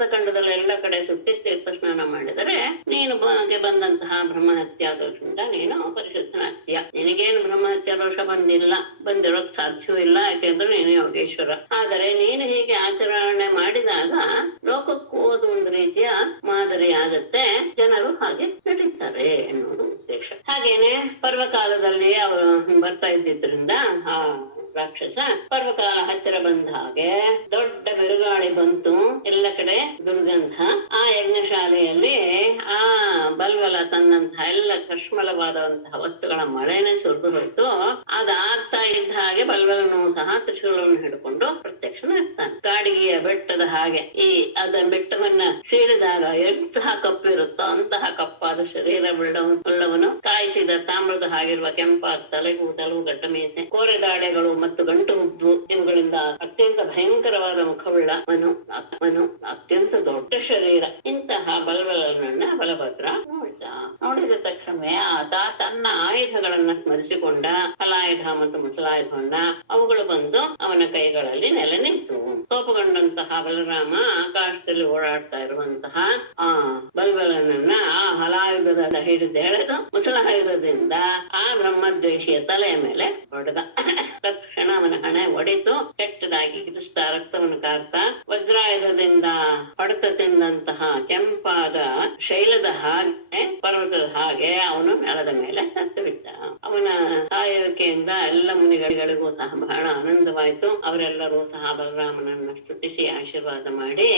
ಭರತ ಖಂಡದಲ್ಲಿ ಎಲ್ಲ ಕಡೆ ಸುತ್ತಿ ತೀರ್ಥ ಸ್ನಾನ ಮಾಡಿದರೆ ನೀನು ಬಂದಂತಹ ಬ್ರಹ್ಮಹತ್ಯಾ ದೋಷದಿಂದ ನೀನು ಪರಿಶುದ್ಧನಾಗ್ತೀಯ. ನಿನಗೇನು ಬ್ರಹ್ಮಹತ್ಯಾ ದೋಷ ಬಂದಿರೋಕ್ ಸಾಧ್ಯವೂ ಇಲ್ಲ, ಯಾಕೆಂದ್ರೆ ನೀನು ಯೋಗೇಶ್ವರ. ಆದರೆ ನೀನು ಹೀಗೆ ಆಚರಣೆ ಮಾಡಿದಾಗ ಲೋಕಕ್ಕೂ ಅದು ಒಂದು ರೀತಿಯ ಮಾದರಿ ಆಗತ್ತೆ, ಜನರು ಹಾಗೆ ನಡೀತಾರೆ ಎನ್ನುವುದು ಉದ್ದೇಶ. ಹಾಗೇನೆ ಪರ್ವಕಾಲದಲ್ಲಿ ಅವರು ಬರ್ತಾ ಇದ್ದಿದ್ರಿಂದ ಆ ರಾಕ್ಷಸ ಪರ್ವಕಾಲ ಹತ್ತಿರ ಬಂದ ಹಾಗೆ ದೊಡ್ಡ ಬಿರುಗಾಳಿ ಬಂತು, ಎಲ್ಲ ಕಡೆ ದುರ್ಗಂಧ. ಆ ಯಜ್ಞಶಾಲೆಯಲ್ಲಿ ಆ ಬಲ್ವಲ ತನ್ನಂತಹ ಎಲ್ಲ ಕಶ್ಮಲವಾದಂತಹ ವಸ್ತುಗಳ ಮಳೆನೆ ಸುರಿದು ಹೋಯ್ತು. ಅದಾಗ್ತಾ ಇದ್ದ ಹಾಗೆ ಬಲ್ವಲನು ಸಹ ತ್ರಿಶೂಲವನ್ನು ಹಿಡ್ಕೊಂಡು ಪ್ರತ್ಯಕ್ಷನಾಗ್ತಾನೆ. ಕಾಡಿಗೆಯ ಬೆಟ್ಟದ ಹಾಗೆ ಈ ಅದ ಬೆಟ್ಟವನ್ನ ಸೀಳಿದಾಗ ಎಂತಹ ಕಪ್ಪಿರುತ್ತೋ ಅಂತಹ ಕಪ್ಪಾದ ಶರೀರವುಳ್ಳವನು, ಕಾಯಿಸಿದ ತಾಮ್ರದ ಹಾಗಿರುವ ಕೆಂಪಾದ ತಲೆಗೂದಲು, ಗಡ್ಡ ಮೀಸೆ, ಕೋರೆದಾಡೆಗಳು ಮತ್ತು ಗಂಟು ಉದ್ದು ಇವುಗಳಿಂದ ಅತ್ಯಂತ ಭಯಂಕರವಾದ ಮುಖವುಳ್ಳವನು, ಅತ್ಯಂತ ದೊಡ್ಡ ಶರೀರ. ಇಂತಹ ಬಲ್ವಲನನ್ನ ಬಲಭದ್ರ ನೋಡಿದ ತಕ್ಷಣವೇ ಆತ ತನ್ನ ಆಯುಧಗಳನ್ನ ಸ್ಮರಿಸಿಕೊಂಡ. ಹಲಾಯುಧ ಮತ್ತು ಮುಸಲಾಯುಧವನ್ನ ಅವುಗಳು ಬಂದು ಅವನ ಕೈಗಳಲ್ಲಿ ನೆಲೆ ನಿಂತು. ಕೋಪಗೊಂಡಂತಹ ಬಲರಾಮ ಆಕಾಶದಲ್ಲಿ ಓಡಾಡ್ತಾ ಇರುವಂತಹ ಆ ಬಲ್ವಲನನ್ನ ಆ ಹಲಾಯುಧದ ಹಿಡಿದೆಳೆದು ಮುಸಲಾಯುಧದಿಂದ ಆ ಬ್ರಹ್ಮದ್ವೇಷಿಯ ತಲೆಯ ಮೇಲೆ ಹೊಡೆದ. ತಕ್ಷಣ ಅವನ ಹಣೆ ಒಡಿತು, ಕೆಟ್ಟದಾಗಿ ಕಿರಿಸ್ತಾ ರಕ್ತವನ್ನು ಕಾರ್ತಾ ವಜ್ರಾಯುಧದಿಂದ ಹೊಡೆತ ತಿಂದಂತಹ ಕೆಂಪಾದ ಶೈಲದ ಹಾಗೆ ಪರ್ವತದ ಹಾಗೆ ಅವನು ನೆಲದ ಮೇಲೆ ಸತ್ತು ಬಿದ್ದ. ಅವನ ಸಾಯುವಿಕೆಯಿಂದ ಎಲ್ಲ ಮುನಿಗಳಿಗೂ ಸಹ ಬಹಳ ಆನಂದವಾಯಿತು. ಅವರೆಲ್ಲರೂ ಸಹ ಬಲರಾಮನನ್ನು ಸ್ತುತಿಸಿ ಆಶೀರ್ವಾದ ಮಾಡಿ,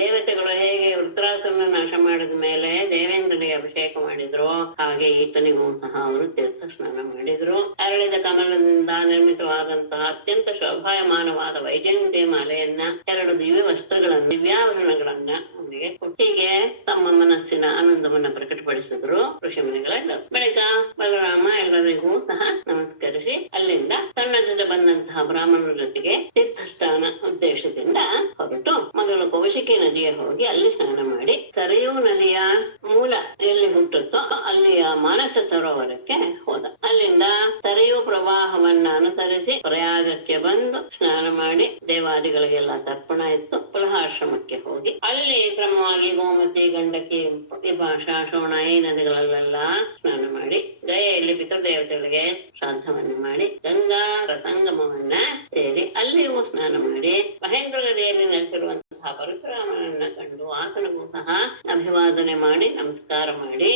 ದೇವತೆಗಳು ಹೇಗೆ ವೃತ್ರಾಸುರನ ನಾಶ ಮಾಡಿದ ಮೇಲೆ ದೇವೇಂದ್ರನಿಗೆ ಅಭಿಷೇಕ ಮಾಡಿದ್ರು, ಹಾಗೆ ಈತನಿಗೂ ಸಹ ಅವರು ತೀರ್ಥ ಸ್ನಾನ ಮಾಡಿದ್ರು. ಅರಳಿದ ಕಮಲದಿಂದ ನಿರ್ಮಿತವಾದಂತಹ ಅತ್ಯಂತ ಶೋಭಾಯಮಾನವಾದ ವೈಜಯಂತಿ ಮಾಲೆಯನ್ನ, 2 ದಿವ್ಯ ವಸ್ತ್ರಗಳನ್ನ, ದಿವ್ಯಾಭರಣಗಳನ್ನ ಅವನಿಗೆ ಕೊಟ್ಟಿಗೆ ತಮ್ಮ ಮನಸ್ಸಿನ ಆನಂದವನ್ನ ಪ್ರಕಟಪಡಿಸಿದ್ರು ಋಷಿಮುನಿಗಳೆಲ್ಲರೂ. ಬಳಿಕ ಬಲರಾಮ ಎಲ್ಲರಿಗೂ ಸಹ ನಮಸ್ಕರಿಸಿ ಅಲ್ಲಿಂದ ತನ್ನ ಜೊತೆ ಬಂದಂತಹ ಬ್ರಾಹ್ಮಣರ ಜೊತೆಗೆ ತೀರ್ಥಸ್ನಾನ ಉದ್ದೇಶದಿಂದ ಹೊರಟು ಮೊದಲು ಕೌಶಿಕಿ ನದಿಗೆ ಹೋಗಿ ಅಲ್ಲಿ ಸ್ನಾನ ಮಾಡಿ, ಸರಿಯೂ ನದಿಯ ಮೂಲ ಎಲ್ಲಿ ಹುಟ್ಟುತ್ತೋ ಅಲ್ಲಿಯ ಮಾನಸ ಸರೋವರಕ್ಕೆ ಹೋದ. ಅಲ್ಲಿಂದ ಸರಿಯೂ ಪ್ರವಾಹವನ್ನ ಅನುಸರಿಸಿ ಪ್ರಯಾಗಕ್ಕೆ ಬಂದು ಸ್ನಾನ ಮಾಡಿ ದೇವಾದಿಗಳಿಗೆಲ್ಲ ತರ್ಪಣ ಇತ್ತು. ಪುನಃ ಆಶ್ರಮಕ್ಕೆ ಹೋಗಿ ಅಲ್ಲಿ ಕ್ರಮವಾಗಿ ಗೋಮತಿ, ಗಂಡಕಿ, ವಿಭಾಷಾ, ಶೋಣ ಈ ನದಿಗಳಲ್ಲೆಲ್ಲ ಸ್ನಾನ ಮಾಡಿ ಗಯೆಯಲ್ಲಿ ಪಿತೃದೇವತೆಗಳಿಗೆ ಶ್ರಾದ್ದವನ್ನು ಮಾಡಿ ಗಂಗಾ ಸಂಗಮವನ್ನ ಸೇರಿ ಅಲ್ಲಿಯೂ ಸ್ನಾನ ಮಾಡಿ ಮಹೇಂದ್ರಗರಿಯಲ್ಲಿ ನೆಲೆಸಿರುವಂತಹ ಪರಶುರಾಮನನ್ನ ಕಂಡು ಆತನಿಗೂ ಸಹ ಅಭಿವಾದನೆ ಮಾಡಿ ನಮಸ್ಕಾರ ಮಾಡಿ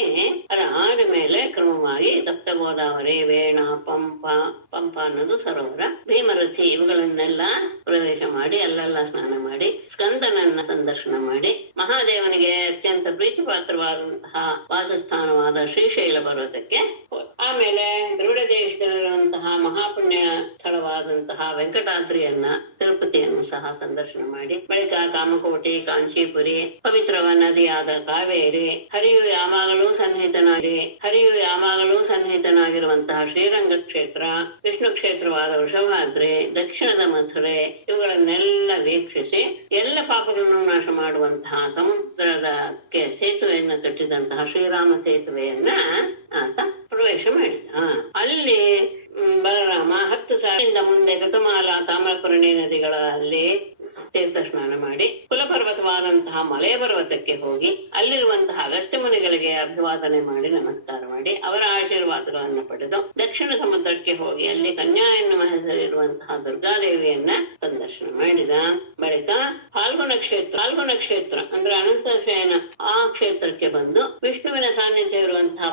ಅದಾದ ಮೇಲೆ ಕ್ರಮವಾಗಿ ಸಪ್ತ ಗೋದಾವರಿ, ವೇಣ, ಪಂಪ ಅನ್ನೋದು ಸರೋವರ, ಭೀಮರಥಿ ಇವುಗಳನ್ನೆಲ್ಲ ಪ್ರವೇಶ ಮಾಡಿ ಅಲ್ಲೆಲ್ಲ ಸ್ನಾನ ಮಾಡಿ ಸ್ಕಂದನನ್ನ ಸಂದರ್ಶನ ಮಾಡಿ ಮಹಾದೇವನಿಗೆ ಅತ್ಯಂತ ಪ್ರೀತಿ ಪಾತ್ರವಾದಂತಹ ವಾಸಸ್ಥಾನವಾದ ಶ್ರೀಶೈಲ ಪರ್ವತಕ್ಕೆ ಆಮೇಲೆ ದ್ರವಿಡ ದೇಶದಲ್ಲಿರುವಂತಹ ಮಹಾಪುಣ್ಯ ಸ್ಥಳವಾದಂತಹ ವೆಂಕಟಾದ್ರಿಯನ್ನ, ತಿರುಪತಿಯನ್ನು ಸಹ ಸಂದರ್ಶನ ಮಾಡಿ ಬಳಿಕ ಕಾಮಕೋಟಿ, ಕಾಂಚೀಪುರಿ, ಪವಿತ್ರ ನದಿಯಾದ ಕಾವೇರಿ, ಹರಿಯು ಯಾವಾಗಲೂ ಸನ್ನಿಹಿತನಾಗಿರುವಂತಹ ಶ್ರೀರಂಗ ಕ್ಷೇತ್ರ, ವಿಷ್ಣು ಕ್ಷೇತ್ರವಾದ ವೃಷಭಾದ್ರಿ, ದಕ್ಷಿಣದ ಮಥುರೆ ಇವುಗಳನ್ನೆಲ್ಲ ವೀಕ್ಷಿಸಿ ಎಲ್ಲ ಪಾಪಗಳನ್ನು ನಾಶ ಮಾಡುವಂತಹ ಸಮುದ್ರದಕ್ಕೆ ಸೇತುವೆಯನ್ನು ಕಟ್ಟಿದಂತಹ ಶ್ರೀರಾಮ ಸೇತುವೆಯನ್ನ ಆತ ಪ್ರವೇಶ ಮಾಡಿದ. ಅಲ್ಲಿ ಬಲರಾಮ 10 ಸಾವಿರದಿಂದ ಮುಂದೆ ಗತಮಾಲ, ತಾಮ್ರಪರ್ಣಿ ನದಿಗಳಲ್ಲಿ ತೀರ್ಥ ಸ್ನಾನ ಮಾಡಿ ಕುಲಪರ್ವತವಾದಂತಹ ಮಲಯ ಪರ್ವತಕ್ಕೆ ಹೋಗಿ ಅಲ್ಲಿರುವಂತಹ ಅಗಸ್ತ್ಯ ಮುನಿಗಳಿಗೆ ಅಭಿವಾದನೆ ಮಾಡಿ ನಮಸ್ಕಾರ ಮಾಡಿ ಅವರ ಆಶೀರ್ವಾದಗಳನ್ನು ಪಡೆದು ದಕ್ಷಿಣ ಸಮುದ್ರಕ್ಕೆ ಹೋಗಿ ಅಲ್ಲಿ ಕನ್ಯಾ ಎನ್ನುವ ಹೆಸರಿರುವಂತಹ ದುರ್ಗಾದೇವಿಯನ್ನ ಸಂದರ್ಶನ ಮಾಡಿದ. ಬಳಿಕ ಫಾಲ್ಗುಣ ಕ್ಷೇತ್ರ ಅಂದ್ರೆ ಅನಂತಶಯನ ಆ ಕ್ಷೇತ್ರಕ್ಕೆ ಬಂದು ವಿಷ್ಣುವಿನ ಸಾನ್ನಿಧ್ಯ ಇರುವಂತಹ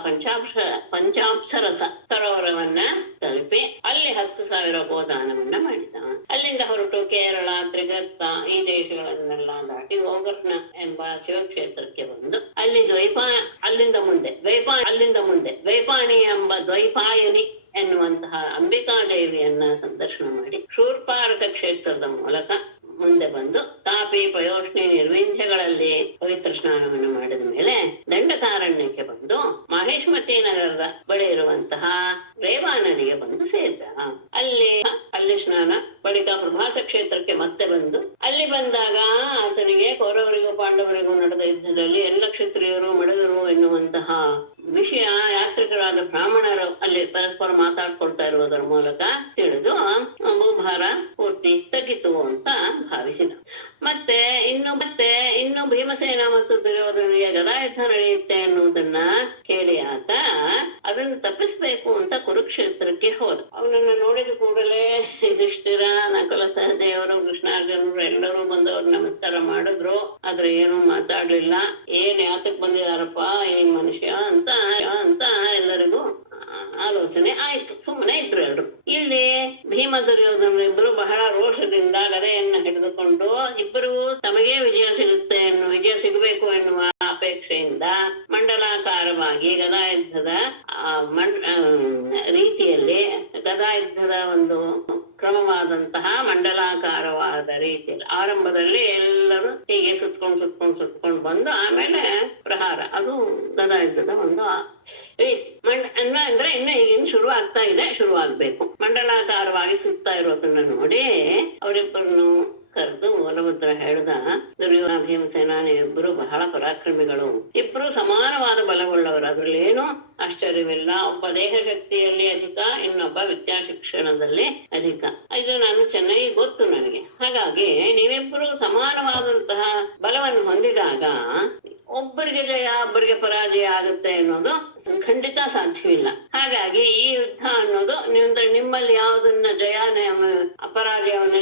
ಪಂಚಾಪ್ಸರಸ ಸರೋವರವನ್ನ ತಲುಪಿ ಅಲ್ಲಿ 10,000 ಗೋದಾನವನ್ನ ಮಾಡಿದ. ಅಲ್ಲಿಂದ ಹೊರಟು ಕೇರಳ, ತ್ರಿಗರ್ತ ಈ ದೇಶಗಳನ್ನೆಲ್ಲ ದಾಟಿ ಗೋಕರ್ಣ ಎಂಬ ಶಿವಕ್ಷೇತ್ರಕ್ಕೆ ಬಂದು ಅಲ್ಲಿ ಅಲ್ಲಿಂದ ಮುಂದೆ ದ್ವೈಪಾಣಿ ಎಂಬ ದ್ವೈಪಾಯನಿ ಎನ್ನುವಂತಹ ಅಂಬಿಕಾ ದೇವಿಯನ್ನ ಸಂದರ್ಶನ ಮಾಡಿ ಶೂರ್ಪಾರಕ ಕ್ಷೇತ್ರದ ಮೂಲಕ ಮುಂದೆ ಬಂದು ತಾಪಿ, ಪಯೋಷ್ಣಿ, ನಿರ್ವಿಂಧ್ಯಗಳಲ್ಲಿ ಪವಿತ್ರ ಸ್ನಾನವನ್ನು ಮಾಡಿದ ಮೇಲೆ ದಂಡಕಾರಣ್ಯಕ್ಕೆ ಬಂದು ಮಹೇಶ್ಮತಿ ನಗರದ ಬಳಿ ಇರುವಂತಹ ರೇವಾ ನದಿಗೆ ಬಂದು ಸೇರಿದ. ಅಲ್ಲಿ ಸ್ನಾನ ಬಳಿಕ ಪ್ರಭಾಸ ಕ್ಷೇತ್ರಕ್ಕೆ ಮತ್ತೆ ಬಂದು ಅಲ್ಲಿ ಬಂದಾಗ ಆತನಿಗೆ ಕೌರವರಿಗೂ ಪಾಂಡವರಿಗೂ ನಡೆದ ಯುದ್ಧದಲ್ಲಿ ಎಲ್ಲ ಕ್ಷತ್ರಿಯರು ಮಡಿದರು ಎನ್ನುವಂತಹ ವಿಷಯ ಯಾತ್ರಿಕರಾದ ಬ್ರಾಹ್ಮಣರು ಅಲ್ಲಿ ಪರಸ್ಪರ ಮಾತಾಡ್ಕೊಳ್ತಾ ಇರುವುದರ ಮೂಲಕ ತಿಳಿದು ಮಗು ಭಾರ ಪೂರ್ತಿ ತಗ್ಗಿತು ಅಂತ ಭಾವಿಸಿದ. ಮತ್ತೆ ಇನ್ನು ಭೀಮಸೇನ ಮತ್ತು ದುರ್ಯೋಧನಿಗೆ ಗದಾಯುದ್ಧ ನಡೆಯುತ್ತೆ ಅನ್ನುವುದನ್ನ ಕೇಳಿ ಆತ ಅದನ್ನು ತಪ್ಪಿಸ್ಬೇಕು ಅಂತ ಕುರುಕ್ಷೇತ್ರಕ್ಕೆ ಹೋದ. ಅವನನ್ನು ನೋಡಿದ ಕೂಡಲೇ ಯುಧಿಷ್ಠಿರ, ನಕುಲ ಸಹದೇವರು, ಕೃಷ್ಣಾರ್ಜುನರು ಎಲ್ಲರೂ ಬಂದವರು ನಮಸ್ಕಾರ ಮಾಡಿದ್ರು. ಆದ್ರೆ ಏನು ಮಾತಾಡ್ಲಿಲ್ಲ. ಏನ್ ಯಾತಕ್ ಬಂದಿದಾರಪ್ಪ ಈ ಮನುಷ್ಯ ಅಂತ ಎಲ್ಲರಿಗೂ ಆಲೋಚನೆ ಆಯ್ತು. ಸುಮ್ಮನೆ ಇದ್ರು ಎಲ್ರು. ಇಲ್ಲಿ ಭೀಮ ದುರ್ಯೋಧನರು ಇಬ್ಬರು ಬಹಳ ರೋಷದಿಂದ ಗದೆಯನ್ನ ಹಿಡಿದುಕೊಂಡು ಇಬ್ಬರು ತಮಗೆ ವಿಜಯ ಸಿಗಬೇಕು ಎನ್ನುವ ಅಪೇಕ್ಷೆಯಿಂದ ಮಂಡಲಾಕಾರವಾಗಿ ಗದಾಯುದ್ಧದ ರೀತಿಯಲ್ಲಿ ಗದಾಯುದ್ಧದ ಒಂದು ಕ್ರಮವಾದಂತಹ ಮಂಡಲಾಕಾರವಾದ ರೀತಿಯಲ್ಲಿ ಆರಂಭದಲ್ಲಿ ಎಲ್ಲರೂ ಹೀಗೆ ಸುತ್ಕೊಂಡು ಬಂದು ಆಮೇಲೆ ಪ್ರಹಾರ, ಅದು ಗದಾಯುದ್ಧದ ಒಂದು ರೀತಿ. ಅಂದ್ರೆ ಇನ್ನು ಈಗಿನ ಶುರುವಾಗ್ಬೇಕು. ಮಂಡಲಾಕಾರವಾಗಿ ಸುತ್ತಾ ಇರೋದನ್ನ ನೋಡಿ ಅವರಿಬ್ಬರನ್ನು ಕರೆದು ಬಲಭದ್ರ ಹೇಳ್ದ, ದುರ್ಯೋಧನ ಭೀಮಸೇನ ಇಬ್ಬರು ಬಹಳ ಪರಾಕ್ರಮಿಗಳು, ಇಬ್ರು ಸಮಾನವಾದ ಬಲವುಳ್ಳವರು, ಅದ್ರಲ್ಲಿ ಏನು ಆಶ್ಚರ್ಯವಿಲ್ಲ. ಒಬ್ಬ ದೇಹ ಶಕ್ತಿಯಲ್ಲಿ ಅಧಿಕ, ಇನ್ನೊಬ್ಬ ವಿದ್ಯಾ ಶಿಕ್ಷಣದಲ್ಲಿ ಅಧಿಕ. ಇದು ನಾನು ಚೆನ್ನಾಗಿ ಗೊತ್ತು ನನಗೆ. ಹಾಗಾಗಿ ನೀವಿಬ್ಬರು ಸಮಾನವಾದಂತಹ ಬಲವನ್ನು ಹೊಂದಿದಾಗ ಒಬ್ಬರಿಗೆ ಜಯ ಒಬ್ಬರಿಗೆ ಪರಾಜಯ ಆಗುತ್ತೆ ಅನ್ನೋದು ಖಂಡಿತ ಸಾಧ್ಯವಿಲ್ಲ. ಹಾಗಾಗಿ ಈ ಯುದ್ಧ ಅನ್ನೋದು ನಿಮ್ಮಲ್ಲಿ ಯಾವುದನ್ನ ಅಪರಾಜಯವನ್ನು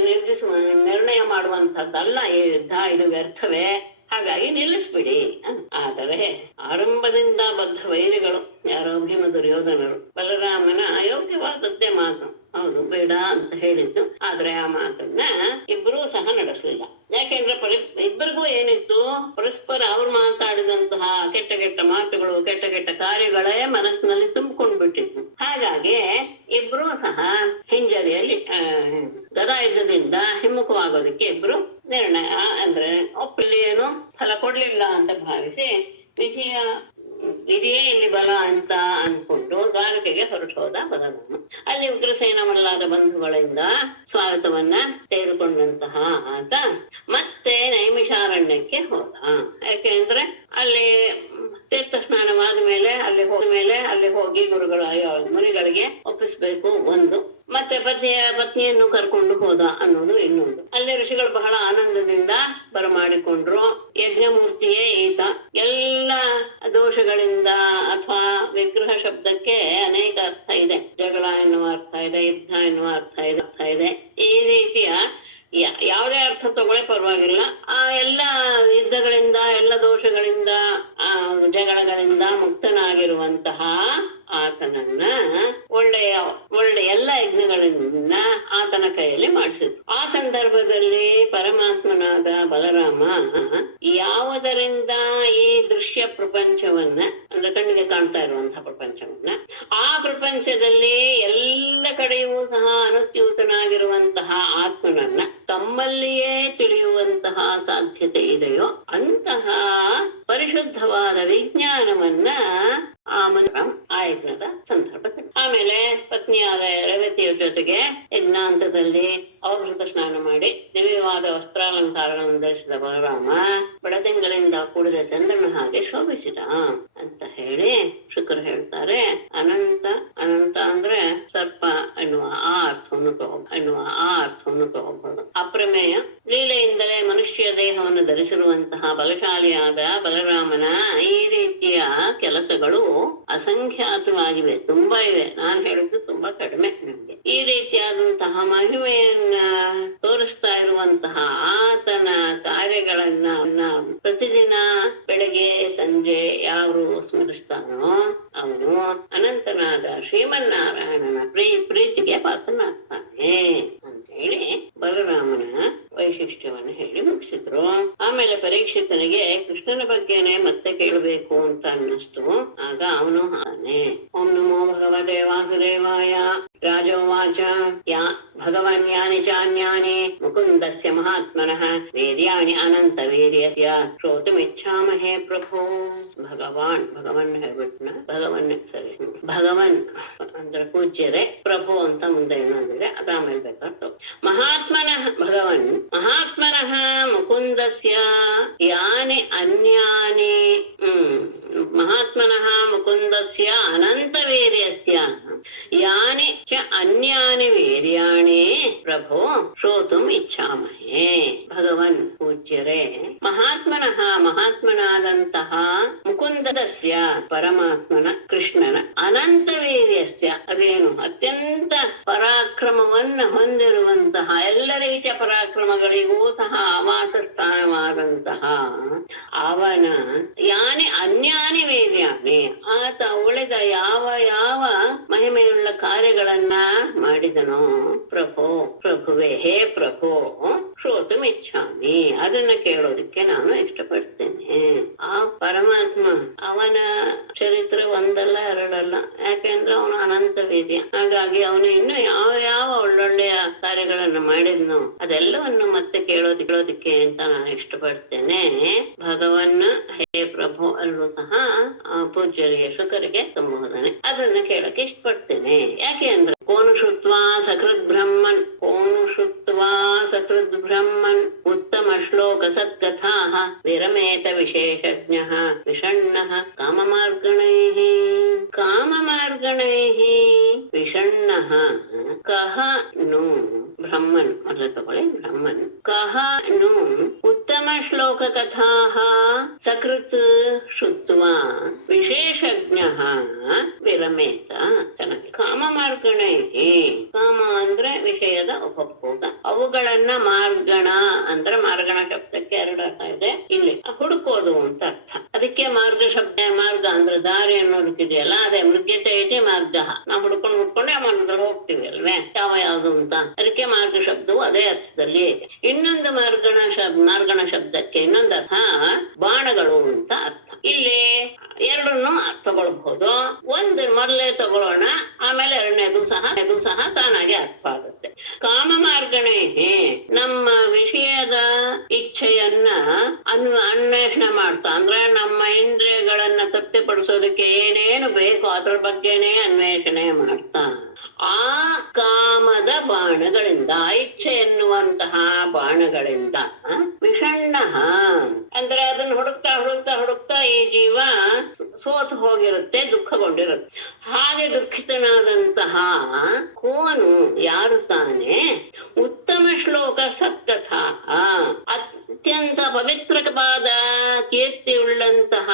ನಿರ್ಣಯ ಮಾಡುವಂತದ್ದಲ್ಲ ಈ ಯುದ್ಧ, ಇದು ವ್ಯರ್ಥವೇ. ಹಾಗಾಗಿ ನಿಲ್ಲಿಸ್ಬಿಡಿ. ಆದರೆ ಆರಂಭದಿಂದ ಬದ್ಧ ವೈರಿಗಳು ಯಾರೋ ಭೀಮ ದುರ್ಯೋಧನರು ಬಲರಾಮನ ಅಯೋಗ್ಯವಾದದ್ದೇ ಮಾತು, ಹೌದು ಬೇಡ ಅಂತ ಹೇಳಿದ್ದು. ಆದ್ರೆ ಆ ಮಾತನ್ನ ಇಬ್ಬರೂ ಸಹ ನಡೆಸಲಿಲ್ಲ. ಯಾಕೆಂದ್ರೆ ಇಬ್ಬರಿಗೂ ಏನಿತ್ತು, ಪರಸ್ಪರ ಅವ್ರು ಮಾತಾಡಿದಂತಹ ಕೆಟ್ಟ ಮಾತುಗಳು, ಕೆಟ್ಟ ಕಾರ್ಯಗಳೇ ಮನಸ್ಸಿನಲ್ಲಿ ತುಂಬಿಕೊಂಡ್ಬಿಟ್ಟಿತ್ತು. ಹಾಗಾಗಿ ಇಬ್ರು ಸಹ ಹಿಂಜರಿಯಲ್ಲಿ ಗದಾಯುದ್ಧದಿಂದ ಹಿಮ್ಮುಖವಾಗೋದಕ್ಕೆ ಇಬ್ರು ನಿರ್ಣಯ ಅಂದ್ರೆ ಒಪ್ಪಲ್ಲಿ ಏನು ಫಲ ಕೊಡ್ಲಿಲ್ಲ ಅಂತ ಭಾವಿಸಿ ಇದೇ ಇಲ್ಲಿ ಬಲ ಅಂತ ಅನ್ಕೊಂಡು ದ್ವಾರಕೆಗೆ ಹೊರಟು ಹೋದ ಬಲರಾಮ. ಅಲ್ಲಿ ಉಗ್ರಸೇನ ಮೊದಲಾದ ಬಂಧುಗಳಿಂದ ಸ್ವಾಗತವನ್ನ ತೆಗೆದುಕೊಂಡಂತಹ ಆತ ಮತ್ತೆ ನೈಮಿಷಾರಣ್ಯಕ್ಕೆ ಹೋದ. ಯಾಕೆಂದ್ರೆ ಅಲ್ಲಿ ತೀರ್ಥ ಸ್ನಾನವಾದ ಮೇಲೆ ಅಲ್ಲಿ ಹೋಗಿ ಮುನಿಗಳಿಗೆ ಒಪ್ಪಿಸ್ಬೇಕು ಒಂದು, ಮತ್ತೆ ಪತ್ನಿಯನ್ನು ಕರ್ಕೊಂಡು ಹೋದ ಅನ್ನೋದು ಇನ್ನೊಂದು. ಅಲ್ಲಿ ಋಷಿಗಳು ಬಹಳ ಆನಂದದಿಂದ ಬರಮಾಡಿಕೊಂಡ್ರು. ಯಜ್ಞಮೂರ್ತಿಯೇ ಈತ. ಎಲ್ಲ ದೋಷಗಳಿಂದ ಅಥವಾ ವಿಗ್ರಹ ಶಬ್ದಕ್ಕೆ ಅನೇಕ ಅರ್ಥ ಇದೆ. ಜಗಳ ಎನ್ನುವ ಅರ್ಥ ಇದೆ, ಯುದ್ಧ ಎನ್ನುವ ಅರ್ಥ ಇದೆ. ಈ ರೀತಿಯ ಯಾವುದೇ ಅರ್ಥ ತಗೊಳ್ಳೆ ಪರವಾಗಿಲ್ಲ. ಆ ಎಲ್ಲ ಯುದ್ಧಗಳಿಂದ, ಎಲ್ಲ ದೋಷಗಳಿಂದ, ಜಗಳಗಳಿಂದ ಮುಕ್ತನಾಗಿರುವಂತಹ ಆತನನ್ನ ಒಳ್ಳೆಯ ಎಲ್ಲ ಯಜ್ಞಗಳನ್ನ ಆತನ ಕೈಯಲ್ಲಿ ಮಾಡಿಸಿದ್ರು. ಆ ಸಂದರ್ಭದಲ್ಲಿ ಪರಮಾತ್ಮನಾದ ಬಲರಾಮ ಯಾವುದರಿಂದ ಈ ದೃಶ್ಯ ಪ್ರಪಂಚವನ್ನ, ಅಂದ್ರೆ ಕಣ್ಣಿಗೆ ಕಾಣ್ತಾ ಇರುವಂತಹ ಪ್ರಪಂಚವನ್ನ, ಆ ಪ್ರಪಂಚದಲ್ಲಿ ಎಲ್ಲ ಕಡೆಯೂ ಸಹ ಅನುಸ್ಯೂತನಾಗಿರುವಂತಹ ಆತ್ಮನನ್ನ ತಮ್ಮಲ್ಲಿಯೇ ತಿಳಿಯುವಂತಹ ಸಾಧ್ಯತೆ ಇದೆಯೋ ಅಂತಹ ಪರಿಶುದ್ಧವಾದ ವಿಜ್ಞಾನವನ್ನ ಆ ಯಜ್ಞದ ಸಂದರ್ಭದಲ್ಲಿ. ಆಮೇಲೆ ಪತ್ನಿಯಾದ ರೇವತಿಯ ಜೊತೆಗೆ ಯಜ್ಞಾಂತದಲ್ಲಿ ಅವಭೃತ ಸ್ನಾನ ಮಾಡಿ ದಿವ್ಯವಾದ ವಸ್ತ್ರಾಲಂಕಾರಗಳನ್ನು ಧರಿಸಿದ ಬಲರಾಮ ಬಡದಿಂಗಳಿಂದ ಕೂಡಿದ ಚಂದ್ರನ ಹಾಗೆ ಶೋಭಿಸಿದ ಅಂತ ಹೇಳಿ ಶುಕ್ರು ಹೇಳ್ತಾರೆ. ಅನಂತ ಅಂದ್ರೆ ಸರ್ಪ ಎನ್ನುವ ಆ ಅರ್ಥವನ್ನು ತಗೋಬಹುದು. ಅಪ್ರಮೇಯ ಲೀಲೆಯಿಂದಲೇ ಮನುಷ್ಯ ದೇಹವನ್ನು ಧರಿಸಿರುವಂತಹ ಬಲಶಾಲಿಯಾದ ಬಲರಾಮನ ಈ ರೀತಿಯ ಕೆಲಸಗಳು ಅಸಂಖ್ಯಾತವಾಗಿವೆ, ತುಂಬಾ ಇವೆ. ನಾನು ಹೇಳಿದ್ದು ತುಂಬಾ ಕಡಿಮೆ ನಿಮ್ಗೆ. ಈ ರೀತಿಯಾದಂತಹ ಮಹಿಮೆಯನ್ನ ತೋರಿಸ್ತಾ ಇರುವಂತಹ ಆತನ ಕಾರ್ಯಗಳನ್ನ ಪ್ರತಿದಿನ ಬೆಳಗ್ಗೆ ಸಂಜೆ ಯಾರು ಸ್ಮರಿಸ್ತಾನೋ ಅವನು ಅನಂತನಾದ ಶ್ರೀಮನ್ನಾರಾಯಣನ ಪ್ರೀತಿಗೆ ಪಾತ್ರನಾಗ್ತಾನೆ ಅಂತ ಹೇಳಿ ಬಲರಾಮನ ವೈಶಿಷ್ಟ್ಯವನ್ನು ಹೇಳಿ ಮುಗಿಸಿದ್ರು. ಆಮೇಲೆ ಪರೀಕ್ಷಿತನಿಗೆ ಕೃಷ್ಣನ ಬಗ್ಗೆನೆ ಮತ್ತೆ ಕೇಳಬೇಕು ಅಂತ ಅನ್ನಿಸ್ತು. ಆಗ ಅವನು ಹಾನೆ ಓಂ ನಮೋ ಭಗವತೆ ವಾಸುದೇವಾಯ ರಾಜೋವಾಚ ಭಗವಾನ್ಯಾನಿ ಚಾನ್ಯಾನಿ ಮುಕುಂದಸ್ಯ ಮಹಾತ್ಮನಃ ವೇದ್ಯಾನಿ ಅನಂತ ವೀರ್ಯಸ್ಯ ಶ್ರೋತುಮಿಚ್ಛಾಮಹೇ ಪ್ರಭು. ಭಗವನ್ ಹೇಳ್ಬಿಟ್ನ, ಭಗವನ್ ಅಂದ್ರೆ ಪೂಜ್ಯರೇ, ಪ್ರಭು ಅಂತ ಮುಂದೆ ಏನಂದ್ರೆ ಅದಾಮೇಲೆ ಬೇಕಾಗ್ತದೆ. ಮಹಾತ್ಮನಃ ಮುಕುಂದಸ್ಯ ಯಾನಿ ಅನ್ಯಾನಿ ಮಹಾತ್ಮನಃ ಮುಕುಂದಸ್ಯ ಅನಂತ ವೀರ್ಯಸ್ಯ ಯಾನಿ ಚ ಅನ್ಯಾನಿ ವೀರ್ಯಾಣಿ ಪ್ರಭೋ ಶ್ರೋತುಂ ಇಚ್ಛಾಮಹೇ. ಭಗವನ್ ಪೂಜ್ಯರೇ, ಮಹಾತ್ಮನಾದಂತಹ ಮುಕುಂದಸ್ಯ ಪರಮಾತ್ಮನ ಕೃಷ್ಣನ ಅನಂತ ವೀರ್ಯಸ್ಯ, ಅದೇನು ಅತ್ಯಂತ ಪರಾಕ್ರಮವನ್ನು ಹೊಂದಿರುವಂತಹ ಎಲ್ಲ ರೀತಿಯ ಪರಾಕ್ರಮಗಳಿಗೂ ಸಹ ಆವಾಸ ಸ್ಥಾನವಾದಂತಹ ಅವನ ಯಾನಿ ಅನ್ಯಾನಿ ವೇದ್ಯಾನಿ, ಆತ ಉಳಿದ ಯಾವ ಯಾವ ಮಹಿಮೆಯುಳ್ಳ ಕಾರ್ಯಗಳನ್ನ ಮಾಡಿದನೋ ಪ್ರಭುವೇ, ಹೇ ಪ್ರಭು ಶ್ರೋತುಮಿಚ್ಛಾಮಿ, ಅದನ್ನ ಕೇಳೋದಕ್ಕೆ ನಾನು ಇಷ್ಟಪಡ್ತೇನೆ. ಆ ಪರಮಾತ್ಮ ಅವನ ಚರಿತ್ರೆ ಒಂದಲ್ಲ ಎರಡಲ್ಲ, ಯಾಕೆಂದ್ರೆ ಅವನು ಅನಂತ ವೇದ್ಯ. ಹಾಗಾಗಿ ಅವನು ಇನ್ನು ಯಾವ ಯಾವ ಒಳ್ಳೊಳ್ಳೆಯ ಕಾರ್ಯಗಳನ್ನು ಮಾಡಿದ್ನೋ ಅದೆಲ್ಲವನ್ನು ಮತ್ತೆ ಕೇಳೋದಿಕ್ಕೆ ಅಂತ ನಾನು ಇಷ್ಟಪಡ್ತೇನೆ. ಭಗವನ್ನ ಹೇ ಪ್ರಭು ಅಲ್ಲೂ ಸಹ ಪೂಜ್ಯರಿಗೆ ಶುಕರಿಗೆ ಸಂಬೋಧನೆ, ಅದನ್ನ ಕೇಳಕ್ಕೆ ಇಷ್ಟಪಡ್ತೇನೆ. ಯಾಕೆ ಅಂದ್ರೆ ಕೋನು ಶುತ್ವಾ ಸಕೃದ್ ಬ್ರಹ್ಮನ್ ಉತ್ತಮ ಶ್ಲೋಕ ಸತ್ಕಥಾ ವಿರಮೇತ ವಿಶೇಷಜ್ಞ ವಿಷಣ್ಣ ಕಾಮಮಾರ್ಗಣೈಃ ವಿಷಣ್ಣ ಕಹ ನು ಬ್ರಹ್ಮನ್ ಮೊದಲು ತಗೊಳ್ಳಿ. ಬ್ರಹ್ಮನ್ ಕಹ ನು ಉತ್ತಮ ಶ್ಲೋಕ ಕಥಾ ಸಕೃತ್ ಶುತ್ವಾ ವಿಶೇಷಜ್ಞ ವಿರಮೇತ. ಚೆನ್ನಾಗಿ ಕಾಮಮಾರ್ಗಣೈಃ, ಕಾಮ ಅಂದ್ರೆ ವಿಷಯದ ಉಪಭೋಗ, ಅವುಗಳನ್ನ ಮಾರ್ಗಣ ಅಂದ್ರೆ ಮಾರ್ಗಣ ಶಬ್ದಕ್ಕೆ ಎರಡು ಅರ್ಥ ಇದೆ. ಇಲ್ಲಿ ಹುಡುಕೋದು ಅಂತ ಅರ್ಥ. ಅದಕ್ಕೆ ಮಾರ್ಗ ಶಬ್ದ, ಮಾರ್ಗ ಅಂದ್ರೆ ದಾರಿ ಅನ್ನೋದಕ್ಕಿದೆಯಲ್ಲ, ಅದೇ ಮೃಗ್ಯತೆ ಇದೆ ಮಾರ್ಗ. ನಾವು ಹುಡ್ಕೊಂಡೇ ಆ ಮಾರ್ಗದಲ್ಲಿ ಹೋಗ್ತೀವಿ ಅಲ್ವೇ, ಯಾವುದು ಅಂತ. ಅದಕ್ಕೆ ಮಾರ್ಗ ಶಬ್ದವು ಅದೇ ಅರ್ಥದಲ್ಲಿ ಇದೆ. ಇನ್ನೊಂದು ಮಾರ್ಗಣ ಶಬ್ದಕ್ಕೆ ಇನ್ನೊಂದು ಅರ್ಥ ಬಾಣಗಳು ಅಂತ ಅರ್ಥ. ಇಲ್ಲಿ ಎರಡನ್ನು ತಗೊಳ್ಬಹುದು. ಒಂದು ಮೊದಲೇ ತಗೊಳ್ಳೋಣ, ಆಮೇಲೆ ಎರಡನೇದು ಸಹ ತಾನಾಗೆ ಅರ್ಥ ಆಗುತ್ತೆ. ಕಾಮಮಾರ್ಗಣೇ, ನಮ್ಮ ವಿಷಯದ ಇಚ್ಛೆಯನ್ನ ಅನ್ವೇಷಣೆ ಮಾಡ್ತಾ, ಅಂದ್ರೆ ನಮ್ಮ ಇಂದ್ರಿಯಗಳನ್ನ ತೃಪ್ತಿಪಡಿಸೋದಕ್ಕೆ ಏನೇನು ಬೇಕು ಅದ್ರ ಬಗ್ಗೆನೇ ಅನ್ವೇಷಣೆ ಮಾಡ್ತಾ, ಆ ಕಾಮದ ಬಾಣಗಳಿಂದ, ಇಚ್ಛೆ ಎನ್ನುವಂತಹ ಬಾಣಗಳಿಂದ ವಿಷಣ್ಣ ಅಂದ್ರೆ ಅದನ್ನ ಹುಡುಕ್ತಾ ಈ ಜೀವ ಸೋತು ಹೋಗಿರುತ್ತೆ, ದುಃಖಗೊಂಡಿರುತ್ತೆ. ಹಾಗೆ ದುಃಖಿತನಾದಂತಹ ಕೋನು ಯಾರು ತಾನೆ ಉತ್ತಮ ಶ್ಲೋಕ ಸತ್ಕಥಾ, ಅತ್ಯಂತ ಪವಿತ್ರವಾದ ಕೀರ್ತಿಯುಳ್ಳಂತಹ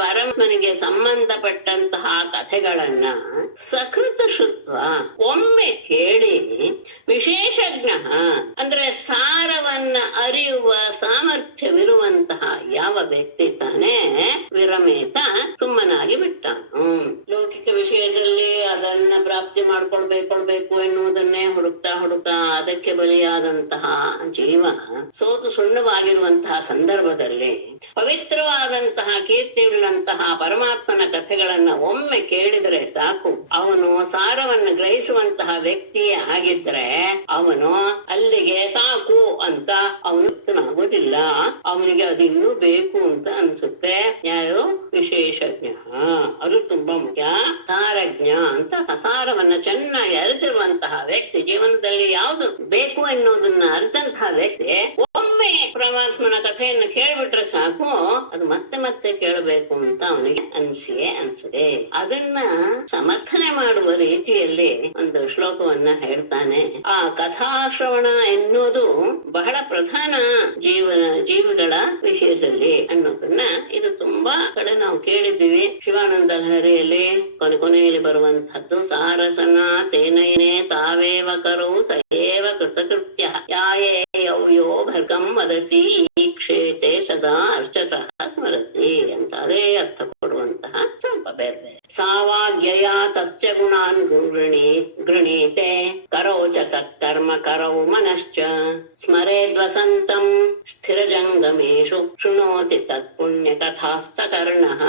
ಪರಮಾತ್ಮನಿಗೆ ಸಂಬಂಧಪಟ್ಟಂತಹ ಕಥೆಗಳನ್ನ ಸಕೃತ ಶುತ್ವ ಒಮ್ಮೆ ಕೇಳಿ, ವಿಶೇಷಜ್ಞ ಅಂದ್ರೆ ಸಾರವನ್ನ ಅರಿಯುವ ಸಾಮರ್ಥ್ಯವಿರುವಂತಹ ಯಾವ ವ್ಯಕ್ತಿ ತಾನೇ ವಿರಮೇತ ಸುಮ್ಮನಾಗಿ ಬಿಟ್ಟಾನು. ಲೌಕಿಕ ವಿಷಯದಲ್ಲಿ ಅದನ್ನ ಪ್ರಾಪ್ತಿ ಮಾಡ್ಕೊಳ್ಬೇಕು ಎನ್ನುವುದನ್ನೇ ಹುಡುಕ್ತಾ ಅದಕ್ಕೆ ಬಲಿಯಾದಂತಹ ಜೀವ ಸೋತು ಸುಣ್ಣವಾಗಿರುವಂತಹ ಸಂದರ್ಭದಲ್ಲಿ ಪವಿತ್ರವಾದಂತಹ ಕೀರ್ತಿಯುಳ್ಳಂತಹ ಪರಮಾತ್ಮನ ಕಥೆಗಳನ್ನ ಒಮ್ಮೆ ಕೇಳಿದರೆ ಸಾಕು, ಅವನು ಸಾರವನ್ನು ಗ್ರಹಿಸುವಂತಹ ವ್ಯಕ್ತಿಯೇ ಆಗಿದ್ರೆ ಅವನು ಅಲ್ಲಿಗೆ ಸಾಕು ಅಂತ ಅವನು ಆಗುದಿಲ್ಲ. ಅವನಿಗೆ ಅದು ಇನ್ನೂ ಬೇಕು ಅಂತ ಅನ್ಸುತ್ತೆ. ಯಾರು? ವಿಶೇಷಜ್ಞ. ಅದು ತುಂಬಾ ಮುಖ್ಯ. ಸಾರಜ್ಞ ಅಂತ ಸಾರವನ್ನ ಚೆನ್ನಾಗಿ ಅರಿತಿರುವಂತಹ ವ್ಯಕ್ತಿ, ಜೀವನದಲ್ಲಿ ಯಾವುದು ಬೇಕು ಎನ್ನುವುದನ್ನ ಅರಿತಂತಹ ವ್ಯಕ್ತಿ ಒಮ್ಮೆ ಪರಮಾತ್ಮನ ಕಥೆಯನ್ನು ಕೇಳ್ಬಿಟ್ರೆ ಸಾಕು, ಅದು ಮತ್ತೆ ಕೇಳಬೇಕು ಅಂತ ಅವನಿಗೆ ಅನ್ಸಿದೆ. ಅದನ್ನ ಸಮರ್ಥನೆ ಮಾಡುವ ರೀತಿಯಲ್ಲಿ ಒಂದು ಶ್ಲೋಕವನ್ನ ಹೇಳ್ತಾನೆ. ಆ ಕಥಾಶ್ರವಣ ಎನ್ನುವುದು ಬಹಳ ಪ್ರಧಾನ ಜೀವಿಗಳ ವಿಷಯದಲ್ಲಿ ಅನ್ನೋದನ್ನ ಇದು ತುಂಬಾ ಕಡೆ ನಾವು ಕೇಳಿದ್ದೀವಿ. ಶಿವಾನಂದ ಲಹರಿಯಲ್ಲಿ ಕೊನೆಯಲ್ಲಿ ಬರುವಂತಹದ್ದು ಸಾರಸನ ತೇನಯನೇ ತಾವೇವ ಕರು ಸಯೇವ ಕೃತಕೃತ್ಯ ಯಾಯೇ ಯೌಯೋ ಭರ್ಗಂ ವದತಿ ಕ್ಷೇತೆ ಸದಾ ಅರ್ಚತಃ ಸ್ಮರತಿ ಅಂತ ಅದೇ ಅರ್ಥ ಕೊಡುವಂತಹ ಸ್ವಲ್ಪ ಬೇರೆ. ಸಾವಾಗ್ಯಯ ತಸ್ಯ ಗುಣಾನ್ ಗೃಣೀತೆ ಕರೋಚ ತತ್ಕರ್ಮ ಕರೌ ಮನಶ್ಚ ಸ್ಮರೇದ್ವಸಂತಂ ಸ್ಥಿರಜಂಗಮೇಶು ಶೃಣೋತಿ ತತ್ಪುಣ್ಯ ಕಥಾಸ್ಸ ಕರ್ಣಃ.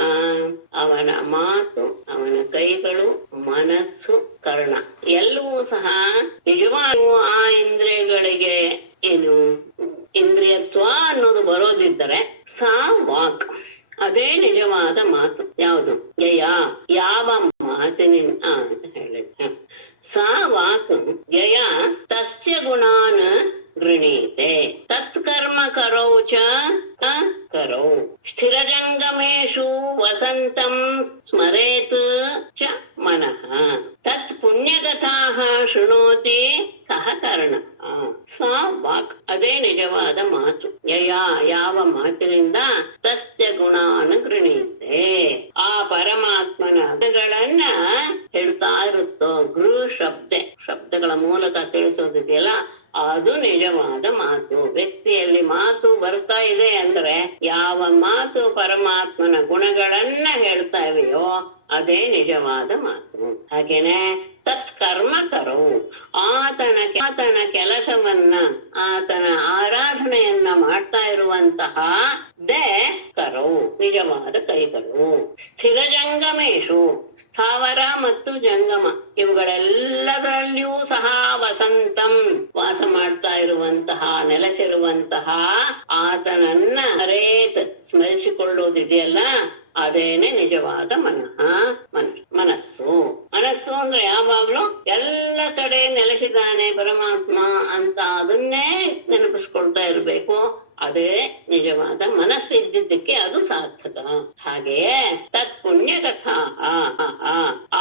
ಅವನ ಮಾತು, ಅವನ ಕೈಗಳು, ಮನಸ್ಸು, ಕರ್ಣ ಎಲ್ಲವೂ ಸಹ ನಿಜವಾಗಿ ಆ ಇಂದ್ರಿಯಗಳಿಗೆ ಏನು ಇಂದ್ರಿಯತ್ವ ಅನ್ನೋದು ಬರೋದಿದ್ದರೆ ಸಾ ವಾಕ್, ಅದೇ ನಿಜವಾದ ಮಾತು. ಯಾವುದು? ಯಾವ ಮಾತಿನಿಂದ ಅಂತ ಹೇಳಿದ ಸಾ ವಾಕ್ ಯಯ ತಸ್ಯ ಗುಣಾನ್ ಗೃಣೀತೆ ತತ್ಕರ್ಮ ಕರೌ ಚ ಕರೌ ಸ್ಥಿರಜಂಗಮೇಶು ವಸಂತಂ ಸ್ಮರೇತ್ ಚ ಮನಃ ತತ್ ಪುಣ್ಯಕಥಾಃ ಶೃಣೋತಿ ಸಹಕರಣ. ಸಾ ವಾಕ್, ಅದೇ ನಿಜವಾದ ಮಾತು. ಯಾವ ಮಾತಿನಿಂದ ತಸ್ಯ ಗುಣಾನ್ ಗೃಣೀತೆ, ಆ ಪರಮಾತ್ಮನ ಗುಣಗಳನ್ನ ಹೇಳ್ತಾ ಇರುತ್ತೋ. ಗೃ ಶಬ್ದಗಳ ಮೂಲಕ ತಿಳಿಸೋದಿದೆಯಲ್ಲ, ಅದು ನಿಜವಾದ ಮಾತು. ವ್ಯಕ್ತಿಯಲ್ಲಿ ಮಾತು ಬರ್ತಾ ಇದೆ ಅಂದ್ರೆ ಯಾವ ಮಾತು ಪರಮಾತ್ಮನ ಗುಣಗಳನ್ನ ಹೇಳ್ತಾ ಇವೆಯೋ ಅದೇ ನಿಜವಾದ ಮಾತು. ಹಾಗೇನೆ ತತ್ಕರ್ಮ ಕರು, ಆತನ ಕೆಲಸವನ್ನ, ಆತನ ಆರಾಧನೆಯನ್ನ ಮಾಡ್ತಾ ಇರುವಂತಹ ದೇ ಕರು, ನಿಜವಾದ ಕೈಗಳು. ಸ್ಥಿರಜಂಗಮೇಶು, ಸ್ಥಾವರ ಮತ್ತು ಜಂಗಮ ಇವುಗಳೆಲ್ಲದರಲ್ಲಿಯೂ ಸಹ ವಸಂತಂ, ವಾಸ ಮಾಡ್ತಾ ಇರುವಂತಹ, ನೆಲೆಸಿರುವಂತಹ ಆತನನ್ನ ಹರೇತ್ ಸ್ಮರಿಸಿಕೊಳ್ಳುವುದಿದೆಯಲ್ಲ, ಅದೇನೆ ನಿಜವಾದ ಮನಸ್ಸು. ಮನಸ್ಸು ಅಂದ್ರೆ ಯಾವಾಗ್ಲೂ ಎಲ್ಲ ಕಡೆ ನೆಲೆಸಿದ್ದಾನೆ ಪರಮಾತ್ಮ ಅಂತ ಅದನ್ನೇ ನೆನಪಿಸ್ಕೊಳ್ತಾ ಇರ್ಬೇಕು. ಅದೇ ನಿಜವಾದ ಮನಸ್ಸಿದ್ದಕ್ಕೆ ಅದು ಸಾರ್ಥಕ. ಹಾಗೆಯೇ ತತ್ ಪುಣ್ಯ ಕಥಾ,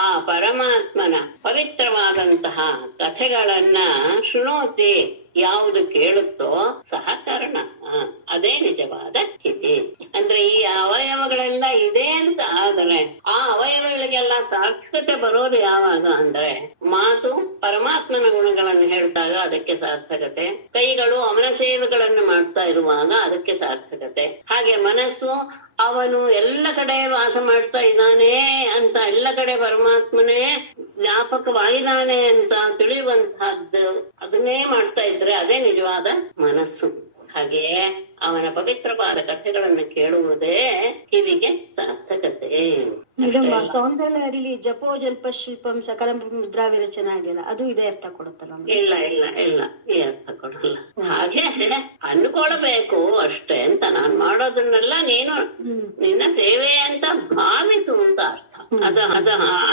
ಆ ಪರಮಾತ್ಮನ ಪವಿತ್ರವಾದಂತಹ ಕಥೆಗಳನ್ನ ಶೃಣೋತಿ, ಯಾವುದು ಕೇಳುತ್ತೋ ಸಹಕರಣ, ಅದೇ ನಿಜವಾದ ಸ್ಥಿತಿ. ಅಂದ್ರೆ ಈ ಅವಯವಗಳೆಲ್ಲ ಇದೆ ಅಂತ ಆದರೆ ಆ ಅವಯವಗಳಿಗೆಲ್ಲ ಸಾರ್ಥಕತೆ ಬರೋದು ಯಾವಾಗ ಅಂದ್ರೆ ಮಾತು ಪರಮಾತ್ಮನ ಗುಣಗಳನ್ನು ಹೇಳ್ದಾಗ ಅದಕ್ಕೆ ಸಾರ್ಥಕತೆ, ಕೈಗಳು ಅವನ ಸೇವೆಗಳನ್ನು ಮಾಡ್ತಾ ಇರುವಾಗ ಅದಕ್ಕೆ ಸಾರ್ಥಕತೆ. ಹಾಗೆ ಮನಸ್ಸು ಅವನು ಎಲ್ಲ ಕಡೆ ವಾಸ ಮಾಡ್ತಾ ಇದ್ದಾನೆ ಅಂತ, ಎಲ್ಲ ಕಡೆ ಪರಮಾತ್ಮನೇ ವ್ಯಾಪಕವಾಗಿದ್ದಾನೆ ಅಂತ ತಿಳಿಯುವಂತಹದ್ದು ಅದನ್ನೇ ಮಾಡ್ತಾ ಇದ್ರೆ ಅದೇ ನಿಜವಾದ ಮನಸ್ಸು. ಹಾಗೆಯೇ ಅವನ ಪವಿತ್ರವಾದ ಕಥೆಗಳನ್ನು ಕೇಳುವುದೇ ಕಿವಿಗೆ ಸಾರ್ಥಕತೆ. ಸೌಂದರ್ಯದಲ್ಲಿ ಜಪೋ ಜಲ್ಪ ಶಿಲ್ಪಂ ಸಕಲ ಮುದ್ರಾ ವಿರಚನೆ ಆಗಿಲ್ಲ, ಅದು ಇದೇ ಅರ್ಥ ಕೊಡುತ್ತಲ್ಲ? ಇಲ್ಲ ಇಲ್ಲ ಇಲ್ಲ, ಈ ಅರ್ಥ ಕೊಡಲ್ಲ. ಹಾಗೆ ಅನ್ಕೊಳ್ಬೇಕು ಅಷ್ಟೇ ಅಂತ. ನಾನ್ ಮಾಡೋದನ್ನೆಲ್ಲ ನೀನು ನಿನ್ನ ಸೇವೆ ಅಂತ ಭಾವಿಸು ಅಂತ ಅರ್ಥ. ಅದ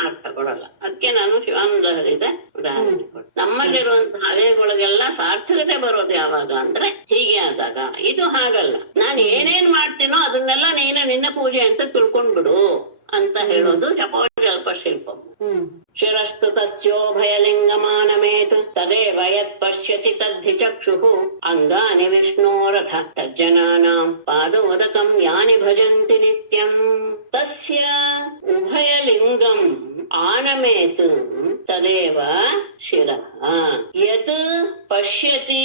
ಅರ್ಥ ಕೊಡಲ್ಲ. ಅದಕ್ಕೆ ನಾನು ಶಿವಾನಂದರಿದೆ ಉದಾಹರಣೆ ಕೊಡ. ನಮ್ಮಲ್ಲಿರುವಂತಹ ಹಳೆಗಳಿಗೆಲ್ಲ ಸಾರ್ಥಕತೆ ಬರೋದು ಯಾವಾಗ ಅಂದ್ರೆ ಹೀಗೆ ಆದಾಗ. ಇದು ಹಾಗಲ್ಲ, ನಾನು ಏನೇನ್ ಮಾಡ್ತೀನೋ ಅದನ್ನೆಲ್ಲ ನೀನು ನಿನ್ನ ಪೂಜೆ ಅಂತ ತಿಳ್ಕೊಂಡ್ಬಿಡು ಅಂತ ಹೇಳೋದು ಜಪೋಜಲ್ಪ ಶಿಲ್ಪಂ. ಶಿರಸ್ತು ತಸ್ಯೋಭಯಲಿಂಗಮಾನಮೇತು ತದೇವ ಯತ್ ಪಶ್ಯತಿ ತದ್ಧಿ ಚಕ್ಷುಃ ಅಂಗಾನಿ ವಿಷ್ಣೋರಥ ತಜ್ಜನಾನಾಂ ಪಾದೋದಕಂ ಯಾನಿ ಭಜಂತಿ ನಿತ್ಯಂ. ತಸ್ಯ ಉಭಯಲಿಂಗಂ ಆನಮೇತ್ ತದೇವ ಶಿರಃ ಯತ್ ಪಶ್ಯತಿ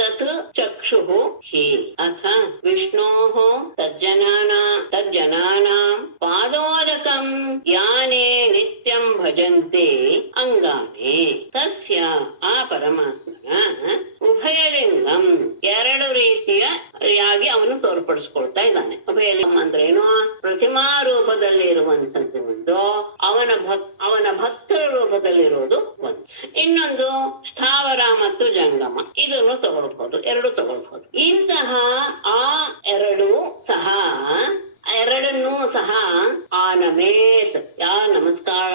ತತ್ ಚಕ್ಷುಃ ಹಿ ಅಥ ವಿಷ್ಣೋಃ ತಜ್ಜನಾನಾಂ ಪಾದೋದಕಂ ಯಾನೇ ನಿತ್ಯಂ ಭಜಂತೆ ಅಂಗಾನೇ. ತಸ್ಯ ಆ ಪರಮಾತ್ಮನ ಉಭಯಲಿಂಗಂ ಎರಡು ರೀತಿಯಾಗಿ ಅವನು ತೋರ್ಪಡಿಸ್ಕೊಳ್ತಾ ಇದ್ದಾನೆ. ಉಭಯಲಿಂಗಂ ಅಂದ್ರೆ ಏನು? ಪ್ರತಿಮಾ ರೂಪದಲ್ಲಿ ಇರುವಂತದ್ದು ಒಂದು, ಅವನ ಭಕ್ತರ ರೂಪದಲ್ಲಿರೋದು ಒಂದು, ಇನ್ನೊಂದು ಸ್ಥಾವರ ಮತ್ತು ಜಂಗಮ. ಇದನ್ನು ತಗೊಳ್ಬಹುದು, ಎರಡು ತಗೊಳ್ಬಹುದು. ಇಂತಹ ಆ ಎರಡನ್ನೂ ಸಹ ಆನಮೇತ್ ನಮಸ್ಕಾರ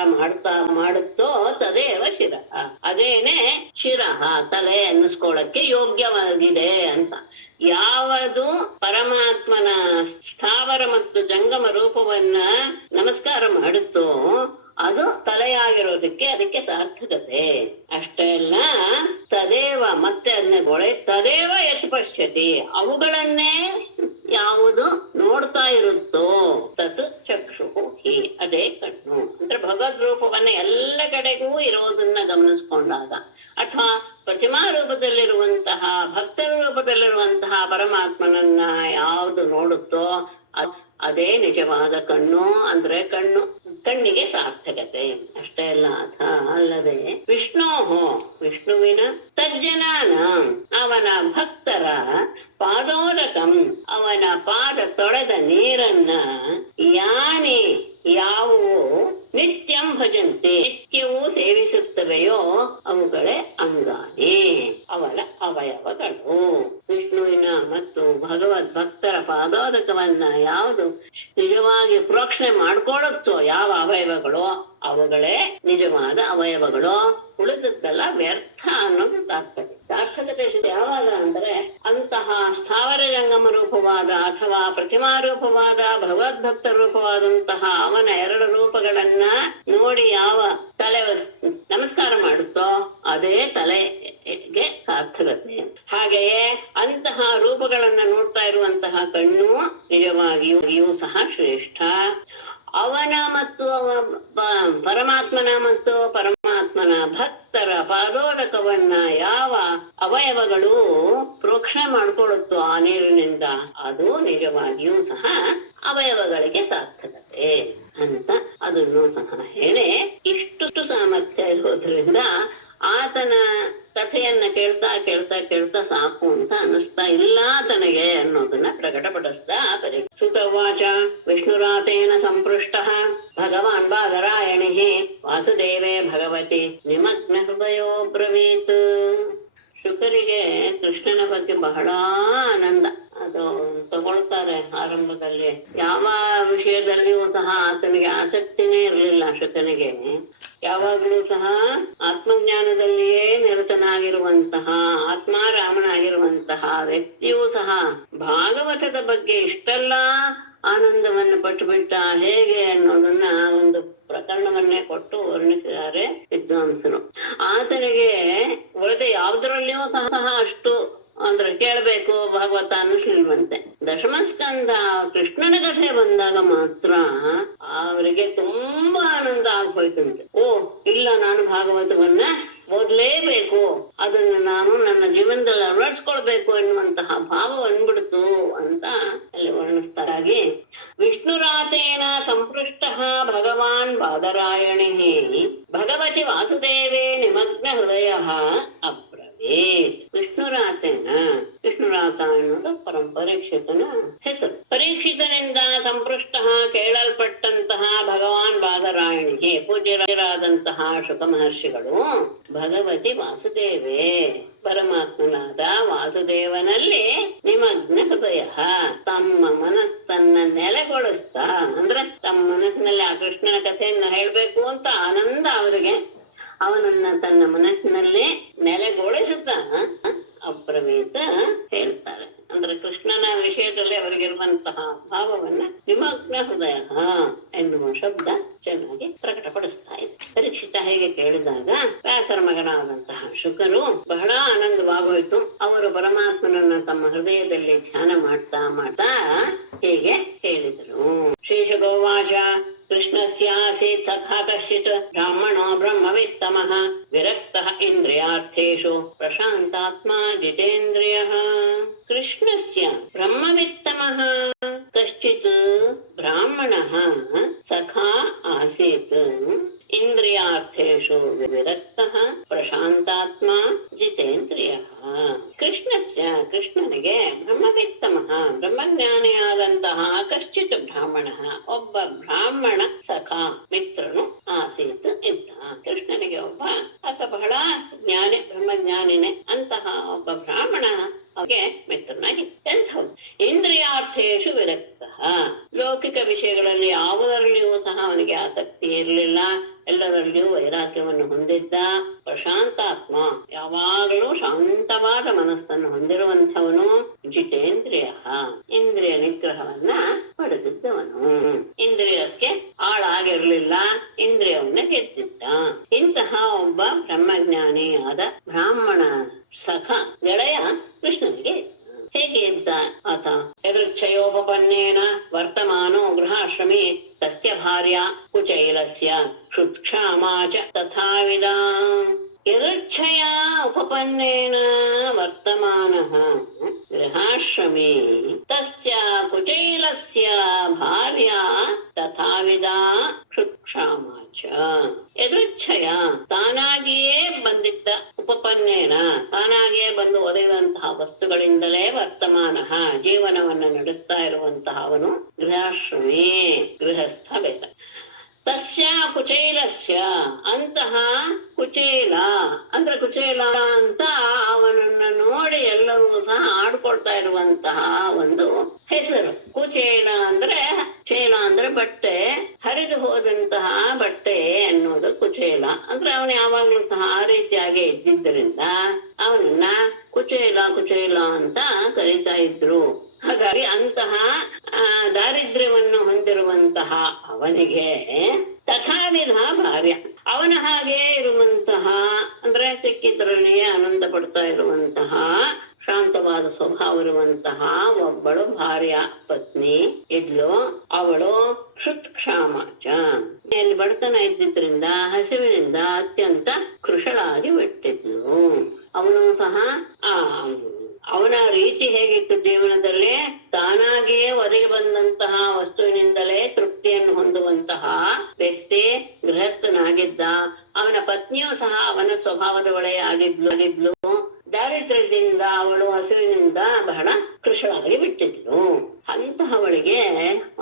ಮಾಡುತ್ತೋ ತದೇವ ಶಿರಃ, ಅದೇನೆ ಶಿರಃ ತಲೆ ಅನ್ನಿಸ್ಕೊಳ್ಳಕ್ಕೆ ಯೋಗ್ಯವಾಗಿದೆ ಅಂತ. ಯಾವುದು ಪರಮಾತ್ಮನ ಸ್ಥಾವರ ಮತ್ತು ಜಂಗಮ ರೂಪವನ್ನ ನಮಸ್ಕಾರ ಮಾಡುತ್ತೋ ಅದು ತಲೆಯಾಗಿರೋದಕ್ಕೆ ಅದಕ್ಕೆ ಸಾರ್ಥಕತೆ. ಅಷ್ಟೇ ಅಲ್ಲ, ತದೇವ ಮತ್ತೆ ಅದನ್ನ ತದೇವ ಯತ್ ಪಶ್ಯತಿ, ಅವುಗಳನ್ನೇ ಯಾವುದು ನೋಡ್ತಾ ಇರುತ್ತೋ ತತ್ ಚಕ್ಷುಹು ಹಿ, ಅದೇ ಕಣ್ಣು. ಅಂದ್ರೆ ಭಗವದ್ ರೂಪವನ್ನ ಎಲ್ಲ ಕಡೆಗೂ ಇರೋದನ್ನ ಗಮನಿಸ್ಕೊಂಡಾಗ, ಅಥವಾ ಪ್ರತಿಮಾ ರೂಪದಲ್ಲಿರುವಂತಹ ಭಕ್ತರ ರೂಪದಲ್ಲಿರುವಂತಹ ಪರಮಾತ್ಮನನ್ನ ಯಾವುದು ನೋಡುತ್ತೋ ಅದೇ ನಿಜವಾದ ಕಣ್ಣು. ಅಂದ್ರೆ ಕಣ್ಣಿಗೆ ಸಾರ್ಥಕತೆ. ಅಷ್ಟೇ ಅಲ್ಲದೆ ವಿಷ್ಣುವಿನ ತಜ್ಜನಾನ ಅವನ ಭಕ್ತರ ಪಾದೋದಕಂ ಅವನ ಪಾದ ತೊಳೆದ ನೀರನ್ನ ಯಾನಿ ಯಾವುವು ನಿತ್ಯಂ ಭಜಂತೆ ನಿತ್ಯವೂ ಸೇವಿಸುತ್ತವೆಯೋ ಅವುಗಳೇ ಅಂಗಾನೇ ಅವಳ ಅವಯವಗಳು. ವಿಷ್ಣುವಿನ ಮತ್ತು ಭಗವದ್ ಭಕ್ತರ ಪಾದೋದಕವನ್ನ ಯಾವುದು ನಿಜವಾಗಿ ಪ್ರೋಕ್ಷಣೆ ಮಾಡ್ಕೊಳ್ಳುತ್ತೋ ಯಾವ ಅವಯವಗಳು ಅವುಗಳೇ ನಿಜವಾದ ಅವಯವಗಳು. ಉಳಿದದ್ದೆಲ್ಲ ವ್ಯರ್ಥ ಅನ್ನೋದು ತಾತ್ಪರ್ಯ. ಸಾರ್ಥಕತೆ ಯಾವಾಗ ಅಂದರೆ ಅಂತಹ ಸ್ಥಾವರ ಜಂಗಮ ರೂಪವಾದ ಅಥವಾ ಪ್ರತಿಮಾ ರೂಪವಾದ ಭಗವದ್ಭಕ್ತ ರೂಪವಾದಂತಹ ಅವನ 2 ರೂಪಗಳನ್ನ ನೋಡಿ ಯಾವ ತಲೆ ನಮಸ್ಕಾರ ಮಾಡುತ್ತೋ ಅದೇ ತಲೆಗೆ ಸಾರ್ಥಕತೆ. ಹಾಗೆಯೇ ಅಂತಹ ರೂಪಗಳನ್ನ ನೋಡ್ತಾ ಇರುವಂತಹ ಕಣ್ಣು ನಿಜವಾಗಿಯೂ ಸಹ ಶ್ರೇಷ್ಠ. ಅವನ ಮತ್ತು ಪರಮಾತ್ಮನ ಮತ್ತು ಪರಮಾತ್ಮನ ಭಕ್ತರ ಪಾದೋದಕವನ್ನ ಯಾವ ಅವಯವಗಳು ಪ್ರೋಕ್ಷಣೆ ಮಾಡ್ಕೊಳ್ಳುತ್ತೋ ಆ ನೀರಿನಿಂದ ಅದು ನಿಜವಾಗಿಯೂ ಸಹ ಅವಯವಗಳಿಗೆ ಸಾರ್ಥಕತೆ ಅಂತ ಅದನ್ನು ಸಹ ಹೇಳಿ ಇಷ್ಟು ಸಾಮರ್ಥ್ಯ ಇರೋದ್ರಿಂದ ಆತನ ಕಥೆಯನ್ನ ಕೇಳ್ತಾ ಕೇಳ್ತಾ ಕೇಳ್ತಾ ಸಾಕು ಅಂತ ಅನ್ನಿಸ್ತಾ ಇಲ್ಲ ತನಗೆ ಅನ್ನೋದನ್ನ ಪ್ರಕಟಪಡಿಸ್ದ ಸುತವಾಚ ವಿಷ್ಣುರಾತೇನ ಸಂಪೃಷ್ಟ ಭಗವಾನ್ ಬಾದರಾಯಣಿ ವಾಸುದೇವೇ ಭಗವತಿ ನಿಮಗ್ನ ಹೃದಯೋ ಬ್ರವೀತ್. ಶುಕರಿಗೆ ಕೃಷ್ಣನ ಬಗ್ಗೆ ಬಹಳ ಆನಂದ. ಅದು ತಗೊಳ್ತಾರೆ ಆರಂಭದಲ್ಲಿ. ಯಾವ ವಿಷಯದಲ್ಲಿಯೂ ಸಹ ಆತನಿಗೆ ಆಸಕ್ತಿನೇ ಇರಲಿಲ್ಲ ಶುಕನಿಗೆ. ಯಾವಾಗಲೂ ಸಹ ಆತ್ಮಜ್ಞಾನದಲ್ಲಿಯೇ ನಿರತನಾಗಿರುವಂತಹ ಆತ್ಮಾರಾಮನಾಗಿರುವಂತಹ ವ್ಯಕ್ತಿಯೂ ಸಹ ಭಾಗವತದ ಬಗ್ಗೆ ಇಷ್ಟೆಲ್ಲ ಆನಂದವನ್ನು ಪಟ್ಟುಬಿಟ್ಟ ಹೇಗೆ ಅನ್ನೋದನ್ನ ಒಂದು ಪ್ರಕರಣವನ್ನೇ ಕೊಟ್ಟು ವರ್ಣಿಸಿದ್ದಾರೆ ವಿದ್ವಾಂಸರು. ಆತನಿಗೆ ಉಳಿದ ಯಾವುದರಲ್ಲಿಯೂ ಸಹ ಅಷ್ಟು ಅಂದ್ರೆ ಕೇಳಬೇಕು ಭಾಗವತ ಅನ್ನಿಸ್ಲಿಲ್ವಂತೆ. ದಶಮಸ್ಕಂದ ಕೃಷ್ಣನ ಕಥೆ ಬಂದಾಗ ಮಾತ್ರ ಅವರಿಗೆ ತುಂಬಾ ಆನಂದ ಆಗ್ಬೋಯ್ತಂತೆ. ಓ ಇಲ್ಲ, ನಾನು ಭಾಗವತವನ್ನ ಓದ್ಲೇಬೇಕು, ಅದನ್ನ ನಾನು ನನ್ನ ಜೀವನದಲ್ಲಿ ಅಳವಡಿಸ್ಕೊಳ್ಬೇಕು ಎನ್ನುವಂತಹ ಭಾವ ಬಂದ್ಬಿಡ್ತು ಅಂತ ಅಲ್ಲಿ ವರ್ಣಿಸ್ತಾರಾಗಿ. ವಿಷ್ಣುರಾತೇನ ಸಂಪೃಷ್ಟ ಭಗವಾನ್ ಬಾದರಾಯಣಿ ಭಗವತಿ ವಾಸುದೇವೇ ನಿಮಗ್ನ ಹೃದಯ ಅಬ್ರವೀತ್. ವಿಷ್ಣುರಾತ ಅನ್ನೋದು ಪರೀಕ್ಷಿತನ ಹೆಸರು. ಪರೀಕ್ಷಿತನಿಂದ ಸಂಪೃಷ್ಟ ಕೇಳಲ್ಪಟ್ಟಂತಹ ಭಗವಾನ್ ಬಾದರಾಯಣಿಗೆ ಪೂಜ್ಯರಾದಂತಹ ಶುಕ ಮಹರ್ಷಿಗಳು ಭಗವತಿ ವಾಸುದೇವೇ ಪರಮಾತ್ಮನಾದ ವಾಸುದೇವನಲ್ಲಿ ನಿಮಗ್ನ ಹೃದಯ ತಮ್ಮ ಮನಸ್ಸನ್ನ ನೆಲೆಗೊಳಿಸ್ತಾ, ಅಂದ್ರೆ ತಮ್ಮ ಮನಸ್ಸಿನಲ್ಲಿ ಆ ಕೃಷ್ಣನ ಕಥೆಯನ್ನ ಹೇಳ್ಬೇಕು ಅಂತ ಆನಂದ ಅವರಿಗೆ, ಅವನನ್ನ ತನ್ನ ಮನಸ್ಸಿನಲ್ಲಿ ನೆಲೆಗೊಳಿಸುತ್ತಾ ಅಪ್ರಮೇತ ಹೇಳ್ತಾರೆ. ಅಂದ್ರೆ ಕೃಷ್ಣನ ವಿಷಯದಲ್ಲಿ ಅವರಿಗಿರುವಂತಹ ಭಾವವನ್ನ ನಿಮಗ್ನ ಹೃದಯ ಎನ್ನುವ ಶಬ್ದ ಚೆನ್ನಾಗಿ ಪ್ರಕಟಪಡಿಸ್ತಾ ಇದೆ. ಪರೀಕ್ಷಿತ ಹೇಗೆ ಕೇಳಿದಾಗ ವ್ಯಾಸರ ಮಗನಾದಂತಹ ಶುಕರು ಬಹಳ ಆನಂದವಾಗೋಯ್ತು. ಅವರು ಪರಮಾತ್ಮನನ್ನ ತಮ್ಮ ಹೃದಯದಲ್ಲಿ ಧ್ಯಾನ ಮಾಡ್ತಾ ಮಾಡ್ತಾ ಹೀಗೆ ಹೇಳಿದರು. ಶ್ರೀಶುಕೋವಾಚ ಕೃಷ್ಣಸ್ಯಾಸೀತ್ ಸಖಾ ಕಶ್ಚಿತ್ ಬ್ರಾಹ್ಮಣೋ ಬ್ರಹ್ಮವಿತ್ತಮಃ ವಿರಕ್ತಃ ಇಂದ್ರಿಯಾರ್ಥೇಷು ಪ್ರಶಾಂತಾತ್ಮ ಜಿತೇಂದ್ರಿಯಃ. ಕೃಷ್ಣಸ್ಯ ಬ್ರಹ್ಮವಿತ್ತಮಃ ಕಶ್ಚಿತ್ ಬ್ರಾಹ್ಮಣಃ ಸಖಾ ಆಸೀತ್ ಇಂದ್ರಿಯಾರ್ಥೇಷು ವಿರಕ್ತಃ ಪ್ರಶಾಂತಾತ್ಮ ಜಿತೇಂದ್ರಿಯಃ. ಕೃಷ್ಣನಿಗೆ ಬ್ರಹ್ಮವಿತ್ತಮಃ ಬ್ರಹ್ಮಜ್ಞಾನಿಯಾದಂತಹ ಕಶ್ಚಿತ್ ಬ್ರಾಹ್ಮಣಃ ಒಬ್ಬ ಬ್ರಾಹ್ಮಣ ಸಖಾ ಮಿತ್ರನು ಆಸೀತ್ ಇದ್ದ. ಕೃಷ್ಣನಿಗೆ ಒಬ್ಬ ಆತ ಬಹಳ ಜ್ಞಾನಿ, ಬ್ರಹ್ಮಜ್ಞಾನಿನೇ ಅಂತಹ ಒಬ್ಬ ಬ್ರಾಹ್ಮಣ ಅವಗೆ ಮಿತ್ರನಾಗಿ ಎಂಥವು. ಇಂದ್ರಿಯಾರ್ಥೇಶು ವಿರಕ್ತ, ಲೌಕಿಕ ವಿಷಯಗಳಲ್ಲಿ ಯಾವುದರಲ್ಲಿಯೂ ಸಹ ಅವನಿಗೆ ಆಸಕ್ತಿ ಇರಲಿಲ್ಲ, ಎಲ್ಲರಲ್ಲಿಯೂ ವೈರಾಗ್ಯವನ್ನು ಹೊಂದಿದ್ದ. ಪ್ರಶಾಂತಾತ್ಮ, ಯಾವಾಗಲೂ ಶಾಂತವಾದ ಮನಸ್ಸನ್ನು ಹೊಂದಿರುವಂಥವನು. ಜಿತೇಂದ್ರಿಯ, ಇಂದ್ರಿಯ ನಿಗ್ರಹವನ್ನ ಪಡೆದಿದ್ದವನು. ಇಂದ್ರಿಯಕ್ಕೆ ಆಳಾಗಿರ್ಲಿಲ್ಲ, ಇಂದ್ರಿಯವನ್ನ ಗೆದ್ದಿದ್ದ. ಇಂತಹ ಒಬ್ಬ ಬ್ರಹ್ಮಜ್ಞಾನಿಯಾದ ಬ್ರಾಹ್ಮಣ ಸಖ ಗೆಳೆಯ ಕೃಷ್ಣನಿಗೆ ಹೇಗೆ ಇದ್ದ ಆತ. ಯದೃಚ್ಛಯೋಪಪನ್ನೇನ ವರ್ತಮಾನೋ ಗೃಹಾಶ್ರಮೇ ತಸ್ಯ ಭಾರ್ಯ ಕುಚೈಲಸ್ಯ ಕ್ಷುತ್ಕ್ಷಾಮಾ ಚ ತಥಾವಿಧ. ಯದೃಚ್ಛಯ ಉಪಪನ್ನೇನ ವರ್ತಮಾನಃ ಗೃಹಾಶ್ರಮೇ ತಸ್ಯ ಕುಚೈಲಸ್ಯ ಭಾರ್ಯ ತಥಾವಿಧ ಕ್ಷುತ್ಕ್ಷಾಮಾ ಚ. ಯದೃಚ್ಛಯ, ತಾನಾಗಿಯೇ ಬಂದಿದ್ದ, ಉಪಪನ್ನೇನ ತಾನಾಗಿಯೇ ಬಂದು ಒದಗಿದಂತಹ ವಸ್ತುಗಳಿಂದಲೇ ವರ್ತಮಾನ ಜೀವನವನ್ನು ನಡೆಸ್ತಾ ಇರುವಂತಹ ಅವನು ಗೃಹಾಶ್ರಮೇ ಗೃಹಸ್ಥ ಬೇಡ. ತಸ್ಯ ಕುಚೇಲಸ್ಯ, ಅಂತಹ ಕುಚೇಲ ಅಂದ್ರೆ ಕುಚೇಲ ಅಂತ ಅವನನ್ನ ನೋಡಿ ಎಲ್ಲರೂ ಸಹ ಆಡ್ಕೊಳ್ತಾ ಇರುವಂತಹ ಒಂದು ಹೆಸರು. ಕುಚೇಲ ಅಂದ್ರೆ, ಚೇಲ ಅಂದ್ರೆ ಬಟ್ಟೆ, ಹರಿದು ಹೋದಂತಹ ಬಟ್ಟೆ ಅನ್ನೋದು ಕುಚೇಲ ಅಂದ್ರೆ. ಅವನು ಯಾವಾಗ್ಲೂ ಸಹ ಆ ರೀತಿಯಾಗಿ ಇದ್ದಿದ್ದರಿಂದ ಅವನನ್ನ ಕುಚೇಲ ಕುಚೇಲ ಅಂತ ಕರೀತಾ ಇದ್ರು. ಹಾಗಾಗಿ ಅಂತಹ ದಾರಿದ್ರ್ಯವನ್ನು ಹೊಂದಿರುವಂತಹ ಅವನಿಗೆ ತಥಾವಿಧ ಭಾರ್ಯ, ಅವನ ಹಾಗೆ ಇರುವಂತಹ ಅಂದ್ರೆ ಸಿಕ್ಕಿದ್ರಲ್ಲಿಯೇ ಆನಂದ ಪಡ್ತಾ ಇರುವಂತಹ ಶಾಂತವಾದ ಸ್ವಭಾವವಿರುವಂತಹ ಒಬ್ಬಳು ಭಾರ್ಯ ಪತ್ನಿ ಇದ್ಲು. ಅವಳು ಕ್ಷುತ್ಕ್ಷಾಮಾಚ, ಇಲ್ಲಿ ಬಡತನ ಇದ್ದಿದ್ರಿಂದ ಹಸಿವಿನಿಂದ ಅತ್ಯಂತ ಕೃಶಳಾಗಿ ಬಿಟ್ಟಿದ್ಲು. ಅವನು ಸಹ ಅವನ ರೀತಿ ಹೇಗಿತ್ತು ಜೀವನದಲ್ಲಿ, ತಾನಾಗಿಯೇ ಒದಗಿ ಬಂದಂತಹ ವಸ್ತುವಿನಿಂದಲೇ ತೃಪ್ತಿಯನ್ನು ಹೊಂದುವಂತಹ ವ್ಯಕ್ತಿ ಗೃಹಸ್ಥನಾಗಿದ್ದ. ಅವನ ಪತ್ನಿಯೂ ಸಹ ಅವನ ಸ್ವಭಾವದ ಒಳೆ ಆಗಿದ್ಲು. ದಾರಿದ್ರ್ಯದಿಂದ ಅವಳು ಹಸಿವಿನಿಂದ ಬಹಳ ಕೃಶಳಾಗಿ ಬಿಟ್ಟಿದ್ಲು. ಅಂತಹವಳಿಗೆ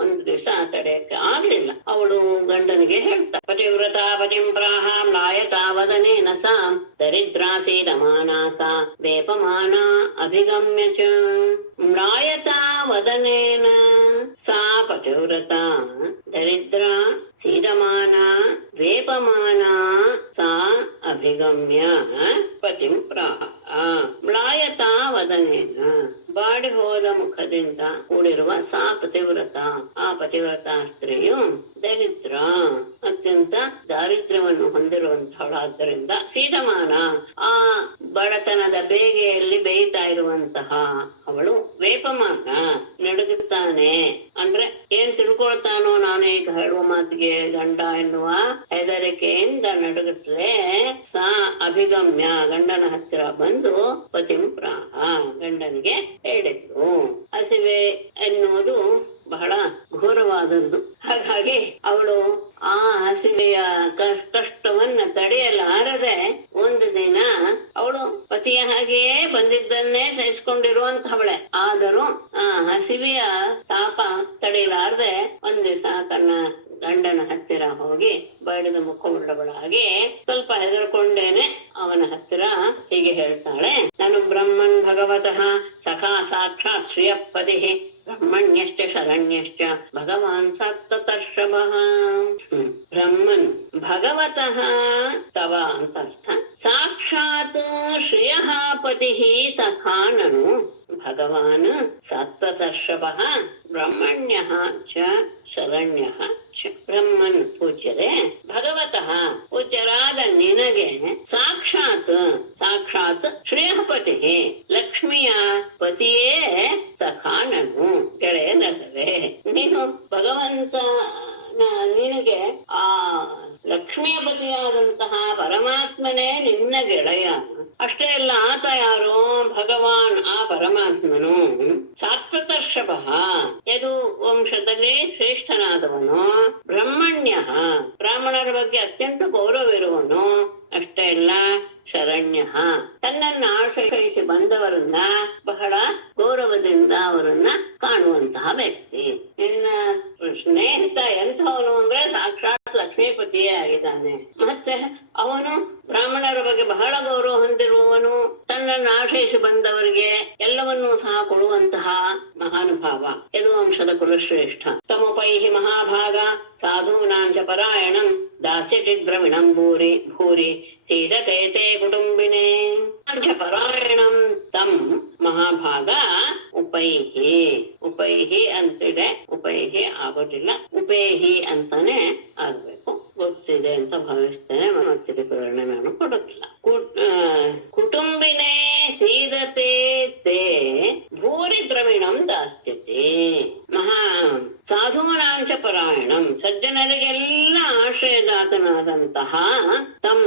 ಒಂದು ದಿವಸ ತಡೆಯಕ್ಕೆ ಆಗ್ಲಿಲ್ಲ. ಅವಳು ಗಂಡನಿಗೆ ಹೇಳ್ತಾ, ಪತಿವ್ರತ ಪತಿಂ ಪ್ರಾಹ ಮ್ಲಾಯತಾ ವದನೇನ ಸಾ ದರಿದ್ರಾಸೀರಮಾನಾಸ ವೇಪಮಾನ ಅಭಿಗಮ್ಯ ಚ. ಮ್ಲಾಯತಾ ವದನೇನ ಸಾ ಪತಿವ್ರತ ದರಿದ್ರ ಸೀದಮಾನ ವೇಪಮಾನ ಸಾ ಅಭಿಗಮ್ಯ ಪತಿಂ ಪ್ರಾಹ. ಮ್ಲಾಯತಾ ವದನೇನ, ಬಾಡಿ ಹೋದ ಮುಖದಿಂದ ಕೂಡಿರುವ ಸಾ ಪತಿವ್ರತ, ಆ ಪತಿವ್ರತ ಸ್ತ್ರೀಯು ದರಿದ್ರ, ಅತ್ಯಂತ ದಾರಿದ್ರ್ಯವನ್ನು ಹೊಂದಿರುವಂತಹಳಾದ್ದರಿಂದ ಸೀದಮಾನ, ಆ ಬಡತನದ ಬೇಗೆಯಲ್ಲಿ ಬೇಯ್ತಾ ಇರುವಂತಹ ಅವಳು ವೇಪಮಾನ, ನಡುಗುತ್ತಾನೆ. ಅಂದ್ರೆ ಏನ್ ತಿಳ್ಕೊಳ್ತಾನೋ ನಾನು ಈಗ ಹೇಳುವ ಮಾತಿಗೆ ಗಂಡ ಎನ್ನುವ ಹೆದರಿಕೆಯಿಂದ ನಡುಗುತ್ತಲೇ ಸಾ ಅಭಿಗಮ್ಯ, ಗಂಡನ ಹತ್ತಿರ ಬಂದು ಪತಿಂ ಪ್ರಾಹ, ಗಂಡನಿಗೆ ಹೇಳಿದ್ಲು. ಹಸಿವೆ ಎನ್ನುವುದು ಬಹಳ ಘೋರವಾದದ್ದು. ಹಾಗಾಗಿ ಅವಳು ಆ ಹಸಿವೆಯ ಕಷ್ಟವನ್ನ ತಡೆಯಲಾರದೆ ಒಂದು ದಿನ ಅವಳು ಪತಿಯ ಹಾಗೆಯೇ ಬಂದಿದ್ದನ್ನೇ ಸಹಿಸಿಕೊಂಡಿರುವಂತಹವಳೆ. ಆದರೂ ಆ ಹಸಿವೆಯ ತಾಪ ತಡೆಯಲಾರದೆ ಒಂದ್ ದಿವಸ ತನ್ನ ಗಂಡನ ಹತ್ತಿರ ಹೋಗಿ ಬಡಿದ ಮುಖವುಳ್ಳವಳಾಗಿ ಸ್ವಲ್ಪ ಹೆದರ್ಕೊಂಡೇನೆ ಅವನ ಹತ್ತಿರ ಹೀಗೆ ಹೇಳ್ತಾಳೆ, ನಾನು ಬ್ರಹ್ಮನ್ ಭಗವತಃ ಸಖಾ ಸಾಕ್ಷಾತ್ ಶ್ರಿಯಪತಿ ಬ್ರಹ್ಮಣ್ಯಶ್ಚ ಶರಣ್ಯಶ್ಚ ಭಗವಾನ್ ಸಪ್ತತರ್ಷಭಃ. ಬ್ರಹ್ಮನ್ ಭಗವತಃ ತವ ಅಂತ ಅರ್ಥ. ಸಾಕ್ಷಾತ್ ಶ್ರಿಯಃ ಪತಿ ಸಖಾ ನನು ಭಗವಾನ್ ಸಪ್ತತರ್ಷಭಃ ಬ್ರಹ್ಮಣ್ಯಃ ಚ ಶರಣ್ಯಃ ಚ. ಬ್ರಹ್ಮನ್ ಪೂಜ್ಯರೇ, ಭಗವತಃ ಪೂಜ್ಯರಾದ ನಿನಗೆ ಸಾಕ್ಷಾತ್ ಸಾಕ್ಷಾತ್ ಶ್ರೇಯಃ ಪತಿ ಲಕ್ಷ್ಮಿಯ ಪತಿಯೇ ಸಖಾ ನನು ಗೆಳೆಯನಲ್ಲವೇ. ನೀನು ಭಗವಂತ ನಿನಗೆ ಆ ಲಕ್ಷ್ಮಿಯ ಪತಿಯಾದಂತಹ ಪರಮಾತ್ಮನೇ ನಿನ್ನ ಗೆಳೆಯ. ಅಷ್ಟೇ ಅಲ್ಲ, ಆತ ಯಾರು? ಭಗವಾನ್, ಆ ಪರಮಾತ್ಮನು ಸಾತ್ವತರ್ಷಭ, ಯದು ವಂಶದಲ್ಲಿ ಶ್ರೇಷ್ಠನಾದವನು, ಬ್ರಹ್ಮಣ್ಯ, ಬ್ರಾಹ್ಮಣರ ಬಗ್ಗೆ ಅತ್ಯಂತ ಗೌರವವಿರುವನು. ಅಷ್ಟೇ ಅಲ್ಲ, ಶರಣ್ಯ, ತನ್ನನ್ನ ಆಶ್ರಯಿಸಿ ಬಂದವರನ್ನ ಬಹಳ ಗೌರವದಿಂದ ಅವರನ್ನ ಕಾಣುವಂತಹ ವ್ಯಕ್ತಿ. ನಿನ್ನ ಸ್ನೇಹಿತ ಎಂಥವನು ಅಂದ್ರೆ ಸಾಕ್ಷಾತ್ ಲಕ್ಷ್ಮೀಪತಿಯೇ ಆಗಿದ್ದಾನೆ. ಮತ್ತೆ ಅವನು ಬ್ರಾಹ್ಮಣರ ಬಗ್ಗೆ ಬಹಳ ಗೌರವ ಹೊಂದಿರುವವನು, ತನ್ನನ್ನು ಆಶ್ರಯಿಸಿ ಬಂದವರಿಗೆ ಎಲ್ಲವನ್ನೂ ಸಹ ಕೊಡುವಂತಹ ಮಹಾನುಭಾವ. ಯದುವಂಶದ ಕುಲಶ್ರೇಷ್ಠ. ತಮೋಪೈಹಿ ಮಹಾಭಾಗ ಸಾಧೂನಾಂಚ ಪರಾಯಣಂ ದಾಸ್ಯಚಿ ದ್ರವಿಣಂ ಭೂರಿ ಭೂರಿ ಸೀದತೆ ತೇ ಕುಟುಂಬಿನೇ. ಪರಾಯಣಂ ತಂ ಮಹಾಭಾಗ ಉಪೈಹಿ. ಉಪೈಹಿ ಅಂತಿದೆ, ಉಪೈಹಿ ಆಗೋದಿಲ್ಲ, ಉಪೇಹಿ ಅಂತಾನೆ ಆಗ್ಬೇಕು. ಗೊತ್ತಿದೆ ಅಂತ ಭಾವಿಸ್ತೇನೆ, ಮತ್ತೆ ವಿವರಣೆ ನಾನು ಕೊಡುತ್ತಿಲ್ಲ. ಕುಟುಂಬಿನೇ ಸೀದತೆ ತೇ ಭೂರಿ ದ್ರವಿಣಂ ದಾಸ್ಯತೆ. ಮಹಾ ಸಾಧೂನಾಂಚ ಪರಾಯಣಂ, ಸಜ್ಜನರಿಗೆಲ್ಲ ಆಶ್ರಯದಾತನಾದಂತಹ ತಂ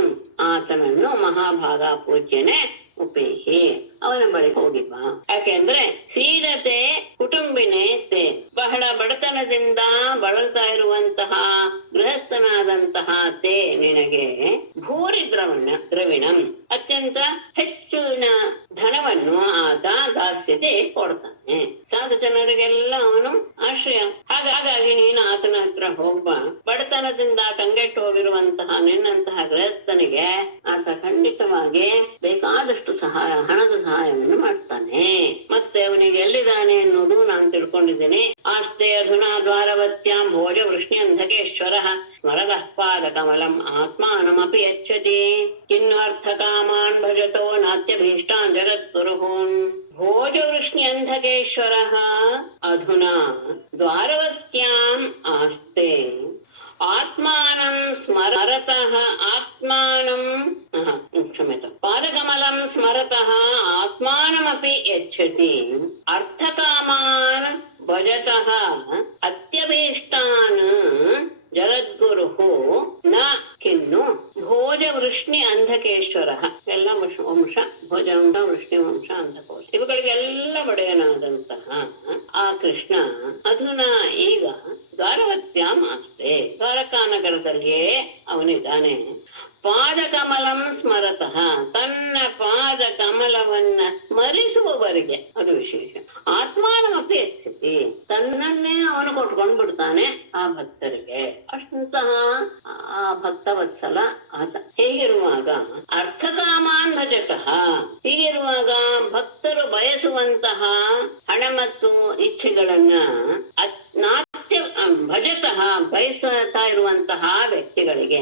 ಆತನನ್ನು ಮಹಾಭಾಗ ಪೂಜ್ಯನೆ ಉಪೇಹಿ, ಅವನ ಬಳಿ ಹೋಗಿ ಬಾ. ಯಾಕೆಂದ್ರೆ ಸೀದತೆ ಕುಟುಂಬಿನೇ ತೇ, ಬಹಳ ಬಡತನದಿಂದ ಬಳಲ್ತಾ ಇರುವಂತಹ ಗೃಹಸ್ಥನಾದಂತಹ ತೇ ನಿನಗೆ ಭೂರಿ ದ್ರವಿಣಂ, ಅತ್ಯಂತ ಹೆಚ್ಚಿನ ಧನವನ್ನು ಆತ ದಾಸ್ಯತೆ ಕೊಡ್ತಾನೆ. ಸಾಧು ಜನರಿಗೆಲ್ಲ ಅವನು ಆಶ್ರಯ. ಹಾಗಾಗಿ ನೀನು ಆತನ ಹತ್ರ ಹೋಗ್ಬಾ. ಬಡತನದಿಂದ ಕಂಗೆಟ್ಟು ಹೋಗಿರುವಂತಹ ನಿನ್ನಂತಹ ಗೃಹಸ್ಥನಿಗೆ ಆತ ಖಂಡಿತವಾಗಿ ಬೇಕಾದಷ್ಟು ಸಹಾಯ, ಹಣದ ಸಹಾಯವನ್ನು ಮಾಡ್ತಾನೆ. ಮತ್ತೆ ಅವನಿಗೆ ಎಲ್ಲಿದ್ದಾನೆ ಅನ್ನೋದು ನಾನು ತಿಳ್ಕೊಂಡಿದ್ದೇನೆ. ಆಸ್ತೆ ಅಧುನಾ ದ್ವಾರವತ್ಯಾಂ ಭೋಜ ವೃಷ್ಣಿ ಅಂಧಕೇಶ್ವರ ಸ್ಮರದ ಪಾದ ಕಮಲಂ ಆತ್ಮಾನಮಪಿ ಯಚ್ಚತಿ. ಕಿನ್ವರ್ಥ ಕಾಮಾನ್ ಭಜತೋ ನಾತ್ಯಭೀಷ್ಟಾನ್ ಜಗತ್ ಜಗದ್ಗುರುः भोजवृष्ण्यन्धकेश्वरः अधुना द्वारवत्याम् आस्ते आत्मानं स्मरतः आत्मानं क्षम्यतां पादकमलं स्मरतः आत्मानमपि यच्छति अर्थकामान् भजतः अत्यभीष्टान् ಜಗದ್ಗುರುಃ ನ ಕಿನ್ನು ಭೋಜವೃಷ್ಣಿ ಅಂಧಕೇಶ್ವರ ಎಲ್ಲ ವಂಶ ಭೋಜವಂಶ ವೃಷ್ಣಿ ವಂಶ ಅಂಧಕೋಶ ಇವುಗಳಿಗೆಲ್ಲ ಒಡೆಯನಾದಂತಹ ಆ ಕೃಷ್ಣ ಅಧುನಾ ಈಗ ದ್ವಾರವತ್ಯಾಂ ಆಸ್ತೆ ದ್ವಾರಕಾ ನಗರದಲ್ಲಿಯೇ ಅವನಿದ್ದಾನೆ. ಪಾದಕಮಲಂ ಸ್ಮರತಃ ತನ್ನ ಪಾದ ಕಮಲವನ್ನ ಸ್ಮರಿಸುವವರಿಗೆ ಅದು ವಿಶೇಷ. ಆತ್ಮಾನಮಪಿ ಯಚ್ಛತಿ ತನ್ನನ್ನೇ ಅವನು ಕೊಟ್ಕೊಂಡು ಬಿಡ್ತಾನೆ ಆ ಭಕ್ತರಿಗೆ. ಅಷ್ಟಂತಹ ಆ ಭಕ್ತವತ್ಸಲ ಆತ. ಹೀಗಿರುವಾಗ ಅರ್ಥಕಾಮಾನ್ ಭಜತಃ ಹೀಗಿರುವಾಗ ಭಕ್ತರು ಬಯಸುವಂತಹ ಹಣ ಮತ್ತು ಇಚ್ಛೆಗಳನ್ನ ಭಜತಃ ಬಯಸ್ತಾ ಇರುವಂತಹ ವ್ಯಕ್ತಿಗಳಿಗೆ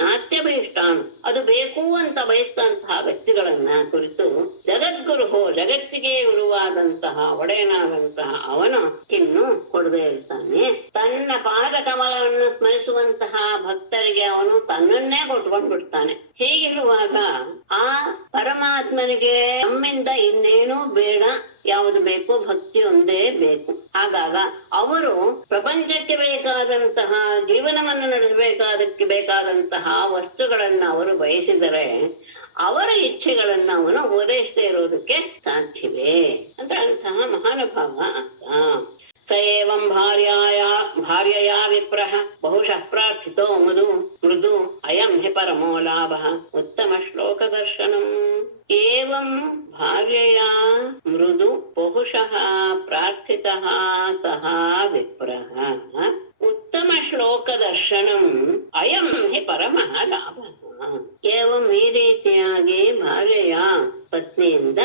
ನಾಟ್ಯಭೀಷ್ಟಾನ್ ಅದು ಬೇಕು ಅಂತ ಬಯಸಿದಂತಹ ವ್ಯಕ್ತಿಗಳನ್ನ ಕುರಿತು ಜಗದ್ಗುರು ಜಗತ್ತಿಗೆ ಗುರುವಾದಂತಹ ಒಡೆಯನಾದಂತಹ ಅವನು ಕಿನ್ನು ಕೊಡದೇ ಇರ್ತಾನೆ. ತನ್ನ ಪಾದ ಕಮಲವನ್ನು ಸ್ಮರಿಸುವಂತಹ ಭಕ್ತರಿಗೆ ಅವನು ತನ್ನನ್ನೇ ಕೊಟ್ಕೊಂಡ್ ಬಿಡ್ತಾನೆ. ಹೀಗಿರುವಾಗ ಆ ಪರಮಾತ್ಮನಿಗೆ ನಮ್ಮಿಂದ ಇನ್ನೇನೂ ಬೇಡ, ಯಾವುದು ಬೇಕು ಭಕ್ತಿ ಒಂದೇ ಬೇಕು. ಹಾಗಾಗ ಅವರು ಪ್ರಪಂಚಕ್ಕೆ ಬೇಕಾದಂತಹ ಜೀವನವನ್ನು ನಡೆಸಬೇಕಾದಕ್ಕೆ ಬೇಕಾದಂತಹ ವಸ್ತುಗಳನ್ನ ಅವರು ಬಯಸಿದರೆ ಅವರ ಇಚ್ಛೆಗಳನ್ನ ಅವನು ಪೂರೈಸದೇ ಇರೋದಕ್ಕೆ ಸಾಧ್ಯವೇ ಅಂದ್ರೆ ಅಂತಹ ಮಹಾನುಭಾವ ಅಂತ. ಸ ಏವಂ ಭಾರ್ಯಯಾ ವಿಪ್ರಃ ಬಹುಶಃ ಪ್ರಾರ್ಥಿತೋ ಮೃದು ಅಯಂ ಹಿ ಪರಮೋ ಲಾಭಃ ಉತ್ತಮ ಶ್ಲೋಕ ದರ್ಶನಂ. ಏವಂ ಭಾರ್ಯಯಾ ಮೃದು ಬಹುಶಃ ಪ್ರಾರ್ಥಿತಃ ಸಹ ವಿಪ್ರಃ ಉತ್ತಮ ಶ್ಲೋಕ ದರ್ಶನಂ ಅಯಂ ಹಿ ಪರಮಃ ಲಾಭಃ. ಏವಂ ಈ ರೀತಿಯಾಗಿ ಭಾರ್ಯೆಯ ಪತ್ನಿಯಿಂದ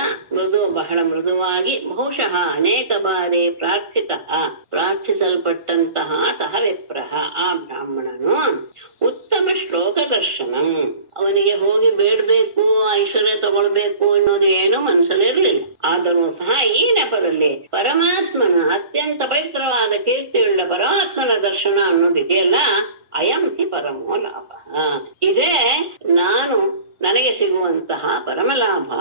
ಬಹಳ ಮೃದುವಾಗಿ ಬಹುಶಃ ಅನೇಕ ಬಾರಿ ಪ್ರಾರ್ಥಿಸಲ್ಪಟ್ಟಂತಹ ಸಹ ವಿಪ್ರಃ ಆ ಬ್ರಾಹ್ಮಣನು ಉತ್ತಮ ಶ್ಲೋಕ ದರ್ಶನಂ ಅವನಿಗೆ ಹೋಗಿ ಬೇಡಬೇಕು ಐಶ್ವರ್ಯ ತಗೊಳ್ಬೇಕು ಅನ್ನೋದು ಏನೋ ಮನಸ್ಸಲ್ಲಿರ್ಲಿಲ್ಲ. ಆದರೂ ಸಹ ಈ ನೆಪದಲ್ಲಿ ಪರಮಾತ್ಮನ ಅತ್ಯಂತ ಪವಿತ್ರವಾದ ಕೀರ್ತಿಯುಳ್ಳ ಪರಮಾತ್ಮನ ದರ್ಶನ ಅನ್ನೋದಿದೆಯಲ್ಲ, ಅಯಂ ಹಿ ಪರಮೋ ಲಾಭ, ಇದೇ ನನಗೆ ಸಿಗುವಂತಹ ಪರಮಲಾಭ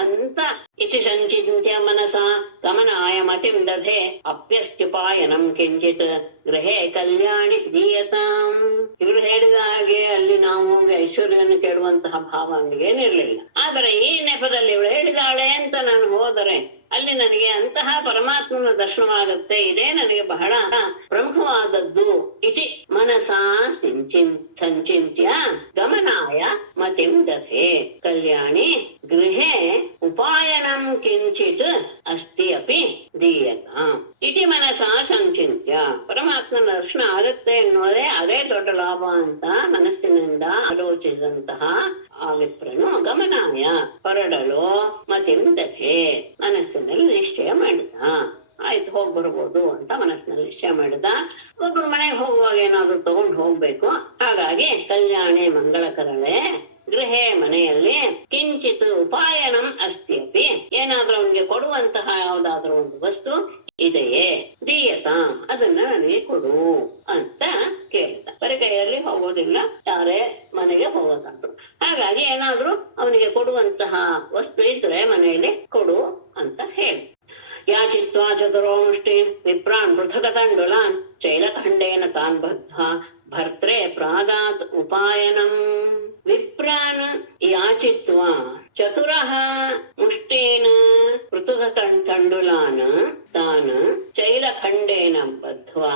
ಅಂತ ಇತಿ ಸಂಚಿತ್ಯ ಮನಸ ಗಮನಾಯ ಮತಿಂ ದಧೆ ಅಪ್ಯಸ್ತ್ಯುಪಾಯನಂ ಕಿಂಚಿತ್ ಗೃಹೇ ಕಲ್ಯಾಣಿ ದೀಯತಾಂ. ಇವರು ಹೇಳಿದ ಹಾಗೆ ಅಲ್ಲಿ ನಾವು ಹೋಗಿ ಐಶ್ವರ್ಯವನ್ನು ಕೇಳುವಂತಹ ಭಾವ ಏನಿರ್ಲಿಲ್ಲ. ಆದರೆ ಈ ನೆಪದಲ್ಲಿ ಇವಳು ಹೇಳಿದಾಳೆ ಅಂತ ನಾನು ಹೋದರೆ ಅಲ್ಲಿ ನನಗೆ ಅಂತಹ ಪರಮಾತ್ಮನ ದರ್ಶನವಾಗುತ್ತೆ, ಇದೇ ನನಗೆ ಬಹಳ ಪ್ರಮುಖವಾದದ್ದು. ಇತಿ ಮನಸಾ ಸಂಚಿತ್ಯ ಗಮನಾಯ ಮತಿಂ ದಧೆ ಕಲ್ಯಾಣಿ ಗೃಹೇ ಉಪಾಯನಂ ಕಿಂಚಿತ್ ಅಸ್ತಿ ಅಪಿ ದೀಯತಾಂ. ಇತಿ ಮನಸಾ ಸಂಚಿತ್ಯ ಪರಮಾತ್ಮನ ದರ್ಶನ ಆಗತ್ತೆ ಎನ್ನುವುದೇ ಅದೇ ದೊಡ್ಡ ಲಾಭ ಅಂತ ಮನಸ್ಸಿನಿಂದ ಆಲೋಚಿಸಿದಂತಹ ಆ ವಿಪ್ರನು ಗಮನಾಯ ಹೊರಡಲು ಮತಿಂ ದಧೆ ಮನಸ್ಸಿನಲ್ಲಿ ನಿಶ್ಚಯ ಮಾಡಿದ. ಆಯ್ತು ಹೋಗ್ ಬರ್ಬೋದು ಅಂತ ಮನಸ್ಸಿನಲ್ಲಿ ನಿಶ್ಚಯ ಮಾಡಿದ. ಒಬ್ಬರು ಮನೆಗೆ ಹೋಗುವಾಗ ಏನಾದ್ರು ತಗೊಂಡು ಹೋಗ್ಬೇಕು. ಹಾಗಾಗಿ ಕಲ್ಯಾಣಿ ಮಂಗಳಕರಳೆ ಗೃಹೇ ಮನೆಯಲ್ಲಿ ಕಿಂಚಿತ್ ಉಪಾಯನಂ ಅಸ್ತಿ ಅಪಿ ಏನಾದ್ರೂ ಅವನಿಗೆ ಕೊಡುವಂತಹ ಯಾವ್ದಾದ್ರೂ ಒಂದು ವಸ್ತು ಇದೆಯೇ ದೀಯತಾಂ ಅದನ್ನ ನನಗೆ ಕೊಡು ಅಂತ ಕೇಳಿದ. ಬರೀ ಕೈಯಲ್ಲಿ ಹೋಗೋದಿಲ್ಲ, ಯಾರೇ ಮನೆಗೆ ಹೋಗೋದಾದ್ರು. ಹಾಗಾಗಿ ಏನಾದ್ರೂ ಅವನಿಗೆ ಕೊಡುವಂತಹ ವಸ್ತು ಇದ್ರೆ ಮನೆಯಲ್ಲಿ ಕೊಡು ಅಂತ ಹೇಳಿ. ಯಾಚಿತ್ವಾ ಚತುರೋ ಮುಷ್ಟಿನ್ ವಿಪ್ರಾನ್ ಪೃಥಗತಂಡುಲಾನ್ ಚೈಲಖಂಡೇನ ತಾನ್ ಬದ್ಧ್ವಾ ಭರ್ತ್ರೆ ಪ್ರಾದಾತ್ ಉಪಾಯನಂ. ವಿಪ್ರಾನ್ ಯಾಚಿತ್ವಾ ಚತುರಃ ಮುಷ್ಟೇನ ಪೃಥುಕತಂಡುಲಾನ್ ತಾನ್ ಚೈಲಖಂಡೇನ ಬದ್ಧ್ವಾ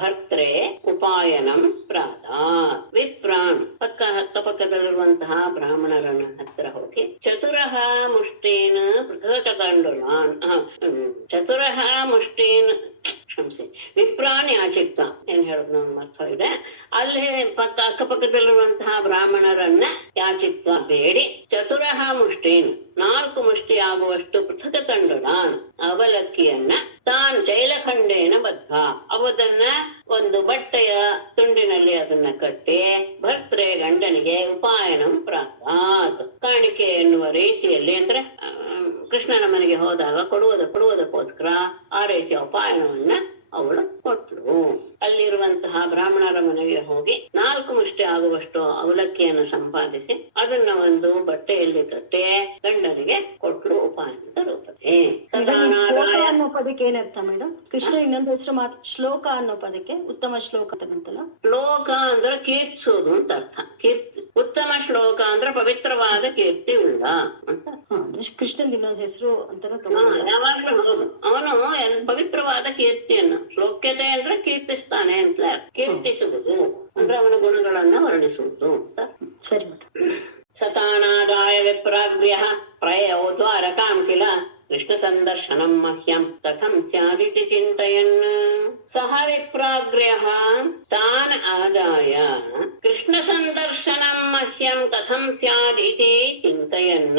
ಭರ್ತ್ರೆ ಉಪಾಯನಂ ಪ್ರಾದಾತ್. ವಿಪ್ರಾನ್ ಅಕ್ಕಪಕ್ಕದಲ್ಲಿರುವಂತಹ ಬ್ರಾಹ್ಮಣರನ್ನ ಹತ್ತಿರ ಹೋಗಿ ಚತುರಃ ಮುಷ್ಟೇನ ಪೃಥುಕತಂಡುಲಾನ್ ಚತುರಃ ಮುಷ್ಟೇನ ಕ್ಷಮಿಸಿ ವಿಪ್ರಾನ್ ಯಾಚಿತ್ತ ಏನ್ ಹೇಳುದು ನಾವು ಅರ್ಥ ಇದೆ. ಅಲ್ಲಿ ಅಕ್ಕಪಕ್ಕದಲ್ಲಿರುವಂತಹ ಬ್ರಾಹ್ಮಣರನ್ನ ಯಾಚಿತ್ತ ಬೇಡಿ ಚತುರಃ ಮುಷ್ಟೇನ್ 4 ಮುಷ್ಟಿ ಆಗುವಷ್ಟು ಪೃಥಕ ತಂಡುಲಾನ್ ಅವಲಕ್ಕಿಯನ್ನ ತಾನ್ ಚೈಲಖಂಡೇನ ಬದ್ಧ ಅವದನ್ನ ಒಂದು ಬಟ್ಟೆಯ ತುಂಡಿನಲ್ಲಿ ಅದನ್ನ ಕಟ್ಟಿ ಭರ್ತ್ರೆ ಗಂಡನಿಗೆ ಉಪಾಯನಂ ಪ್ರಾದಾತ್ ಕಾಣಿಕೆ ಎನ್ನುವ ರೀತಿಯಲ್ಲಿ ಅಂದ್ರೆ ಕೃಷ್ಣನ ಮನೆಗೆ ಹೋದಾಗ ಕೊಡುವುದಕ್ಕೋಸ್ಕರ ಆ ರೀತಿಯ ಉಪಾಯನವನ್ನ ಅವಳು ಕೊಟ್ಲು. ಅಲ್ಲಿರುವಂತಹ ಬ್ರಾಹ್ಮಣರ ಮನೆಗೆ ಹೋಗಿ 4 ಮುಷ್ಟಿ ಆಗುವಷ್ಟು ಅವಲಕ್ಕಿಯನ್ನು ಸಂಪಾದಿಸಿ ಅದನ್ನ ಒಂದು ಬಟ್ಟೆಯಲ್ಲಿ ಕಟ್ಟಿ ಗಂಡನಿಗೆ ಕೊಟ್ಲು ಉಪಾಯನದ ರೂಪದಲ್ಲಿ. ಶ್ಲೋಕ ಅನ್ನೋ ಪದಕ್ಕೆ ಏನರ್ಥ ಮೇಡಮ್? ಕೃಷ್ಣ ಇನ್ನೊಂದು ಹೆಸರು ಮಾತ್ರ ಶ್ಲೋಕ ಅನ್ನೋ ಪದಕ್ಕೆ ಉತ್ತಮ ಶ್ಲೋಕ ಅಂತಲ್ಲ. ಶ್ಲೋಕ ಅಂದ್ರೆ ಕೀರ್ತಿಸೋದು ಅಂತ ಅರ್ಥ. ಕೀರ್ತಿ ಉತ್ತಮ ಶ್ಲೋಕ ಅಂದ್ರೆ ಪವಿತ್ರವಾದ ಕೀರ್ತಿ ಉಳ್ಳ ಅಂತ. ಕೃಷ್ಣನ್ ಇನ್ನೊಂದು ಹೆಸರು ಅಂತ ಯಾವಾಗ್ಲೂ ಹೌದು. ಅವನು ಪವಿತ್ರವಾದ ಕೀರ್ತಿಯನ್ನು, ಶ್ಲೋಕ್ಯತೆ ಅಂದ್ರೆ ಕೀರ್ತಿಸ್ತಾನೆ ಅಂತ, ಕೀರ್ತಿಸುವುದು ಅಂದ್ರೆ ಅವನ ಗುಣಗಳನ್ನ ವರ್ಣಿಸುವುದು ಅಂತ. ಸರಿ. ಸತಾನಾದಾಯ ವಿಪ್ರಾಗ್ರ್ಯ ಪ್ರಯೋ ದ್ವಾರಕಾಂ ಕಿಲ ಕೃಷ್ಣ ಸಂದರ್ಶನಂ ಮಹ್ಯಂ ಕಥಂ ಸ್ಯಾದಿತಿ ಚಿಂತಯನ್. ಸಹ ವಿಪ್ರಾಗ್ರ್ಯಃ ತಾನ್ ಆದಾಯ ಕೃಷ್ಣ ಸಂದರ್ಶನಂ ಮಹ್ಯಂ ಕಥಂ ಸ್ಯಾದಿತಿ ಚಿಂತಯನ್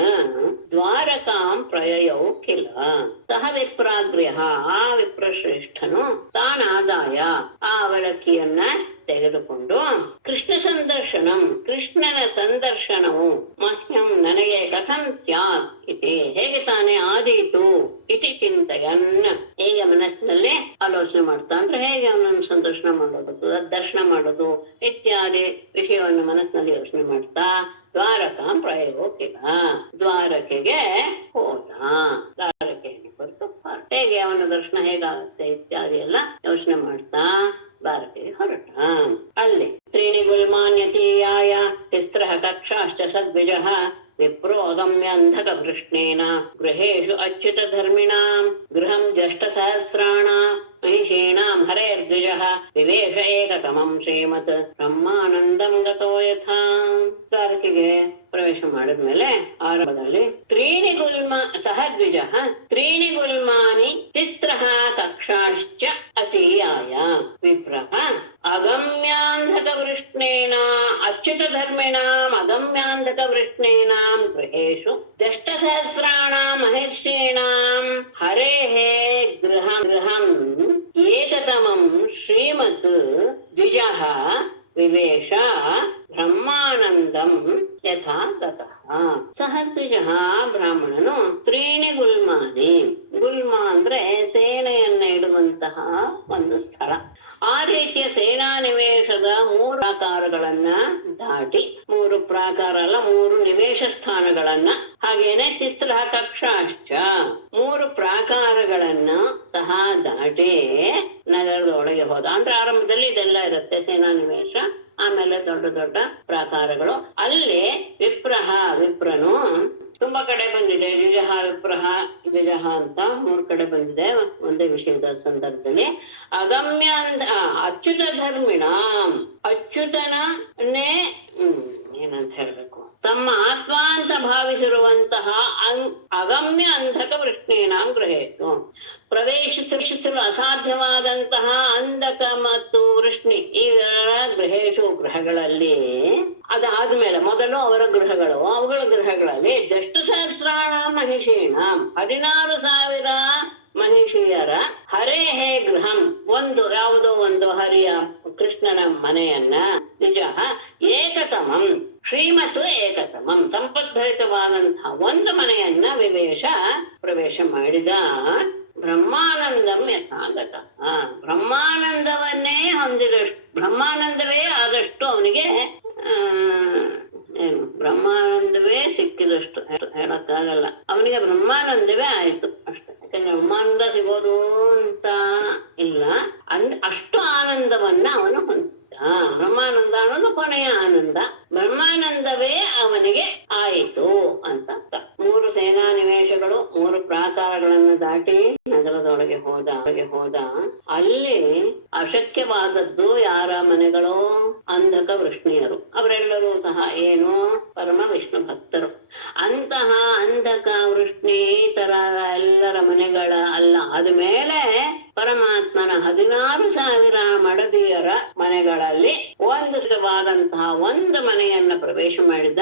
ದ್ವಾರಕಾಂ ಪ್ರಯಯೌ ಕಿಲ. ಸಹ ವಿಪ್ರಾಗ್ರ್ಯಃ ಆ ವಿಪ್ರಶ್ರೇಷ್ಠನು ತಾನಾದಾಯ ಆ ಅವಲಕ್ಕಿಯನ್ನ ತೆಗೆದುಕೊಂಡು ಕೃಷ್ಣ ಸಂದರ್ಶನಂ ಕೃಷ್ಣನ ಸಂದರ್ಶನವು ಮಹ್ಯಂ ನನಗೆ ಕಥಂ ಸ್ಯಾತ್ ಇತಿ ಹೇಗೆ ತಾನೇ ಆದೀತು ಇತಿ ಚಿಂತಯನ್ ಹೇಗೆ ಮನಸ್ಸಿನಲ್ಲಿ ಆಲೋಚನೆ ಮಾಡ್ತಾ ಅಂದ್ರೆ ಹೇಗೆ ಅವನನ್ನು ಸಂದರ್ಶನ ಮಾಡೋದು, ದರ್ಶನ ಮಾಡೋದು ಇತ್ಯಾದಿ ವಿಷಯವನ್ನು ಮನಸ್ಸಿನಲ್ಲಿ ಯೋಚನೆ ಮಾಡ್ತಾ ದ್ವಾರಕಾಂ ಪ್ರಯೋಗೋ ಕಿಲ ದ್ವಾರಕೆಗೆ ಹೋದ. ದ್ವಾರಕೆಯನ್ನು ಹೊರತು ಹೇಗೆ ಅವನ ದರ್ಶನ ಹೇಗಾಗುತ್ತೆ ಇತ್ಯಾದಿ ಎಲ್ಲ ಯೋಚನೆ ಮಾಡ್ತಾ ದ್ವಾರಕೆಗೆ ಹೊರಟ. ಅಲ್ಲಿ ತ್ರೀಣಿ ಗುಲ್ಮಾನ್ಯತೀಯಾಯ ತಿಸ್ರಃ ಕಕ್ಷಾಶ್ಚ ಸದ್ವಿಜಃ ವಿಪ್ರೋ ಅಗಮ್ಯಂಧಕ ವೃಷ್ಣೇನ ಗೃಹೇಷು ಅಚ್ಯುತ ಧರ್ಮಿಣಾಂ ಗೃಹಂ ಜ್ಯೇಷ್ಠ ಸಹಸ್ರಾಣ ಮಹಿಷೀಣಾಂ ಹರೇರ್ದ್ವಿಜಃ ವಿವೇಶ ಏಕತಮಂ ಶ್ರೀಮತ್ ಬ್ರಹ್ಮಾನಂದಂ ಗತೋ ಯಥಾ. ದ್ವಾರಕೆಗೆ ಪ್ರವೇಶ ಮಾಡಿದ್ಮೇಲೆ ಆರಂಭದಲ್ಲಿ ತ್ರೀಣಿ ಗುಲ್ಮಾನಿ ತಿಸ್ರಃ ಕಕ್ಷಾಶ್ಚ ಅತೀಯಾಯ ವಿಪ್ರಃ ಅಗಮ್ಯಾಂಧಕ ವೃಷ್ಣೇನ ಅಚ್ಯುತ ಧರ್ಮಿಣಾಂ ಅಗಮ್ಯಾಂಧಕ ವೃಷ್ಣೇನಾಂ ಗೃಹೇಷು ದಷ್ಟಸಹಸ್ರಾಣಾಂ ಮಹರ್ಷೀಣಾಂ ಹರೇಃ ಗೃಹಂ ಏಕತಮಂ ಶ್ರೀಮತ್ ದ್ವಿಜಃ ವಿವೇಶ ಬ್ರಹ್ಮಾನಂದಂ ಯಥಾ ಗತಃ. ಸಹ ದ್ವಿಜಃ ಬ್ರಾಹ್ಮಣನು ತ್ರೀಣಿ ಗುಲ್ಮಾನಿ, ಗುಲ್ಮ ಅಂದ್ರೆ ಸೇನೆಯನ್ನ ಇಡುವಂತಹ ಒಂದು ಸ್ಥಳ. ಆ ರೀತಿಯ ಸೇನಾ ನಿವೇಶದ 3 ಪ್ರಾಕಾರಗಳನ್ನ ದಾಟಿ, 3 ಪ್ರಾಕಾರ ಅಲ್ಲ 3 ನಿವೇಶ ಸ್ಥಾನಗಳನ್ನ, ಹಾಗೇನೆ ತಿಸ್ರಃ ಕಕ್ಷಾಶ್ಚ 3 ಪ್ರಾಕಾರಗಳನ್ನ ಸಹ ದಾಟಿ ನಗರದ ಒಳಗೆ ಹೋದ. ಅಂದ್ರೆ ಆರಂಭದಲ್ಲಿ ಇದೆಲ್ಲ ಇರುತ್ತೆ, ಸೇನಾ ನಿವೇಶ, ಆಮೇಲೆ ದೊಡ್ಡ ದೊಡ್ಡ ಪ್ರಾಕಾರಗಳು. ಅಲ್ಲಿ ವಿಪ್ರನು ತುಂಬಾ ಕಡೆ ಬಂದಿದೆ, ದ್ವಿಜಃ ವಿಪ್ರಹ ದ್ವಿಜಃ ಅಂತ 3 ಕಡೆ ಬಂದಿದೆ ಒಂದೇ ವಿಷಯದ ಸಂದರ್ಭದಲ್ಲಿ. ಅಗಮ್ಯ ಅಚ್ಯುತ ಧರ್ಮಿಣ, ಅಚ್ಯುತನೇ ಏನಂತ ಹೇಳ್ಬೇಕು, ತಮ್ಮ ಆತ್ಮ ಅಂತ ಭಾವಿಸಿರುವಂತಹ ಅಗಮ್ಯ ಅಂಧಕ ವೃಷ್ಣೀನಾಂ ಗೃಹೇಶು ಪ್ರವೇಶಿಸಲು ಅಸಾಧ್ಯವಾದಂತಹ ಅಂಧಕ ಮತ್ತು ವೃಷ್ಣಿ ಇವರ ಗೃಹೇಶು ಗೃಹಗಳಲ್ಲಿ, ಅದಾದ್ಮೇಲೆ ಮೊದಲು ಅವರ ಗೃಹಗಳು, ಅವುಗಳ ಗೃಹಗಳಲ್ಲಿ ಜಷ್ಟು ಸಹಸ್ರಾಣ ಮಹಿಷೀಣ 16,000 ಮಹಿಷಿಯರ ಹರೇಹೇ ಗೃಹಂ ಯಾವುದೋ ಒಂದು ಹರಿಯ ಕೃಷ್ಣನ ಮನೆಯನ್ನ ನಿಜ ಏಕತಮಂ ಶ್ರೀಮತ್ ಏಕತಮಂ ಸಂಪದ್ಭರಿತವಾದಂತಹ ಒಂದು ಮನೆಯನ್ನ ಪ್ರವೇಶ ಮಾಡಿದ. ಬ್ರಹ್ಮಾನಂದಂ ಯಥಾಗತ, ಬ್ರಹ್ಮಾನಂದವನ್ನೇ ಹೊಂದಿದಷ್ಟು, ಬ್ರಹ್ಮಾನಂದವೇ ಆದಷ್ಟು ಅವನಿಗೆ ಬ್ರಹ್ಮಾನಂದವೇ ಸಿಕ್ಕಿದಷ್ಟು ಹೇಳಕ್ಕಾಗಲ್ಲ, ಅವನಿಗೆ ಬ್ರಹ್ಮಾನಂದವೇ ಆಯ್ತು ಅಷ್ಟೇ. ಯಾಕಂದ್ರೆ ಬ್ರಹ್ಮಾನಂದ ಸಿಗೋದು ಅಂತ ಇಲ್ಲ, ಅಷ್ಟು ಆನಂದವನ್ನ ಅವನು ಹೊಂದಿದ. ಬ್ರಹ್ಮಾನಂದ ಅನ್ನೋದು ಕೊನೆಯ ಆನಂದ, ಬ್ರಹ್ಮಾನಂದವೇ ಅವನಿಗೆ ಆಯಿತು ಅಂತ. 3 ಸೇನಾ ನಿವೇಶಗಳು 3 ಪ್ರಾಕಾರಗಳನ್ನು ದಾಟಿ ನಗರದೊಳಗೆ ಹೋದ. ಅಲ್ಲಿ ಅಶಕ್ಯವಾದದ್ದು ಯಾರ ಮನೆಗಳು? ಅಂಧಕ ವೃಷ್ಣಿಯರು. ಅವರೆಲ್ಲರೂ ಸಹ ಏನು ಪರಮ ವಿಷ್ಣು ಭಕ್ತರು. ಅಂತಹ ಅಂಧಕ ವೃಷ್ಣಿ ತರ ಎಲ್ಲರ ಮನೆಗಳ ಅಲ್ಲ, ಆದ್ಮೇಲೆ ಪರಮಾತ್ಮನ 16,000 ಮಡದಿಯರ ಮನೆಗಳಲ್ಲಿ ಒಂದು ಮನೆಯನ್ನ ಪ್ರವೇಶ ಮಾಡಿದ.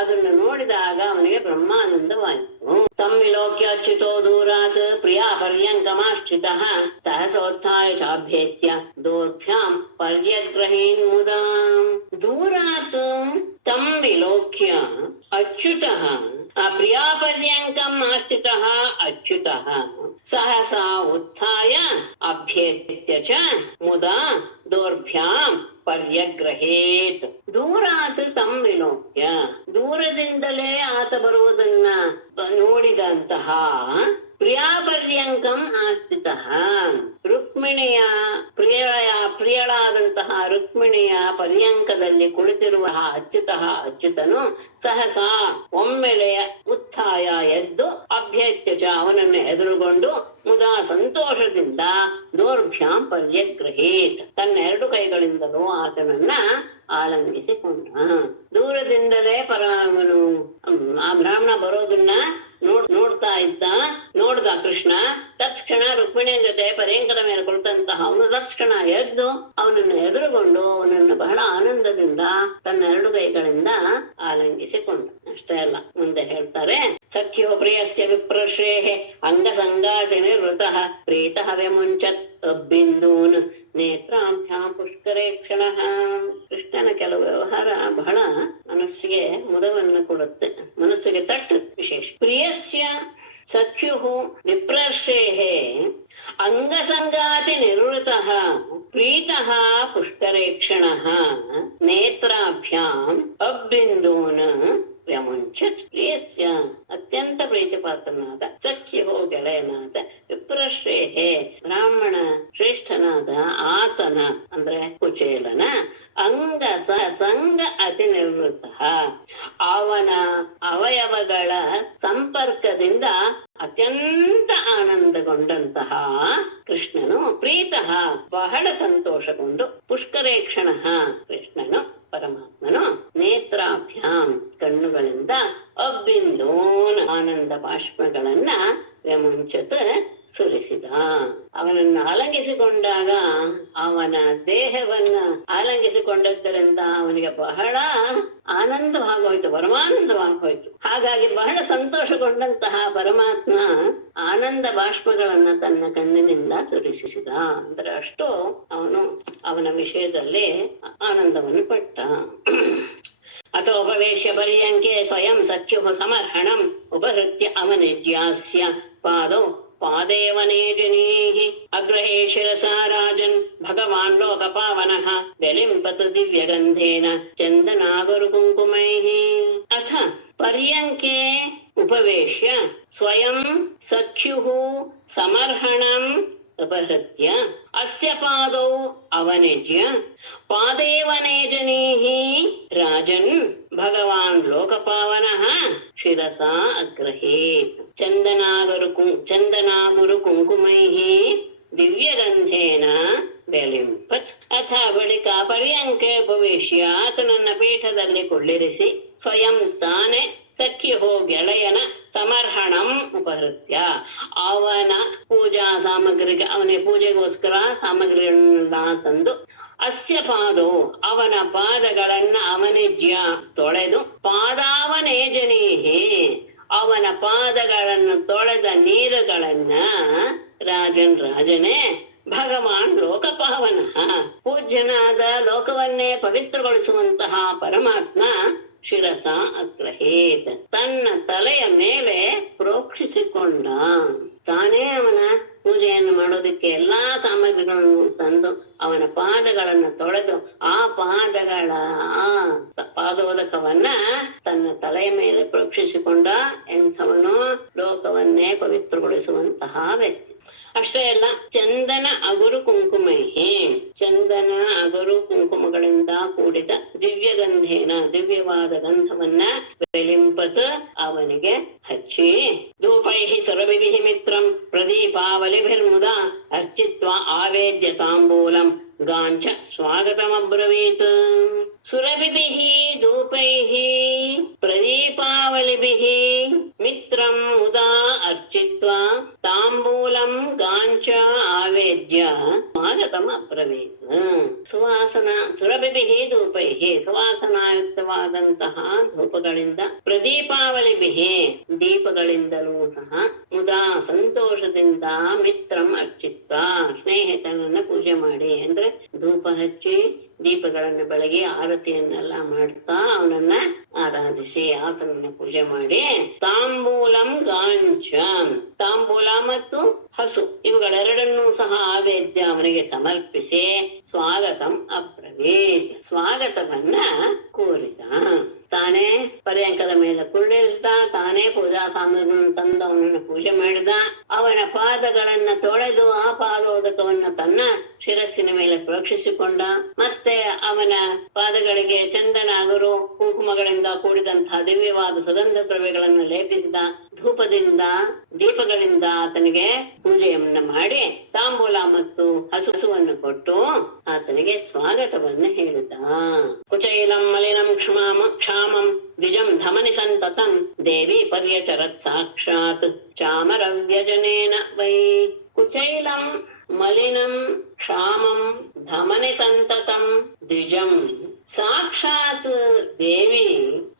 ಅದನ್ನು ನೋಡಿದಾಗ ಅವನಿಗೆ ಬ್ರಹ್ಮಾನಂದವಾಯಿತು. तं विलोक्य अच्युतो दूरात् प्रियापर्यङ्कमाश्रितः सहसोत्थाय चाभ्येत्य दोर्भ्यां पर्यग्रहीन् मुदा दूरात् तं विलोक्य अच्युतः प्रियापर्यङ्कम् आश्रितः अच्युतः सहसा उत्थाय अभ्येत्य च मुदा दोर्भ्यां ಪರ್ಯಗ್ರಹೇತ್ ದೂರಾತ್ ತಂ ವಿಲೋಕ್ಯ ದೂರದಿಂದಲೇ ಆತ ಬರುವುದನ್ನ ನೋಡಿದಂತಹ ಪ್ರಿಯಾಪರ್ಯಂಕಂ ಆಸ್ಥಿತಃ ರುಕ್ಮಿಣಿಯ ಪ್ರಿಯಳಾದಂತಹ ರುಕ್ಮಿಣಿಯ ಪರ್ಯಂಕದಲ್ಲಿ ಕುಳಿತಿರುವ ಅಚ್ಯುತನು ಸಹಸಾ ಒಮ್ಮೆಲೆ ಉತ್ಥಾಯ ಎದ್ದು ಅಭ್ಯತ್ಯ ಚ ಅವನನ್ನು ಎದುರುಗೊಂಡು ಮುದಾ ಸಂತೋಷದಿಂದ ದೌರ್ಭ್ಯಾಂ ಪರ್ಯಗ್ರಹೇತ್ ತನ್ನ ಎರಡು ಕೈಗಳಿಂದಲೂ ಆತನನ್ನ ಆಲಂಗಿಸಿಕೊಂಡ. ದೂರದಿಂದಲೇ ಅವನು ಆ ಬ್ರಾಹ್ಮಣ ಬರೋದನ್ನ ನೋಡ್ದ ಕೃಷ್ಣ. ತತ್ಕ್ಷಣ ರುಕ್ಮಿಣಿಯ ಜೊತೆ ಪರ್ಯಂಕದ ಮೇಲೆ ಕುಳಿತಂತಹ ಅವನು ತತ್ಕ್ಷಣ ಎದ್ದು ಅವನನ್ನು ಎದುರುಗೊಂಡು ಅವನನ್ನು ಬಹಳ ಆನಂದದಿಂದ ತನ್ನ ಎರಡು ಕೈಗಳಿಂದ ಆಲಂಗಿಸಿಕೊಂಡ. ಅಷ್ಟೇ ಅಲ್ಲ, ಮುಂದೆ ಹೇಳ್ತಾರೆ, ಸಖ್ಯೋ ಪ್ರಿಯಸ್ಯ ವಿಪ್ರಶ್ರೇಹೆ ಅಂಗಸಂಗಾತಿ ನಿರ್ವೃತಃ ಪ್ರೀತಃ ವ್ಯಮುಂಚತ್ ಅಬ್ಬಿಂದೂನ್ ನೇತ್ರಾಭ್ಯಾಂ ಪುಷ್ಕರೇಕ್ಷಣ. ಕೃಷ್ಣನ ಕೆಲವು ವ್ಯವಹಾರ ಬಹಳ ಮನಸ್ಸಿಗೆ ಮುದವನ್ನು ಕೊಡುತ್ತೆ, ಮನಸ್ಸಿಗೆ ತಟ್ಟುತ್ತೆ. ವಿಶೇಷ ಪ್ರಿಯಸ್ಯ ಸಖ್ಯು ವಿಪ್ರಶ್ರೇಃ ಅಂಗಸಂಗಾತಿ ನಿವೃತಃ ಪ್ರೀತಃ ಪುಷ್ಕರೇಕ್ಷಣಃ ನೇತ್ರಾಭ್ಯಾಂ ಅಬ್ಬಿಂದೂನ್ ವ್ಯಮುಂಚತ್. ಪ್ರಿಯಸ್ಯ ಅತ್ಯಂತ ಪ್ರೀತಿಪಾತ್ರನಾದ ಸಖ್ಯೋ ಗೆಳೆಯನಾದ ವಿಪ್ರಶ್ರೇಹೇ ಬ್ರಾಹ್ಮಣ ಶ್ರೇಷ್ಠನಾದ ಆತನ ಅಂದ್ರೆ ಕುಚೇಲನ ಸಂಗ ಅತಿ ನಿವೃತ್ತ ಅವನ ಅವಯವಗಳ ಸಂಪರ್ಕದಿಂದ ಅತ್ಯಂತ ಆನಂದಗೊಂಡಂತಹ ಕೃಷ್ಣನು ಪ್ರೀತಃ ಬಹಳ ಸಂತೋಷಗೊಂಡು ಪುಷ್ಕರೇಕ್ಷಣ ಕೃಷ್ಣನು ಪರಮಾತ್ಮನು ನೇತ್ರಾಭ್ಯಾಂ ಕಣ್ಣುಗಳಿಂದ ಅಬ್ಬಿಂದೂನ್ ಆನಂದ ಬಾಷ್ಪಗಳನ್ನ ವ್ಯಮುಂಚತ್ ಸುರಿಸಿದ. ಅವನನ್ನು ಆಲಂಗಿಸಿಕೊಂಡಾಗ ಅವನ ದೇಹವನ್ನ ಆಲಂಗಿಸಿಕೊಂಡದ್ದರಿಂದ ಅವನಿಗೆ ಬಹಳ ಆನಂದವಾಗೋಯ್ತು, ಪರಮಾನಂದವಾಗೋಯ್ತು. ಹಾಗಾಗಿ ಬಹಳ ಸಂತೋಷಗೊಂಡಂತಹ ಪರಮಾತ್ಮ ಆನಂದ ಬಾಷ್ಪಗಳನ್ನ ತನ್ನ ಕಣ್ಣಿನಿಂದ ಸುರಿಸಿದ. ಅಂದ್ರೆ ಅಷ್ಟು ಅವನ ವಿಷಯದಲ್ಲಿ ಆನಂದವನ್ನು ಪಟ್ಟ. ಅಥೋಪವೇಶ್ಯ ಪರ್ಯಂಕೆ ಸ್ವಯಂ ಸಖ್ಯು ಸಮರ್ಹಣಂ ಉಪಹೃತ್ಯ ಅವನಿಜ್ಯಾಸ್ಯ ಪಾದೌ ಪಾದೇವನೇಜನೀಃ ಅಗ್ರಹೇ ಶಿರಸಾ ರಾಜನ್ ಭಗವಾನ್ ಲೋಕಪಾವನಃ ವ್ಯಲಿಂಪತ್ ದಿವ್ಯಗಂಧೇನ ಚಂದನಾಗರು ಕುಂಕುಮೈಃ. ಅಥ ಪರ್ಯಂಕೆ ಉಪವೇಶ್ಯ ಸ್ವಯಂ ಸಖ್ಯುಃ ಸಮರ್ಹಣಂ ಉಪಹೃತ್ಯ ಅಸ್ಯ ಪಾದೌ ಅವನಿಜ್ಯ ಪಾದೇವನೇಜನೀಃ ರಾಜನ್ ಭಗವಾನ್ ಲೋಕಪಾವನಃ ಶಿರಸಾ ಅಗ್ರಹೇತ್ ಚಂದನಾಗುರು ಕುಂಕುಮೈಃ ದಿವ್ಯಗಂಧೇನ ವ್ಯಲಿಂಪತ್. ಅಥ ಬಳಿಕ ಪರ್ಯಂಕೆ ಉಪವೇಶ್ಯ ಆತನನ್ನ ಪೀಠದಲ್ಲಿ ಕೊಳ್ಳಿರಿಸಿ ಸ್ವಯಂ ತಾನೇ ಸಖ್ಯೋ ಗೆಳೆಯನ ಸಮರ್ಹಣಂ ಉಪಹೃತ್ಯ ಅವನ ಪೂಜಾ ಸಾಮಗ್ರಿಗೆ ಅವನಿಗೆ ಪೂಜೆಗೋಸ್ಕರ ಸಾಮಗ್ರಿಗಳನ್ನ ತಂದು ಅಸ್ಯ ಪಾದವು ಅವನ ಪಾದಗಳನ್ನ ಅವನಿಜ್ಯ ತೊಳೆದು ಪಾದಾವನೇಜನೀಹಿ ಅವನ ಪಾದಗಳನ್ನು ತೊಳೆದ ನೀರುಗಳನ್ನ ರಾಜನೇ ಭಗವಾನ್ ಲೋಕಪಾವನ ಪೂಜ್ಯನಾದ ಲೋಕವನ್ನೇ ಪವಿತ್ರಗೊಳಿಸುವಂತಹ ಪರಮಾತ್ಮ ಶಿರಸ ಅಗ್ರಹೇತ್ ತನ್ನ ತಲೆಯ ಮೇಲೆ ಪ್ರೋಕ್ಷಿಸಿಕೊಂಡ. ತಾನೇ ಅವನ ಪೂಜೆಯನ್ನು ಮಾಡೋದಕ್ಕೆ ಎಲ್ಲಾ ಸಾಮಗ್ರಿಗಳನ್ನು ತಂದು ಅವನ ಪಾದಗಳನ್ನು ತೊಳೆದು ಆ ಪಾದಗಳ ಪಾದೋದಕವನ್ನ ತನ್ನ ತಲೆಯ ಮೇಲೆ ಪ್ರೋಕ್ಷಿಸಿಕೊಂಡ ಎಂಥವನು ಲೋಕವನ್ನೇ ಪವಿತ್ರಗೊಳಿಸುವಂತಹ ವ್ಯಕ್ತಿ. ಅಷ್ಟೇ ಅಲ್ಲ, ಚಂದನ ಅಗುರು ಕುಂಕುಮೈಹಿ ಚಂದನ ಅಗುರು ಕುಂಕುಮಗಳಿಂದ ಕೂಡಿದ ದಿವ್ಯಗಂಧೇನ ದಿವ್ಯವಾದ ಗಂಧವನ್ನ ವ್ಯಲಿಂಪತ್ ಅವನಿಗೆ ಹಚ್ಚಿ ಧೂಪೈಹಿ ಸುರಭಿಭಿಃ ಮಿತ್ರಂ ಪ್ರದೀಪಾವಲಿಭಿರ್ಮುದಾ ಅರ್ಚಿತ್ವಾ ಆವೇದ್ಯ ತಾಂಬೂಲಂ ಗಾಂಚ ಸ್ವಾಗತಮಬ್ರವೀತ್. ಸುರಭಿಭಿಃ ಧೂಪೈಃ ಪ್ರದೀಪಾವಲಿಭಿಃ ಮಿತ್ರಂ ಮುದಾ ಅರ್ಚಿತ್ವಾ ತಾಂಬೂಲಂ ಗಾಂಚ ಆವೇದ್ಯ ಸ್ವಾಗತಂ ಅಬ್ರವೀತ್. ಸುರಭಿಭಿಃ ಧೂಪೈಃ ಸುವಾಸನಾಯುಕ್ತವಾದ ಪವಿತ್ರವಾದಂತಹ ಧೂಪಗಳಿಂದ ಪ್ರದೀಪಾವಳಿ ಬಿಹೆ ದೀಪಗಳಿಂದಲೂ ಸಹ ಮುದಾ ಸಂತೋಷದಿಂದ ಮಿತ್ರಂ ಅರ್ಚಿತ್ವ ಸ್ನೇಹಿತನನ್ನ ಪೂಜೆ ಮಾಡಿ ಅಂದ್ರೆ ಧೂಪ ಹಚ್ಚಿ ದೀಪಗಳನ್ನು ಬೆಳಗಿ ಆರತಿಯನ್ನೆಲ್ಲ ಮಾಡ್ತಾ ಅವನನ್ನ ಆರಾಧಿಸಿ ಆತನನ್ನ ಪೂಜೆ ಮಾಡಿ ತಾಂಬೂಲಂ ಗಾಂಚಂ ತಾಂಬೂಲ ಮತ್ತು ಹಸು ಇವುಗಳೆರಡನ್ನೂ ಸಹ ಆವೇದ್ಯ ಅವನಿಗೆ ಸಮರ್ಪಿಸಿ ಸ್ವಾಗತಂ ಅಬ್ರವೀತ್ ಸ್ವಾಗತವನ್ನ ಕೋರಿದ. ತಾನೇ ಪರ್ಯಂಕದ ಮೇಲೆ ಕುಳ್ಳಿರಿಸಿದ, ತಾನೇ ಪೂಜಾ ಸಾಮಗ್ರಿಗಳನ್ನು ತಂದು ಅವನನ್ನು ಪೂಜೆ ಮಾಡಿದ. ಅವನ ಪಾದಗಳನ್ನ ತೊಳೆದು ಆ ಪಾದೋದಕವನ್ನ ತನ್ನ ಶಿರಸ್ಸಿನ ಮೇಲೆ ಪ್ರೋಕ್ಷಿಸಿಕೊಂಡ. ಮತ್ತೆ ಅವನ ಪಾದಗಳಿಗೆ ಚಂದನ ಅಗರು ಕುಂಕುಮಗಳಿಂದ ಕೂಡಿದಂತಹ ದಿವ್ಯವಾದ ಸುಗಂಧ ದ್ರವ್ಯಗಳನ್ನು ಲೇಪಿಸಿದ. ಧೂಪದಿಂದ ದೀಪಗಳಿಂದ ಆತನಿಗೆ ಪೂಜೆಯನ್ನ ಮಾಡಿ ತಾಂಬೂಲ ಮತ್ತು ಹಸುವನ್ನು ಕೊಟ್ಟು ಆತನಿಗೆ ಸ್ವಾಗತವನ್ನು ಹೇಳಿದ. ಕುಚೈಲಂ ಮಲಿನಂ ಕ್ಷಾಮಂ ದ್ವಿಜಂ ಧಮನಿ ಸಂತತಂ ದೇವಿ ಪರ್ಯಚರತ್ ಸಾಕ್ಷಾತ್ ಚಾಮರವ್ಯಜನೇನ ವೈ. ಕುಚೈಲಂ ಮಲಿನಂ ಕ್ಷಾಮಂ ಧಮನಿ ಸಂತತಂ ದ್ವಿಜಂ ಸಾಕ್ಷಾತ್ ದೇವಿ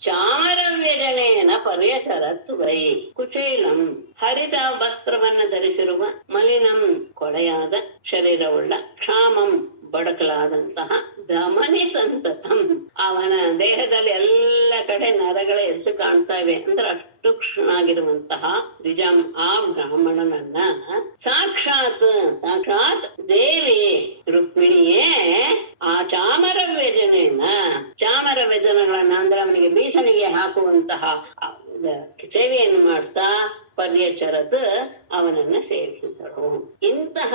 ಚಾಮರವ್ಯಜನೇನ ಪರ್ಯಚರತ್ ವೈ. ಕುಚೈಲಂ ಹರಿದ ವಸ್ತ್ರವನ್ನ ಧರಿಸಿರುವ, ಮಲಿನಂ ಕೊಳೆಯಾದ ಶರೀರವುಳ್ಳ, ಕ್ಷಾಮಂ ಬಡಕಲಾದಂತಹ, ಧಮನಿ ಸಂತತಂ ಅವನ ದೇಹದಲ್ಲಿ ಎಲ್ಲ ಕಡೆ ನರಗಳ ಎದ್ದು ಕಾಣ್ತಾ ಇವೆ ಅಂದ್ರೆ ಅಷ್ಟು ಕ್ಷಣಾಗಿರುವಂತಹ ದ್ವಿಜಂ ಆ ಬ್ರಾಹ್ಮಣನನ್ನ ಸಾಕ್ಷಾತ್ ದೇವಿ ರುಕ್ಮಿಣಿಯೇ ಆ ಚಾಮರ ವ್ಯಜನೇನ ಚಾಮರ ವ್ಯಜನಗಳನ್ನ ಅಂದ್ರೆ ಅವನಿಗೆ ಬೀಸನಿಗೆ ಹಾಕುವಂತಹ ಸೇವೆಯನ್ನು ಮಾಡ್ತಾ ಪರ್ಯಚರತ್ ಅವನನ್ನ ಸೇವಿಸಿದಳು. ಇಂತಹ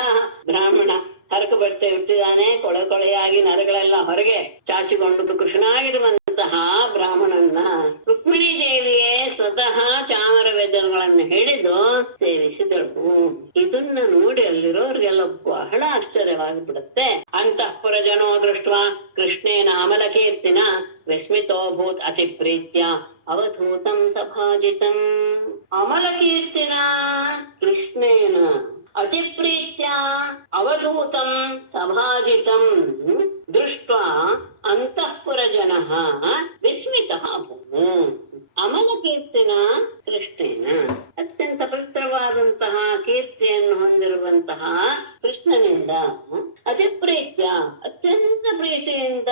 ಬ್ರಾಹ್ಮಣ ಹರಕು ಬಟ್ಟೆ ಇಟ್ಟಿದ್ದಾನೆ, ಕೊಳೆಯಾಗಿ ನರಗಳೆಲ್ಲ ಹೊರಗೆ ಚಾಚಿಕೊಂಡು ಕೃಷ್ಣನಾಗಿರುವಂತಹ ಬ್ರಾಹ್ಮಣನ್ನ ರುಕ್ಮಿಣಿ ದೇವಿಯೇ ಸ್ವತಃ ಚಾಮರ ವ್ಯಜನಗಳನ್ನು ಹಿಡಿದು ಸೇವಿಸಿದಳು. ಇದನ್ನ ನೋಡಿ ಅಲ್ಲಿರೋರಿಗೆಲ್ಲ ಬಹಳ ಆಶ್ಚರ್ಯವಾಗಿ ಬಿಡುತ್ತೆ. ಅಂತಃಪುರ ಜನೋ ದೃಷ್ಟ ಕೃಷ್ಣೇನ ಅಮಲ ಕೀರ್ತಿನ ವಿಸ್ಮಿತೋಭೂತ್ ಅತಿ ಪ್ರೀತ್ಯ ಅವಧೂತಂ ಸಭಾಜಿತಂ. ಅಮಲ ಕೀರ್ತಿನ ಕೃಷ್ಣೇನ ಅತಿ ಪ್ರೀತ್ಯ ಅವಧೂತಂ ಸಭಾಜಿತಂ ದೃಷ್ಟ್ವಾ ಅಂತಃಪುರ ಜನಃ ವಿಸ್ಮಿತಃ ಅಭೂತ್. ಅಮಲ ಕೀರ್ತಿನ ಕೃಷ್ಣೇನ ಅತ್ಯಂತ ಪವಿತ್ರವಾದಂತಹ ಕೀರ್ತಿಯನ್ನು ಹೊಂದಿರುವಂತಹ ಕೃಷ್ಣನಿಂದ ಅತಿ ಪ್ರೀತ್ಯ ಅತ್ಯಂತ ಪ್ರೀತಿಯಿಂದ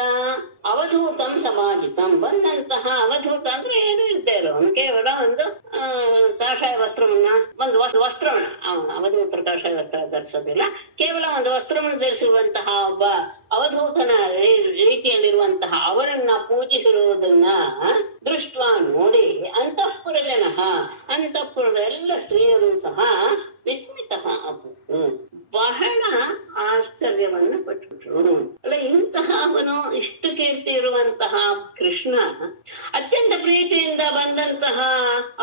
ಅವಧೂತಂ ಸಮಾಜಿತಂ ಬಂದಂತಹ ಅವಧೂತ ಅಂದ್ರೆ ಏನು ಇದ್ದೇ ಇರೋನು ಕೇವಲ ಒಂದು ಕಾಷಾಯ ವಸ್ತ್ರವನ್ನ ಒಂದು ವಸ್ತ್ರವನ್ನ ಅವಧೂತರ ಕಾಷಾಯ ವಸ್ತ್ರ ಧರಿಸೋದಿಲ್ಲ, ಕೇವಲ ಒಂದು ವಸ್ತ್ರವನ್ನು ಧರಿಸಿರುವಂತಹ ಒಬ್ಬ ಅವಧೂತನ ರೀತಿಯಲ್ಲಿರುವಂತಹ ಅವರನ್ನ ಪೂಜಿಸಿರುವುದನ್ನ ದೃಷ್ಟ ನೋಡಿ ಅಂತಃಪುರ ಜನ ಅಂತಃಪುರದ ಎಲ್ಲ ಸ್ತ್ರೀಯರು ಸಹ ವಿಸ್ಮಿತ ಅಭೂತ್ ಬಹಳ ಆಶ್ಚರ್ಯವನ್ನು ಪಟ್ಟರು. ಅಲ್ಲ, ಇಂತಹ ಅವನು ಇಷ್ಟು ಕೀರ್ತಿ ಇರುವಂತಹ ಕೃಷ್ಣ ಅತ್ಯಂತ ಪ್ರೀತಿಯಿಂದ ಬಂದಂತಹ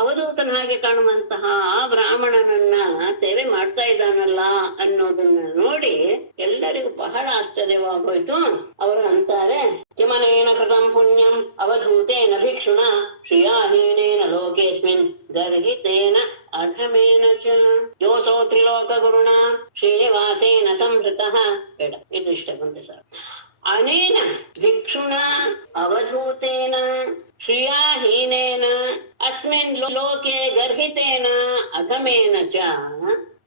ಅವಧೂತನ ಹಾಗೆ ಕಾಣುವಂತಹ ಆ ಬ್ರಾಹ್ಮಣನನ್ನ ಸೇವೆ ಮಾಡ್ತಾ ಇದ್ದಾನಲ್ಲ ಅನ್ನೋದನ್ನ ನೋಡಿ ಎಲ್ಲರಿಗೂ ಬಹಳ ಆಶ್ಚರ್ಯವಾಗೋಯ್ತು. ಅವರು ಅಂತಾರೆ, ಕಿಮನೇನ ಕೃತಂ ಪುಣ್ಯಂ ಅವಧೂತೇನ ಭಿಕ್ಷುಣ ಶ್ರಿಯಾಹೀನೇನ ಲೋಕೇಸ್ಮಿನ್ ಗರ್ಹಿತೇನ ಅಧಮೇನ ಚ ಯೋಸೋ ತ್ರಿಲೋಕ ಗುರುಣ ಶ್ರೀನಿವಾಸೇನ ಸಂಹೃತಃ. ಬೇಡ, ಇದು ಇಷ್ಟ ಬಂತೆ ಸರ್. ಅನೇನ ಭಿಕ್ಷುಣ ಅವಧೂತೇನ ಶ್ರಿಯಾಹೀನೇನ ಅಸ್ಮಿನ್ ಲೋಕೆ ಗರ್ಹಿತೇನ ಅಧಮೇನ ಚ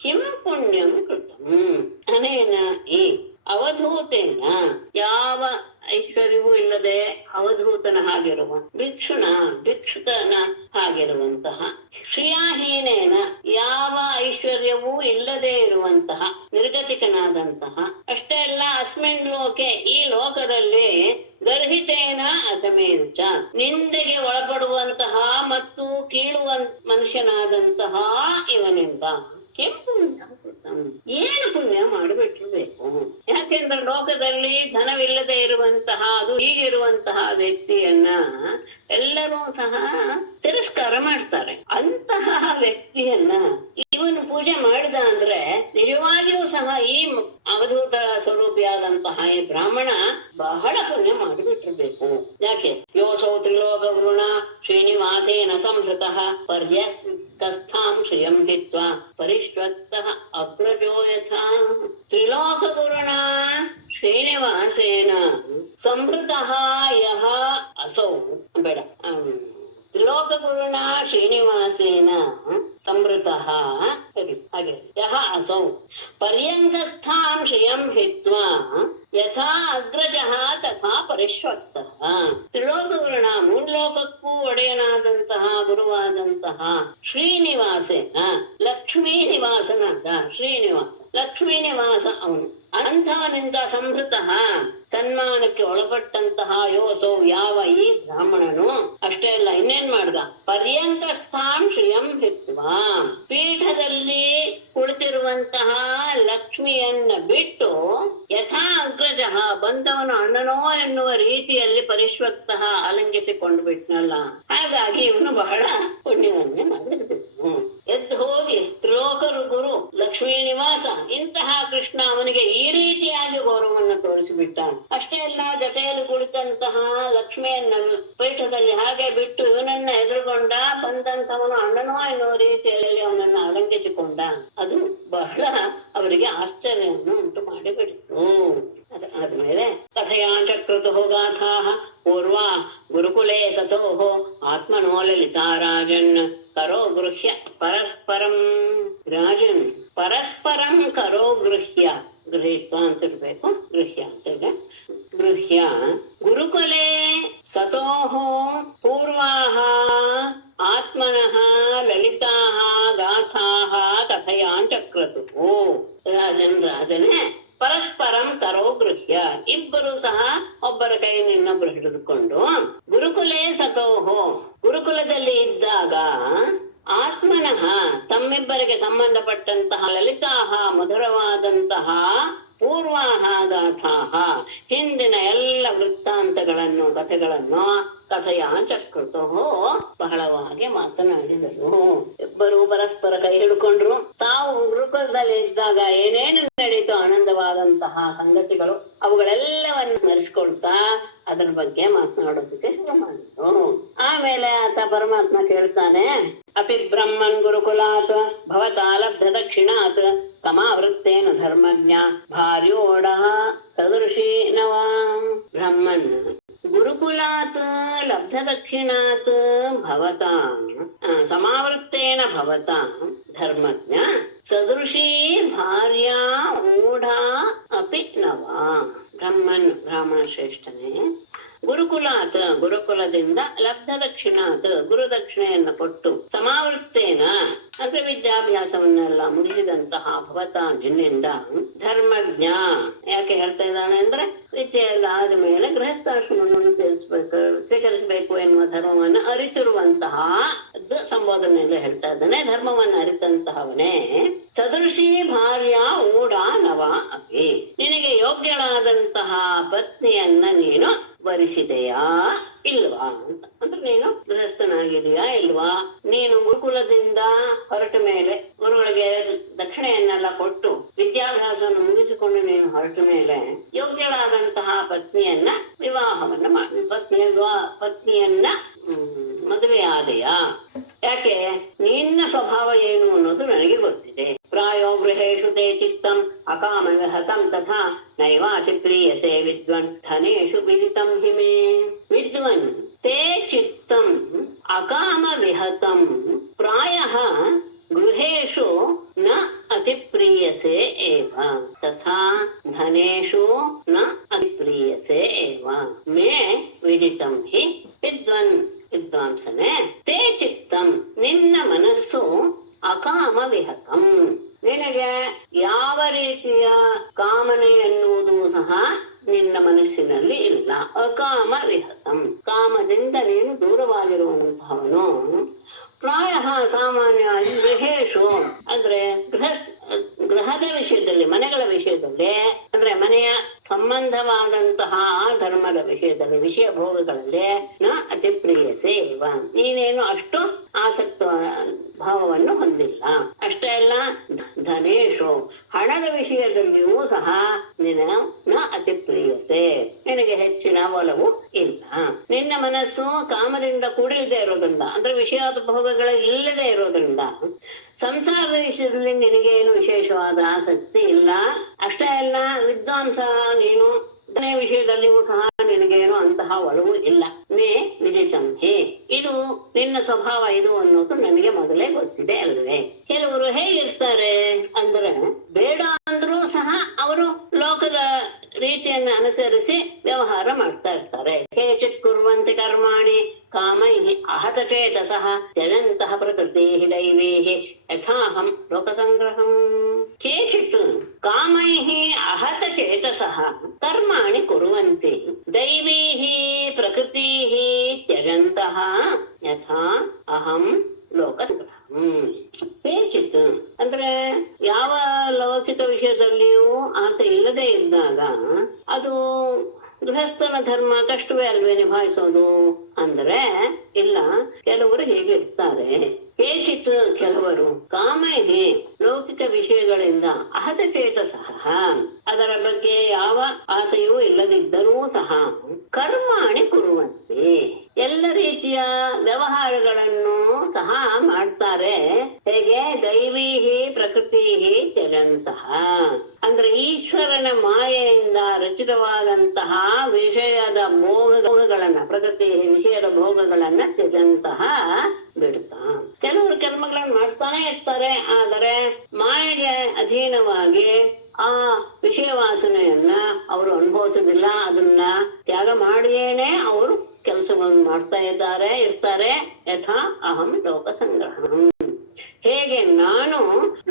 ಕಿಂ ಪುಣ್ಯಂ ಕೃತಂ. ಅನೇನ ಈ ಅವಧೂತೇನ ಯಾವ ಐಶ್ವರ್ಯವೂ ಇಲ್ಲದೆ ಅವಧೂತನ ಹಾಗಿರುವ ಭಿಕ್ಷುಕನ ಹಾಗಿರುವಂತಹ ಶ್ರಿಯಾಹೀನೇನ ಯಾವ ಐಶ್ವರ್ಯವೂ ಇಲ್ಲದೆ ಇರುವಂತಹ ನಿರ್ಗತಿಕನಾದಂತಹ, ಅಷ್ಟೇ ಅಲ್ಲ ಅಸ್ಮಿನ್ ಲೋಕೆ ಈ ಲೋಕದಲ್ಲಿ ಗರ್ಹಿತೇನ ಅಧಮೇಂಚ ನಿಂದೆಗೆ ಒಳಪಡುವಂತಹ ಮತ್ತು ಕೀಳುವ ಮನುಷ್ಯನಾದಂತಹ ಇವನಿಂದ ಏನು ಪುಣ್ಯ ಮಾಡಿಬಿಟ್ಟಿರ್ಬೇಕು. ಯಾಕೆಂದ್ರೆ ಲೋಕದಲ್ಲಿ ಧನವಿಲ್ಲದೆ ಇರುವಂತಹ ಅದು ಹೀಗಿರುವಂತಹ ವ್ಯಕ್ತಿಯನ್ನ ಎಲ್ಲರೂ ಸಹ ತಿರಸ್ಕಾರ ಮಾಡ್ತಾರೆ. ಅಂತಹ ವ್ಯಕ್ತಿಯನ್ನ ಇವನು ಪೂಜೆ ಮಾಡಿದ ಅಂದ್ರೆ ನಿಜವಾಗಿಯೂ ಸಹ ಈ ಅವಧೂತ ಸ್ವರೂಪಿಯಾದಂತಹ ಈ ಬ್ರಾಹ್ಮಣ ಬಹಳ ಪುಣ್ಯ ಮಾಡಿಬಿಟ್ಟಿರ್ಬೇಕು. ಯಾಕೆ ಯೋಸೌ ತ್ರಿಲೋಕ ಗುರುಣ ಶ್ರೀನಿವಾಸೇನ ಸಂಹೃತಃ ಪರ್ಯಸ್ತಸ್ಥಾಂ ಶ್ರಿಯಂ ಹಿತ್ವಾ ಪರಿಷ್ವತ್ತಃ ಅಗ್ರಜೋ ಯಥಾ. ತ್ರಿಲೋಕ ಗುರುಣ ಶ್ರೀನಿವಾಸೇನ ಸಂವೃತಃ ಯಹ ಅಸೌ ಬೇಡ ತ್ರಿಲೋಕಗುರುಣ ಶ್ರೀನಿವಾಸೇನ ಸಂವೃತಃ ಹಾಗೆ ಯಹ ಅಸೌ ಪರ್ಯಂಕಸ್ಥಾಂ ಶ್ರಿಯಂ ಹಿತ್ವಾ ಯಥಾ ಅಗ್ರಜಃ ತಥಾ ಪರಿಶ್ವಕ್ತಃ. ತ್ರಿಲೋಕಗುರುಣ ಮೂರ್ಲೋಕಕ್ಕೂ ಒಡೆಯನಾದಂತಹ ಗುರುವಾದಂತಹ ಶ್ರೀನಿವಾಸೇನ ಲಕ್ಷ್ಮೀ ನಿವಾಸನಾದ ಶ್ರೀನಿವಾಸ ಲಕ್ಷ್ಮೀ ನಿವಾಸ ಅವನು ಅಂಥವನಿಂದ ಸಂವೃತಃ ಸನ್ಮಾನಕ್ಕೆ ಒಳಪಟ್ಟಂತಹ ಯೋಸೋ ಯಾವ ಈ ಬ್ರಾಹ್ಮಣನು ಅಷ್ಟೇ ಅಲ್ಲ ಇನ್ನೇನ್ ಮಾಡ್ದ ಪರ್ಯಂಕಸ್ಥಾಂ ಶ್ರಿಯಂ ಹಿತ್ವಾ ಪೀಠದಲ್ಲಿ ಕುಳಿತಿರುವಂತಹ ಲಕ್ಷ್ಮಿಯನ್ನ ಬಿಟ್ಟು ಯಥಾ ಅಗ್ರಜ ಬಂದವನು ಅಣ್ಣನೋ ಎನ್ನುವ ರೀತಿಯಲ್ಲಿ ಪರಿಶ್ವಕ್ತಃ ಆಲಿಂಗಿಸಿಕೊಂಡು ಬಿಟ್ನಲ್ಲ. ಹಾಗಾಗಿ ಇವನು ಬಹಳ ಪುಣ್ಯವನ್ನೇ ಮಾಡಿರ್ಬೇಕು. ಎದ್ದು ಹೋಗಿ ತ್ರಿಲೋಕರು ಗುರು ಲಕ್ಷ್ಮೀ ನಿವಾಸ ಇಂತಹ ಕೃಷ್ಣ ಅವನಿಗೆ ಈ ರೀತಿಯಾಗಿ ಗೌರವವನ್ನು ತೋರಿಸಿಬಿಟ್ಟ. ಅಷ್ಟೇ ಅಲ್ಲ ಜೊತೆಯಲ್ಲಿ ಕುಳಿತಂತಹ ಲಕ್ಷ್ಮಿಯನ್ನ ಪೀಠದಲ್ಲಿ ಹಾಗೆ ಬಿಟ್ಟು ಇವನನ್ನ ಎದುರುಗೊಂಡ ಬಂದಂತವನು ಅಣ್ಣನೋ ಎನ್ನುವ ರೀತಿಯಲ್ಲಿ ಅವನನ್ನ ಅಲಂಕಿಸಿಕೊಂಡ. ಅದು ಬಹಳ ಅವರಿಗೆ ಆಶ್ಚರ್ಯವನ್ನು ಉಂಟು ಮಾಡಿಬಿಡಿತು. ಅದಾದ್ಮೇಲೆ ಕಥೆಯ ಚಕ್ರತು ಗಾಥಾ ಪೂರ್ವ ಗುರುಕುಲೇ ಸತೋ ಆತ್ಮನೋ ಲಲಿತಾ ರಾಜನ್ ಕರೋ ಗೃಹ್ಯ ಪರಸ್ಪರಂ ರಾಜನ್ ಪರಸ್ಪರಂ ಕರೋ ಗೃಹ್ಯ ಗೃಹೀತ್ವ ಅಂತ ಇರ್ಬೇಕು ಗೃಹ್ಯ ಅಂತ ಗೃಹ್ಯ ಗುರುಕುಲೇ ಸತೋಃ ಪೂರ್ವಾಃ ಆತ್ಮನಃ ಲಲಿತಾಃ ಗಾಥಾಃ ಕಥಯಾಂಚಕ್ರತು. ರಾಜನೇ ಪರಸ್ಪರಂ ಕರೋ ಗೃಹ್ಯ ಇಬ್ಬರು ಸಹ ಒಬ್ಬರ ಕೈಯಿಂದ ಇನ್ನೊಬ್ಬರು ಹಿಡಿದುಕೊಂಡು ಗುರುಕುಲೇ ಸತೋಹೋ ಗುರುಕುಲದಲ್ಲಿ ಇದ್ದಾಗ ಆತ್ಮನಃ ತಮ್ಮಿಬ್ಬರಿಗೆ ಸಂಬಂಧಪಟ್ಟಂತಹ ಲಲಿತಾಹ ಮಧುರವಾದಂತಹ ಪೂರ್ವಾಹ ಗಾಥಾಹ ಹಿಂದಿನ ಎಲ್ಲ ವೃತ್ತಾಂತಗಳನ್ನು ಕಥೆಗಳನ್ನು ಕಥೆಯ ಚಕ್ರತೋ ಬಹಳವಾಗಿ ಮಾತನಾಡಿದರು. ಇಬ್ಬರು ಪರಸ್ಪರ ಕೈ ಹಿಡ್ಕೊಂಡ್ರು. ತಾವು ಗುರುಕುಲದಲ್ಲಿ ಇದ್ದಾಗ ಏನೇನು ನಡೀತು ಆನಂದವಾದಂತಹ ಸಂಗತಿಗಳು ಅವುಗಳೆಲ್ಲವನ್ನು ಸ್ಮರಿಸಿಕೊಳ್ತಾ ಅದರ ಬಗ್ಗೆ ಮಾತನಾಡೋದಕ್ಕೆ ಶುರು ಮಾಡಿದ್ರು. ಆಮೇಲೆ ಆತ ಪರಮಾತ್ಮ ಕೇಳ್ತಾನೆ, ಅಪಿ ಬ್ರಹ್ಮನ್ ಗುರುಕುಲಾತ್ ಭವತಾ ಲಬ್ಧ ದಕ್ಷಿಣಾತ್ ಸಮಾವೃತ್ತೇನ ಧರ್ಮಜ್ಞ ಭಾರ್ಯೋಡ ಸದೃಶಿ ನವಾ. ಬ್ರಹ್ಮನ್ ಗುರುಕುಲಾತ್ ಲಬ್ಧ ದಕ್ಷಿಣಾತ್ ಭವತಾ ಸಮಾವೃತ್ತೇನ ಭವತಾ ಧರ್ಮಜ್ಞ ಸದೃಶಿ ಭಾರ್ಯಾ ಊಢಾ ಅಪಿ ನವಾ. ಬ್ರಹ್ಮನ್ ಬ್ರಾಹ್ಮಣ ಶ್ರೇಷ್ಠನೇ ಗುರುಕುಲಾತ್ ಗುರುಕುಲದಿಂದ ಲಬ್ಧ ದಕ್ಷಿಣಾತ್ ಗುರು ದಕ್ಷಿಣೆಯನ್ನು ಕೊಟ್ಟು ಸಮಾವೃತ್ತೇನ ಅಂದ್ರೆ ವಿದ್ಯಾಭ್ಯಾಸವನ್ನೆಲ್ಲ ಮುಗಿಸಿದಂತಹ ಭವತ ನಿನ್ನಿಂದ ಧರ್ಮಜ್ಞ ಯಾಕೆ ಹೇಳ್ತಾ ಇದ್ದಾನೆ ಅಂದ್ರೆ ವಿದ್ಯೆ ಎಲ್ಲ ಆದ ಮೇಲೆ ಗೃಹಸ್ಥಾಶ್ರಮವನ್ನು ಸ್ವೀಕರಿಸಬೇಕು ಎನ್ನುವ ಧರ್ಮವನ್ನು ಅರಿತಿರುವಂತಹ ಸಂಬೋಧನೆಯಲ್ಲಿ ಹೇಳ್ತಾ ಇದ್ದಾನೆ. ಧರ್ಮವನ್ನು ಅರಿತಂತಹವನೇ ಸದೃಶಿ ಭಾರ್ಯ ಊಢ ನವ ಅಪಿ ನಿನಗೆ ಯೋಗ್ಯಳಾದಂತಹ ಪತ್ನಿಯನ್ನ ನೀನು ವರಿಸಿದೆಯಾ ಇಲ್ವಾ ಅಂತ. ಅಂದ್ರೆ ನೀನು ಗೃಹಸ್ಥನಾಗಿದೆಯಾ ಇಲ್ವಾ, ನೀನು ಗುರುಕುಲದಿಂದ ಹೊರಟ ಮೇಲೆ ಗುರುಗಳಿಗೆ ದಕ್ಷಿಣೆಯನ್ನೆಲ್ಲ ಕೊಟ್ಟು ವಿದ್ಯಾಭ್ಯಾಸವನ್ನು ಮುಗಿಸಿಕೊಂಡು ನೀನು ಹೊರಟ ಮೇಲೆ ಯೋಗ್ಯಳಾದಂತಹ ಪತ್ನಿಯನ್ನ ವಿವಾಹವನ್ನ ಮಾಡಿ ಪತ್ನಿಯನ್ನ ಮದುವೆಯಾದೆಯಾ. ಯಾಕೆ ನಿನ್ನ ಸ್ವಭಾವ ಏನು ಅನ್ನೋದು ನನಗೆ ಗೊತ್ತಿದೆ. ಪ್ರಾಯೋ ಗೃಹೇಶು ತೇ ಚಿತ್ತಂ ಅಕಾಮವಿಹತಂ ತಥಾ ನೈವಾತಿ ಪ್ರೀಯಸೆ ವಿದ್ವನ್ ಧನೇಶು ವಿದಿತಂ ಹಿಮೇ. ವಿದ್ವನ್ ತೇ ಚಿತ್ತಂ ಅಕಾಮವಿಹತಂ ಪ್ರಾಯಃ ಗೃಹೇಶು ನ ಅತಿಪ್ರೀಯಸೆ ಏವ ತಥಾ ಧನೇಶು ನ ಅತಿಪ್ರೀಯಸೆ ಏವ ಮೇ ವಿದಿತಂ ಹಿ ವಿದ್ವನ್. ವಿದ್ವಾಂಸನೆ ತೇ ಚಿತ್ತಂ ನಿನ್ನ ಮನಸ್ಸು ಅಕಾಮ ವಿಹತಂ ನಿನಗೆ ಯಾವ ರೀತಿಯ ಕಾಮನೆ ಎನ್ನುವುದು ಸಹ ನಿನ್ನ ಮನಸ್ಸಿನಲ್ಲಿ ಇಲ್ಲ. ಅಕಾಮ ವಿಹತಂ ಕಾಮದಿಂದ ನೀನು ದೂರವಾಗಿರುವಂತಹವನು. ಪ್ರಾಯ ಸಾಮಾನ್ಯವಾಗಿ ಗೃಹೇಶು ಅಂದ್ರೆ ಗೃಹದ ವಿಷಯದಲ್ಲಿ ಮನೆಗಳ ವಿಷಯದಲ್ಲಿ ಅಂದ್ರೆ ಮನೆಯ ಸಂಬಂಧವಾದಂತಹ ಧರ್ಮದ ವಿಷಯದಲ್ಲಿ ವಿಷಯ ಭೋಗಗಳಲ್ಲಿ ನ ಅತಿ ಪ್ರಿಯಸೆ ಇವ ನೀನೇನು ಅಷ್ಟು ಆಸಕ್ತ ಭಾವವನ್ನು ಹೊಂದಿಲ್ಲ. ಅಷ್ಟೇ ಅಲ್ಲ ಧನೇಶು ಹಣದ ವಿಷಯದಲ್ಲಿಯೂ ಸಹ ನಿನ್ನ ನ ಅತಿ ಪ್ರಿಯಸೆ ನಿನಗೆ ಹೆಚ್ಚಿನ ಒಲವು ಇಲ್ಲ. ನಿನ್ನ ಮನಸ್ಸು ಕಾಮದಿಂದ ಕೂಡಿಲ್ಲದೆ ಇರೋದ್ರಿಂದ ಅಂದ್ರೆ ವಿಷಯಾದ ಭೋಗಗಳ ಇಲ್ಲದೆ ಇರೋದ್ರಿಂದ ಸಂಸಾರದ ವಿಷಯದಲ್ಲಿ ನಿನಗೇನು ವಿಶೇಷವಾದ ಆಸಕ್ತಿ ಇಲ್ಲ. ಅಷ್ಟೇ ಅಲ್ಲ ವಿದ್ವಾಂಸ ನೀನು ವಿಷಯದಲ್ಲಿಯೂ ಸಹ ನಿನಗೇನು ಅಂತಹ ಒಲವು ಇಲ್ಲ. ಮೇ ವಿದಿತಂ ಹೇ, ಇದು ನಿನ್ನ ಸ್ವಭಾವ ಇದು ಅನ್ನೋದು ನನಗೆ ಮೊದಲೇ ಗೊತ್ತಿದೆ ಅಲ್ವೇ. ಕೆಲವರು ಹೇಗಿರ್ತಾರೆ ಅಂದ್ರೆ, ಬೇಡ ಅಂದ್ರೂ ಸಹ ಅವರು ಲೋಕದ ರೀತಿಯನ್ನ ಅನುಸರಿಸಿ ವ್ಯವಹಾರ ಮಾಡ್ತಾ ಇರ್ತಾರೆ. ಕೇಚಿತ್ ಕುರ್ವಂತಿ ಕರ್ಮಾಣಿ ಕಾಮೈಃ ಅಹತ ಚೇತಸಃ ತ್ಯಜಂತಃ ಪ್ರಕೃತಿಃ ದೈವೀಃ ಯಥಾಹಂ ಲೋಕಸಂಗ್ರಹಂ. ಕೇಚಿತ್ ಕಾಮೈಃ ಅಹತ ಚೇತಸಃ ಕರ್ಮಾಣಿ ಕುರ್ವಂತಿ ದೈವೀಃ ಪ್ರಕೃತಿಃ ತ್ಯಜಂತಃ ಯಥಾ ಅಹಂ ಲೋಕಸಂಗ್ರಹಂ. ಕೇಚಿತ್ ಅಂದ್ರೆ ಯಾವ ಲೌಕಿಕ ವಿಷಯದಲ್ಲಿಯೂ ಆಸೆ ಇಲ್ಲದೆ ಇದ್ದಾಗ ಅದು ಗೃಹಸ್ಥನ ಧರ್ಮ ಕಷ್ಟವೇ ಅಲ್ವೇ ನಿಭಾಯಿಸೋದು ಅಂದ್ರೆ, ಇಲ್ಲ, ಕೆಲವರು ಹೀಗಿರ್ತಾರೆ. ಕೇಚಿತ್ ಕೆಲವರು ಕಾಮೈಹಿ ಲೌಕಿಕ ವಿಷಯಗಳಿಂದ ಅಹತ ಚೇತಸಃ ಅದರ ಬಗ್ಗೆ ಯಾವ ಆಸೆಯೂ ಇಲ್ಲದಿದ್ದರೂ ಸಹ ಕರ್ಮಾಣಿ ಕುರುವಂತೆ ಎಲ್ಲ ರೀತಿಯ ವ್ಯವಹಾರಗಳನ್ನು ಸಹ ಮಾಡ್ತಾರೆ. ಹೇಗೆ? ದೈವೀಹಿ ಪ್ರಕೃತಿ ತ್ಯಜಂತಹ ಅಂದ್ರೆ ಈಶ್ವರನ ಮಾಯೆಯಿಂದ ರಚಿತವಾದಂತಹ ವಿಷಯದ ಭೋಗಗಳನ್ನ, ಪ್ರಕೃತಿ ವಿಷಯದ ಭೋಗಗಳನ್ನ ತ್ಯಜಂತಹ ಬಿಡ್ತಾ. ಕೆಲವರು ಕರ್ಮಗಳನ್ನು ಮಾಡ್ತಾನೆ ಇರ್ತಾರೆ, ಆದರೆ ಮಾಯೆಗೆ ಅಧೀನವಾಗಿ ಆ ವಿಷಯ ವಾಸನೆಯನ್ನ ಅವರು ಅನುಭವಿಸೋದಿಲ್ಲ. ಅದನ್ನ ತ್ಯಾಗ ಮಾಡಿಯೇನೆ ಅವರು ಕೆಲಸಗಳನ್ನು ಮಾಡ್ತಾ ಇರ್ತಾರೆ. ಯಥಾ ಅಹಂ ಲೋಕ ಸಂಗ್ರಹಂ, ಹೇಗೆ ನಾನು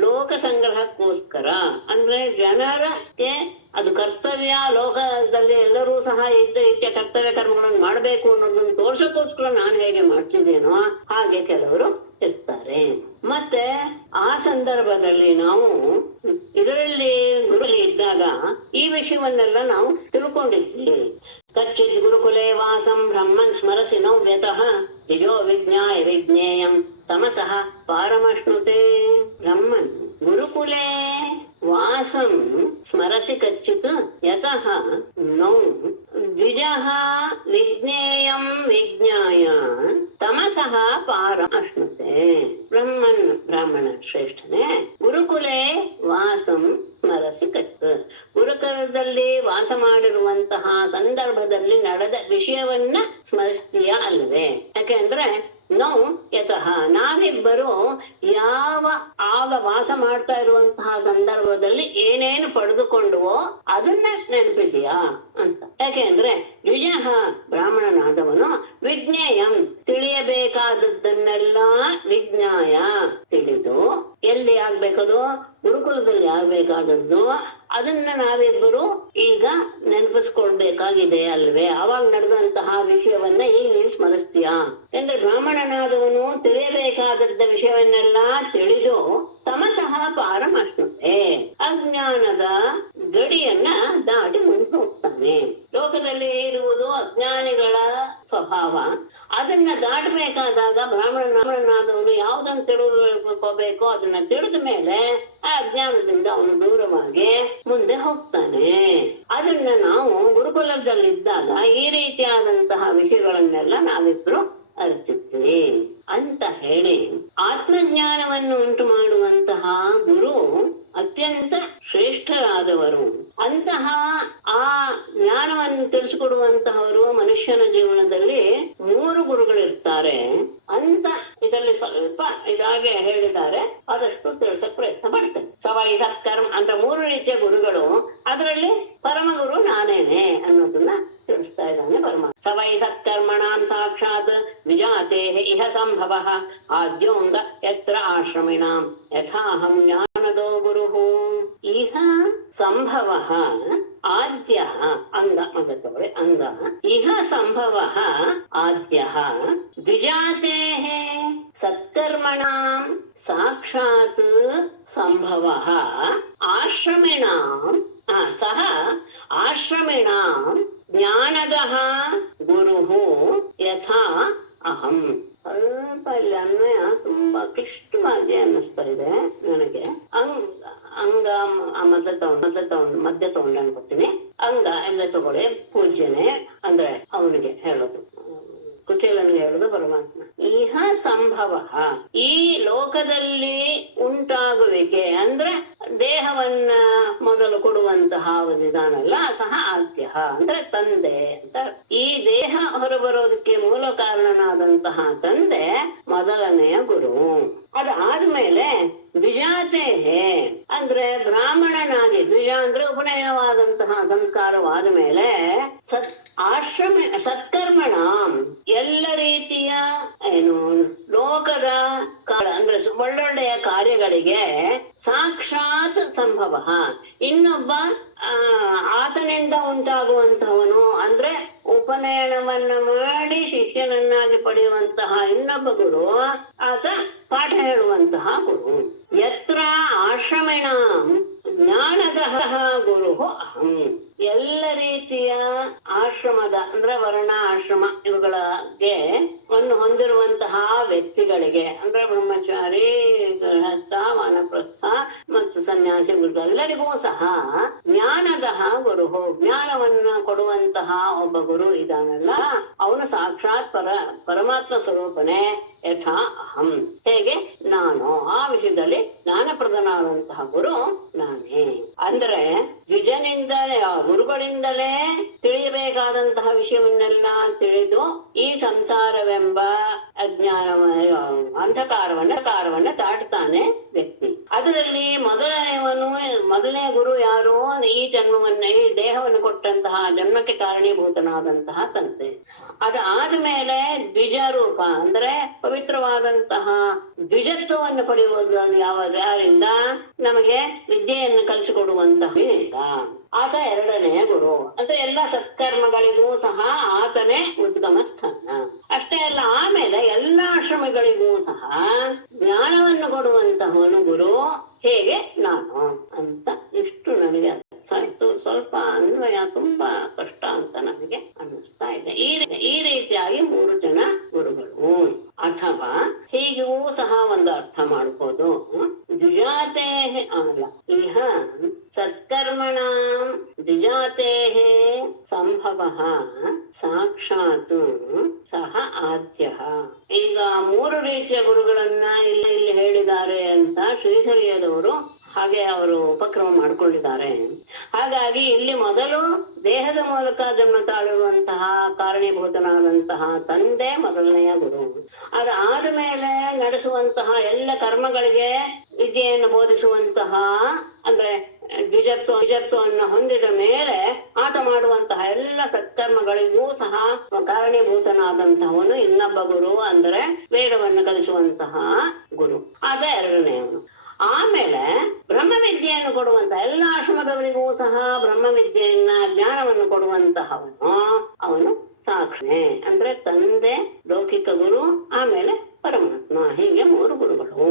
ಲೋಕ ಸಂಗ್ರಹಕ್ಕೋಸ್ಕರ ಅಂದ್ರೆ ಜನರಕ್ಕೆ ಅದು ಕರ್ತವ್ಯ, ಲೋಕದಲ್ಲಿ ಎಲ್ಲರೂ ಸಹ ರೀತಿಯ ಕರ್ತವ್ಯ ಕರ್ಮಗಳನ್ನು ಮಾಡಬೇಕು ಅನ್ನೋದನ್ನು ತೋರ್ಸಕ್ಕೋಸ್ಕರ ನಾನು ಹೇಗೆ ಮಾಡ್ತಿದ್ದೇನೋ ಹಾಗೆ ಕೆಲವರು ಇರ್ತಾರೆ. ಮತ್ತೆ ಆ ಸಂದರ್ಭದಲ್ಲಿ ನಾವು ಇದರಲ್ಲಿ ಗುರುಲಿ ಇದ್ದಾಗ ಈ ವಿಷಯವನ್ನೆಲ್ಲ ನಾವು ತಿಳ್ಕೊಂಡಿದ್ವಿ. ಕಚ್ಚಿತ್ ಗುರುಕುಲೇ ವಾಸಂ ಬ್ರಹ್ಮನ್ ಸ್ಮರಸಿ ನವ್ಯತಃ ನಿಜೋ ವಿಜ್ಞಾಯ ವಿಜ್ಞೇಯಂ ತಮಸಃ ಪಾರಮಶ್ನುತೆ. ಬ್ರಹ್ಮನ್ ಗುರುಕುಲೇ ವಾಸಂ ಸ್ಮರಸಿ ಕಚ್ಚಿತ್ ಯತಃ ನೌ ದ್ವಿಜಃ ವಿಜ್ಞೇಯಂ ವಿಜ್ಞಾಯ ತಮಸಃ ಪಾರಂ ಅಶ್ನುತೆ. ಬ್ರಾಹ್ಮಣ ಶ್ರೇಷ್ಠನೇ, ಗುರುಕುಲೇ ವಾಸಂ ಸ್ಮರಸಿ ಕಚ್ಚ, ಗುರುಕುಲದಲ್ಲಿ ವಾಸ ಮಾಡಿರುವಂತಹ ಸಂದರ್ಭದಲ್ಲಿ ನಡೆದ ವಿಷಯವನ್ನ ಸ್ಮರಿಸ್ತೀಯ ಅಲ್ವೇ? ಯಾಕೆಂದ್ರೆ ನಾವು ಯತಃ ನಾವಿಬ್ಬರು ಆಗ ವಾಸ ಮಾಡ್ತಾ ಇರುವಂತಹ ಸಂದರ್ಭದಲ್ಲಿ ಏನೇನು ಪಡೆದುಕೊಂಡುವೋ ಅದನ್ನ ನೆನಪಿದೆಯಾ ಅಂತ. ಯಾಕೆಂದ್ರೆ ದ್ವಿಜಃ ಬ್ರಾಹ್ಮಣನಾದವನು ವಿಜ್ಞೇಯಂ ತಿಳಿಯಬೇಕಾದದ್ದನ್ನೆಲ್ಲ ವಿಜ್ಞಾಯ ತಿಳಿದು, ಎಲ್ಲಿ ಆಗ್ಬೇಕದು? ಗುರುಕುಲದಲ್ಲಿ ಆಗ್ಬೇಕಾದದ್ದು. ಅದನ್ನ ನಾವಿಬ್ಬರು ಈಗ ನೆನಪಿಸ್ಕೊಳ್ಬೇಕಾಗಿದೆ ಅಲ್ವೇ? ಅವಾಗ ನಡೆದಂತಹ ವಿಷಯವನ್ನ ಈಗ ನೀವು ಸ್ಮರಿಸ್ತೀಯಾ? ಅಂದ್ರೆ ಬ್ರಾಹ್ಮಣನಾದವನು ತಿಳಿಯಬೇಕಾದದ್ದ ವಿಷಯವನ್ನೆಲ್ಲ ತಿಳಿದು ತಮಸಃ ಪಾರಮಶ್ನುತೆ, ಅಜ್ಞಾನದ ಗಡಿಯನ್ನ ದಾಟಿ ಮುಂದೆ ಹೋಗ್ತಾನೆ. ಲೋಕದಲ್ಲಿ ಇರುವುದು ಅಜ್ಞಾನಿಗಳ ಸ್ವಭಾವ. ಅದನ್ನ ದಾಟಬೇಕಾದಾಗ ಬ್ರಾಹ್ಮಣನಾದವನು ಯಾವುದನ್ನು ತಿಳ್ಕೋಬೇಕೋ ಅದನ್ನ ತಿಳಿದ ಮೇಲೆ ಆ ಅಜ್ಞಾನದಿಂದ ಅವನು ದೂರವಾಗಿ ಮುಂದೆ ಹೋಗ್ತಾನೆ. ಅದನ್ನ ನಾವು ಗುರುಕುಲದಲ್ಲಿದ್ದಾಗ ಈ ರೀತಿಯಾದಂತಹ ವಿಷಯಗಳನ್ನೆಲ್ಲ ನಾವಿಬ್ರು ಅರಿತಿದ್ವಿ ಅಂತ ಹೇಳಿ, ಆತ್ಮಜ್ಞಾನವನ್ನು ಉಂಟು ಮಾಡುವಂತಹ ಗುರು ಅತ್ಯಂತ ಶ್ರೇಷ್ಠರಾದವರು. ಅಂತಹ ಆ ಜ್ಞಾನವನ್ನು ತಿಳಿಸಿಕೊಡುವಂತಹವರು ಮನುಷ್ಯನ ಜೀವನದಲ್ಲಿ 3 ಗುರುಗಳಿರ್ತಾರೆ ಅಂತ ಇದರಲ್ಲಿ ಸ್ವಲ್ಪ ಇದಾಗೆ ಹೇಳಿದ್ದಾರೆ. ಆದಷ್ಟು ತಿಳಿಸಕ್ ಪ್ರಯತ್ನ ಮಾಡ್ತೇನೆ. ಸವೈ ಸತ್ಕರ್ಮ ಅಂತ 3 ರೀತಿಯ ಗುರುಗಳು, ಅದರಲ್ಲಿ ಪರಮಗುರು ನಾನೇನೆ ಅನ್ನೋದನ್ನ ತಿಳಿಸ್ತಾ ಇದ್ದಾನೆ ಪರಮಾತ್ಮ. ಸವೈ ಸತ್ಕರ್ಮಣಾಂ ಸಾಕ್ಷಾತ್ ವಿಜಾತೆ ಇಹ ಸಂಭವ ಆದ್ಯೋಂಗ ಯತ್ರ ಆಶ್ರಮಿಣಾಂ ಯಥಾಹಂ ಜ್ಞಾನದೋ ಗುರುಃ. ಇಹ ಸಂಭವ ಆದ್ಯ ಅಂಗ ಮಗತೊಳೆ ಅಂಗ ಇಹ ಸಂಭವ ಆದ್ಯ ದ್ವಿಜಾತೆ ಸತ್ಕರ್ಮಣಾಂ ಸಾಕ್ಷಾತ್ ಸಂಭವ ಆಶ್ರಮಿಣಾಂ ಸಹ ಆಶ್ರಮಿಣಾಂ ಜ್ಞಾನದಃ ಗುರುಃ ಯಥಾ ಅಹಂ. ಸ್ವಲ್ಪ ಇಲ್ಲಿ ಅನ್ವಯ ತುಂಬಾ ಕ್ಲಿಷ್ಟವಾಗಿ ಅನ್ನಿಸ್ತಾ ಇದೆ ನನಗೆ. ಅಂಗ ಮಧ್ಯ ತಗೊಂಡು ಅನ್ಕೋತೀನಿ. ಅಂಗ ಎಲ್ಲ ತಗೊಳ್ಳಿ, ಪೂಜ್ಯನೆ ಅಂದ್ರೆ ಅವನಿಗೆ ಹೇಳೋದು, ಕುಚೇಲನಿಗೆ ಹೇಳುದು ಪರಮಾತ್ಮ. ಇಹ ಸಂಭವ, ಈ ಲೋಕದಲ್ಲಿ ಉಂಟಾಗುವಿಕೆ ಅಂದ್ರೆ ದೇಹವನ್ನ ಮೊದಲು ಕೊಡುವಂತಹ ಇದಾನಲ್ಲ ಸಹ ಆದ್ಯ ಅಂದ್ರೆ ತಂದೆ ಅಂತ. ಈ ದೇಹ ಹೊರಬರೋದಕ್ಕೆ ಮೂಲ ಕಾರಣನಾದಂತಹ ತಂದೆ ಮೊದಲನೆಯ ಗುರು. ಅದಾದ್ಮೇಲೆ ದ್ವಿಜಾತೇಹೇ ಅಂದ್ರೆ ಬ್ರಾಹ್ಮಣನಾಗಿ, ದ್ವಿಜ ಅಂದ್ರೆ ಉಪನಯನವಾದಂತಹ ಸಂಸ್ಕಾರವಾದ ಮೇಲೆ ಸತ್ಕರ್ಮಣ ಎಲ್ಲ ರೀತಿಯ ಏನು ಲೋಕದ ಅಂದ್ರೆ ಒಳ್ಳೊಳ್ಳೆಯ ಕಾರ್ಯಗಳಿಗೆ ಸಾಕ್ಷಾತ್ ಸಂಭವ, ಇನ್ನೊಬ್ಬ ಆತನಿಂದ ಉಂಟಾಗುವಂತಹವನು ಅಂದ್ರೆ ಉಪನಯನವನ್ನ ಮಾಡಿ ಶಿಷ್ಯನನ್ನಾಗಿ ಪಡೆಯುವಂತಹ ಇನ್ನೊಬ್ಬ ಗುರು, ಆತ ಪಾಠ ಹೇಳುವಂತಹ ಗುರು. ಯತ್ರ ಆಶ್ರಮೇಣ ಜ್ಞಾನದಃ ಗುರು ಅಹಂ. ಎಲ್ಲ ರೀತಿಯ ಆಶ್ರಮದ ಅಂದ್ರೆ ವರ್ಣ ಆಶ್ರಮ ಇವುಗಳಿಗೆ ಹೊಂದಿರುವಂತಹ ವ್ಯಕ್ತಿಗಳಿಗೆ ಅಂದ್ರೆ ಬ್ರಹ್ಮಚಾರಿ, ಗೃಹಸ್ಥ, ವಾನಪ್ರಸ್ಥ ಮತ್ತು ಸನ್ಯಾಸಿ ಎಲ್ಲರಿಗೂ ಸಹ ಜ್ಞಾನದಃ ಗುರು, ಜ್ಞಾನವನ್ನ ಕೊಡುವಂತಹ ಒಬ್ಬ ಗುರು ಇದಾನಲ್ಲ ಅವನು ಸಾಕ್ಷಾತ್ ಪರಮಾತ್ಮ ಸ್ವರೂಪನೇ. ಯಥಾ ಅಹಂ ಹೇಗೆ ನಾನು, ಆ ವಿಷಯದಲ್ಲಿ ಜ್ಞಾನಪ್ರದನಾದಂತಹ ಗುರು ನಾನೇ. ಅಂದ್ರೆ ದ್ವಿಜನಿಂದಲೇ ಗುರುಗಳಿಂದಲೇ ತಿಳಿಯಬೇಕಾದಂತಹ ವಿಷಯವನ್ನೆಲ್ಲ ತಿಳಿದು ಈ ಸಂಸಾರವೆಂಬ ಅಜ್ಞಾನಮಯ ಅಂಧಕಾರವನ್ನ ದಾಟ್ತಾನೆ ವ್ಯಕ್ತಿ. ಅದರಲ್ಲಿ ಮೊದಲನೇ ಗುರು ಯಾರು? ಈ ಜನ್ಮವನ್ನ, ಈ ದೇಹವನ್ನು ಕೊಟ್ಟಂತಹ ಜನ್ಮಕ್ಕೆ ಕಾರಣೀಭೂತನಾದಂತಹ ತಂದೆ. ಅದಾದ್ಮೇಲೆ ದ್ವಿಜ ರೂಪ ಅಂದ್ರೆ ಪವಿತ್ರವಾದಂತಹ ದ್ವಿಜತ್ವವನ್ನು ಪಡೆಯುವುದು ಯಾರಿಂದ? ನಮಗೆ ವಿದ್ಯೆಯನ್ನು ಕಲಿಸಿಕೊಡುವಂತಹ ಆತ ಎರಡನೆಯ ಗುರು. ಅಂದ್ರೆ ಎಲ್ಲ ಸತ್ಕರ್ಮಗಳಿಗೂ ಸಹ ಆತನೇ ಉದ್ಗಮ ಸ್ಥಾನ. ಅಷ್ಟೇ ಅಲ್ಲ, ಆಮೇಲೆ ಎಲ್ಲ ಆಶ್ರಮಗಳಿಗೂ ಸಹ ಜ್ಞಾನವನ್ನು ಕೊಡುವಂತಹವನು ಗುರು. ಹೇಗೆ ನಾನು ಅಂತ ಇಷ್ಟು ನನಗೆ ಅರ್ಥ ಆಯ್ತು. ಸ್ವಲ್ಪ ಅನ್ವಯ ತುಂಬಾ ಕಷ್ಟ ಅಂತ ನನಗೆ ಅನ್ನಿಸ್ತಾ ಇದೆ. ಈ ರೀತಿಯಾಗಿ 3 ಜನ ಗುರುಗಳು. ಅಥವಾ ಹೀಗೂ ಸಹ ಒಂದು ಅರ್ಥ ಮಾಡ್ಬೋದು, ದ್ವಿಜಾತೆ ಅಲ್ಲ ಇಹ ಸತ್ಕರ್ಮಣ ದ್ವಿಜಾತೆ ಸಂಭವ ಸಾಕ್ಷಾತ್ ಸಹ ಆದ್ಯ. ಈಗ 3 ರೀತಿಯ ಗುರುಗಳನ್ನ ಇಲ್ಲಿ ಹೇಳಿದ್ದಾರೆ ಅಂತ ಶ್ರೀಧರಿಯದವರು ಹಾಗೆ ಅವರು ಉಪಕ್ರಮ ಮಾಡಿಕೊಂಡಿದ್ದಾರೆ. ಹಾಗಾಗಿ ಇಲ್ಲಿ ಮೊದಲು ದೇಹದ ಮೂಲಕ ಜನ್ಮ ತಾಳಿರುವಂತಹ ಕಾರಣೀಭೂತನಾದಂತಹ ತಂದೆ ಮೊದಲನೆಯ ಗುರು. ಅದಾದ ಮೇಲೆ ನಡೆಸುವಂತಹ ಎಲ್ಲ ಕರ್ಮಗಳಿಗೆ ವಿದ್ಯೆಯನ್ನು ಬೋಧಿಸುವಂತಹ ಅಂದ್ರೆ ದ್ವಿಜತ್ವವನ್ನು ಹೊಂದಿದ ಮೇಲೆ ಆತ ಮಾಡುವಂತಹ ಎಲ್ಲ ಸತ್ಕರ್ಮಗಳಿಗೂ ಸಹ ಕಾರಣೀಭೂತನಾದಂತಹವನು ಇನ್ನೊಬ್ಬ ಗುರು, ಅಂದ್ರೆ ವೇದವನ್ನು ಕಲಿಸುವಂತಹ ಗುರು. ಆತ ಎರಡನೆಯವನು. ಆಮೇಲೆ ಬ್ರಹ್ಮವಿದ್ಯೆಯನ್ನು ಕೊಡುವಂತಹ ಎಲ್ಲ ಆಶ್ರಮದವರಿಗೂ ಸಹ ಬ್ರಹ್ಮವಿದ್ಯೆಯನ್ನ ಜ್ಞಾನವನ್ನು ಕೊಡುವಂತಹವನು ಅವನು ಸಾಕ್ಷಿ ಅಂದ್ರೆ ತಂದೆ, ಲೌಕಿಕ ಗುರು, ಆಮೇಲೆ ಪರಮಾತ್ಮ. ಹೀಗೆ 3 ಗುರುಗಳು.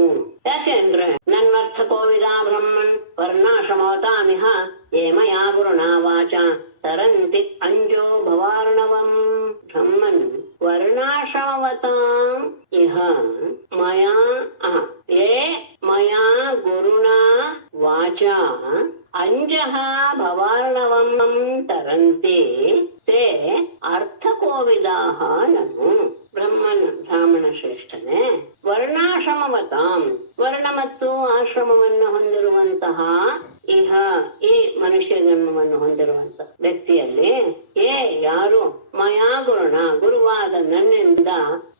ಯಾಕೆಂದ್ರೆ ನನ್ನರ್ಥ ಕೋವಿದ ಬ್ರಹ್ಮನ್ ವರ್ಣಾಶ್ರಮವತಾಮಿಹ ಯೇ ಮಯಾ ಗುರುಣಾ ವಾಚ ತರಂತಿ ಅಂಜೋ ಭವಾರ್ಣವಂ. ಬ್ರಹ್ಮನ್ ವರ್ಣಾಶ್ರಮವತಾಂ ಇಹ ಮಯಾ ಯೇ ಮಯಾ ಗುರುಣಾ ವಾಚ ಅಂಜಃ ಭವಾರ್ಣವಂ ತರಂತಿ ತೇ ಅರ್ಥಕೋವಿದಾಹ ನನು. ಬ್ರಾಹ್ಮಣ ಶ್ರೇಷ್ಠನೇ, ವರ್ಣಾಶ್ರಮವತಾಂ ವರ್ಣ ಮತ್ತು ಆಶ್ರಮವನ್ನು ಹೊಂದಿರುವಂತಹ ಇಹ ಈ ಮನುಷ್ಯ ಜನ್ಮವನ್ನು ಹೊಂದಿರುವಂತ ವ್ಯಕ್ತಿಯಲ್ಲಿ ಯಾರು ಮಯಾ ಗುರುಣ ಗುರುವಾದ ನನ್ನಿಂದ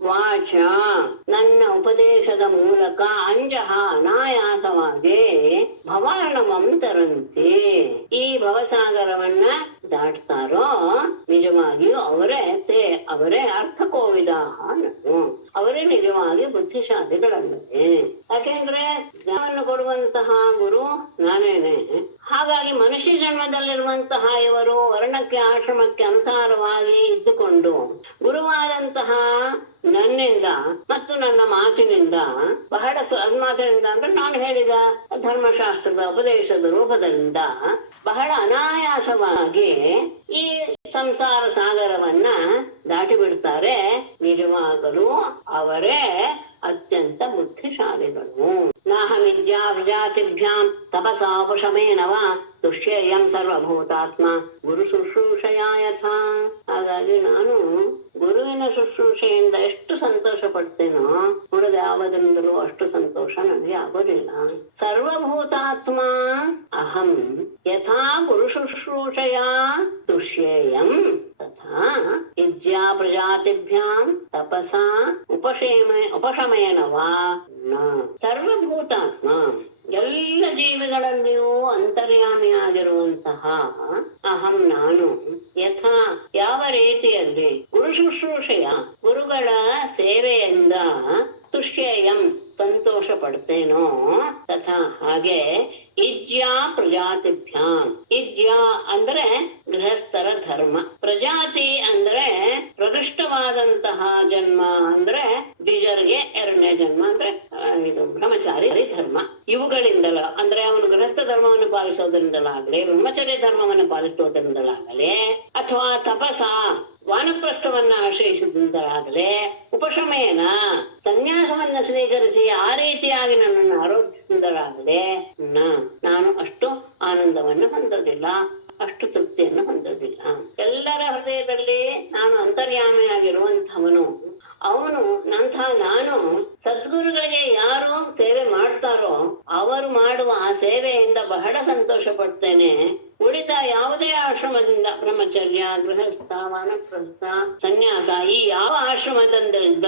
ವಾಚ ನನ್ನ ಉಪದೇಶದ ಮೂಲಕ ಅಂಜಹ ಅನಾಯಾಸವಾಗಿ ಭವಾರ್ಣವಂ ತರಂತಿ ಈ ಭವಸಾಗರವನ್ನ ದಾಟ್ತಾರೋ ನಿಜವಾಗಿಯೂ ಅವರೇ ಅರ್ಥಕೋವಿದಾಹ ನನು. ಅವರೇ ನಿಜವಾಗಿ ಬುದ್ಧಿಶಾಲಿಗಳಲ್ಲದೆ. ಯಾಕೆಂದ್ರೆ ಜ್ಞಾನವನ್ನು ಕೊಡುವಂತಹ ಗುರು ನಾನೇನೆ. ಹಾಗಾಗಿ ಮನುಷ್ಯ ಜನ್ಮದಲ್ಲಿರುವಂತಹ ಇವರು ವರ್ಣಕ್ಕೆ ಆಶ್ರಮಕ್ಕೆ ಅನುಸಾರವಾಗಿ ಇದ್ದುಕೊಂಡು ಗುರುವಾದಂತಹ ನನ್ನಿಂದ ಮತ್ತು ನನ್ನ ಮಾತಿನಿಂದ ಬಹಳ ಮಾತಿನಿಂದ ಅಂದ್ರೆ ನಾನು ಹೇಳಿದ ಧರ್ಮಶಾಸ್ತ್ರದ ಉಪದೇಶದ ರೂಪದಿಂದ ಬಹಳ ಅನಾಯಾಸವಾಗಿ ಈ ಸಂಸಾರ ಸಾಗರವನ್ನ ದಾಟಿ ಬಿಡ್ತಾರೆ. ನಿಜವಾಗಲೂ ಅವರೇ ಅತ್ಯಂತ ಬುದ್ಧಿಶಾಲಿಗಳು. ನಾಹಮಿದ್ಯಾ ವಿಜಾತಿಭ್ಯಾಂ ತಪಸಾ ಉಪಶಮೇನ ವಾ ತುಷ್ಯೇಯಂ ಸರ್ವಭೂತಾತ್ಮ ಗುರು ಶುಶ್ರೂಷೆಯ ಯಥಾ. ಹಾಗಾಗಿ ನಾನು ಗುರುವಿನ ಶುಶ್ರೂಷೆಯಿಂದ ಎಷ್ಟು ಸಂತೋಷ ಪಡ್ತೇನೋ ಉಳಿದ ಯಾವುದರಿಂದಲೂ ಅಷ್ಟು ಸಂತೋಷ ನನಗೆ ಆಗೋದಿಲ್ಲ. ಸರ್ವಭೂತಾತ್ಮ ಅಹಂ ಯಥಾ ಗುರು ಶುಶ್ರೂಷೆಯ ತುಷ್ಯೇಯಂ ತಥಾ ಇಜ್ಯಾ ಪ್ರಜಾತಿಭ್ಯಾಂ ತಪಸಾ ಉಪಶಮಯನ ವಾ ನ. ಸರ್ವಭೂತಾತ್ಮ ಎಲ್ಲ ಜೀವಿಗಳಲ್ಲಿಯೂ ಅಂತರ್ಯಾಮಿಯಾಗಿರುವಂತಹ ಅಹಂ ನಾನು ಯಥಾ ಯಾವ ರೀತಿಯಲ್ಲಿ ಗುರು ಶುಶ್ರೂಷೆಯ ಗುರುಗಳ ಸೇವೆಯಿಂದ ತುಷ್ಯೇಯಂ ಸಂತೋಷ ಪಡ್ತೇನೋ ತಥಾ ಹಾಗೆ ಇಜ್ಯಾ ಪ್ರಜಾತಿಭ್ಯಾಂ. ಇಜ್ಯಾ ಅಂದ್ರೆ ಗೃಹಸ್ಥರ ಧರ್ಮ, ಪ್ರಜಾತಿ ಅಂದ್ರೆ ಪ್ರಕೃಷ್ಟವಾದಂತಹ ಜನ್ಮ ಅಂದ್ರೆ ದ್ವಿಜರಿಗೆ ಎರಡನೇ ಜನ್ಮ ಅಂದ್ರೆ ಇದು ಬ್ರಹ್ಮಚಾರಿ ಧರ್ಮ. ಇವುಗಳಿಂದಲ ಅಂದ್ರೆ ಅವನು ಗೃಹಸ್ಥ ಧರ್ಮವನ್ನು ಪಾಲಿಸೋದ್ರಿಂದಲಾಗಲಿ ಬ್ರಹ್ಮಚರ್ಯ ಧರ್ಮವನ್ನು ಪಾಲಿಸೋದ್ರಿಂದಲಾಗಲಿ ಅಥವಾ ತಪಸ ವಾನಪ್ರಸ್ಥವನ್ನ ಆಶ್ರಯಿಸಿದ್ದಾಗಲೇ ಉಪಶಮಯನ ಸನ್ಯಾಸವನ್ನ ಸ್ವೀಕರಿಸಿ ಆ ರೀತಿಯಾಗಿ ನನ್ನನ್ನು ಆರೋಧಿಸಿದ್ದಾಗಲೇ ನಾನು ಅಷ್ಟು ಆನಂದವನ್ನು ಹೊಂದೋದಿಲ್ಲ, ಅಷ್ಟು ತೃಪ್ತಿಯನ್ನು ಹೊಂದೋದಿಲ್ಲ. ಎಲ್ಲರ ಹೃದಯದಲ್ಲಿ ನಾನು ಅಂತರ್ಯಾಮಿಯಾಗಿರುವಂಥವನು. ಅವನು ನಾನು ಸದ್ಗುರುಗಳಿಗೆ ಯಾರು ಸೇವೆ ಮಾಡ್ತಾರೋ ಅವರು ಮಾಡುವ ಆ ಸೇವೆಯಿಂದ ಬಹಳ ಸಂತೋಷ ಪಡ್ತೇನೆ. ಉಳಿದ ಯಾವುದೇ ಆಶ್ರಮದಿಂದ ಬ್ರಹ್ಮಚರ್ಯ ಗೃಹಸ್ಥ ವಾನಪ್ರಸ್ಥ ಸನ್ಯಾಸ ಈ ಯಾವ ಆಶ್ರಮದಿಂದ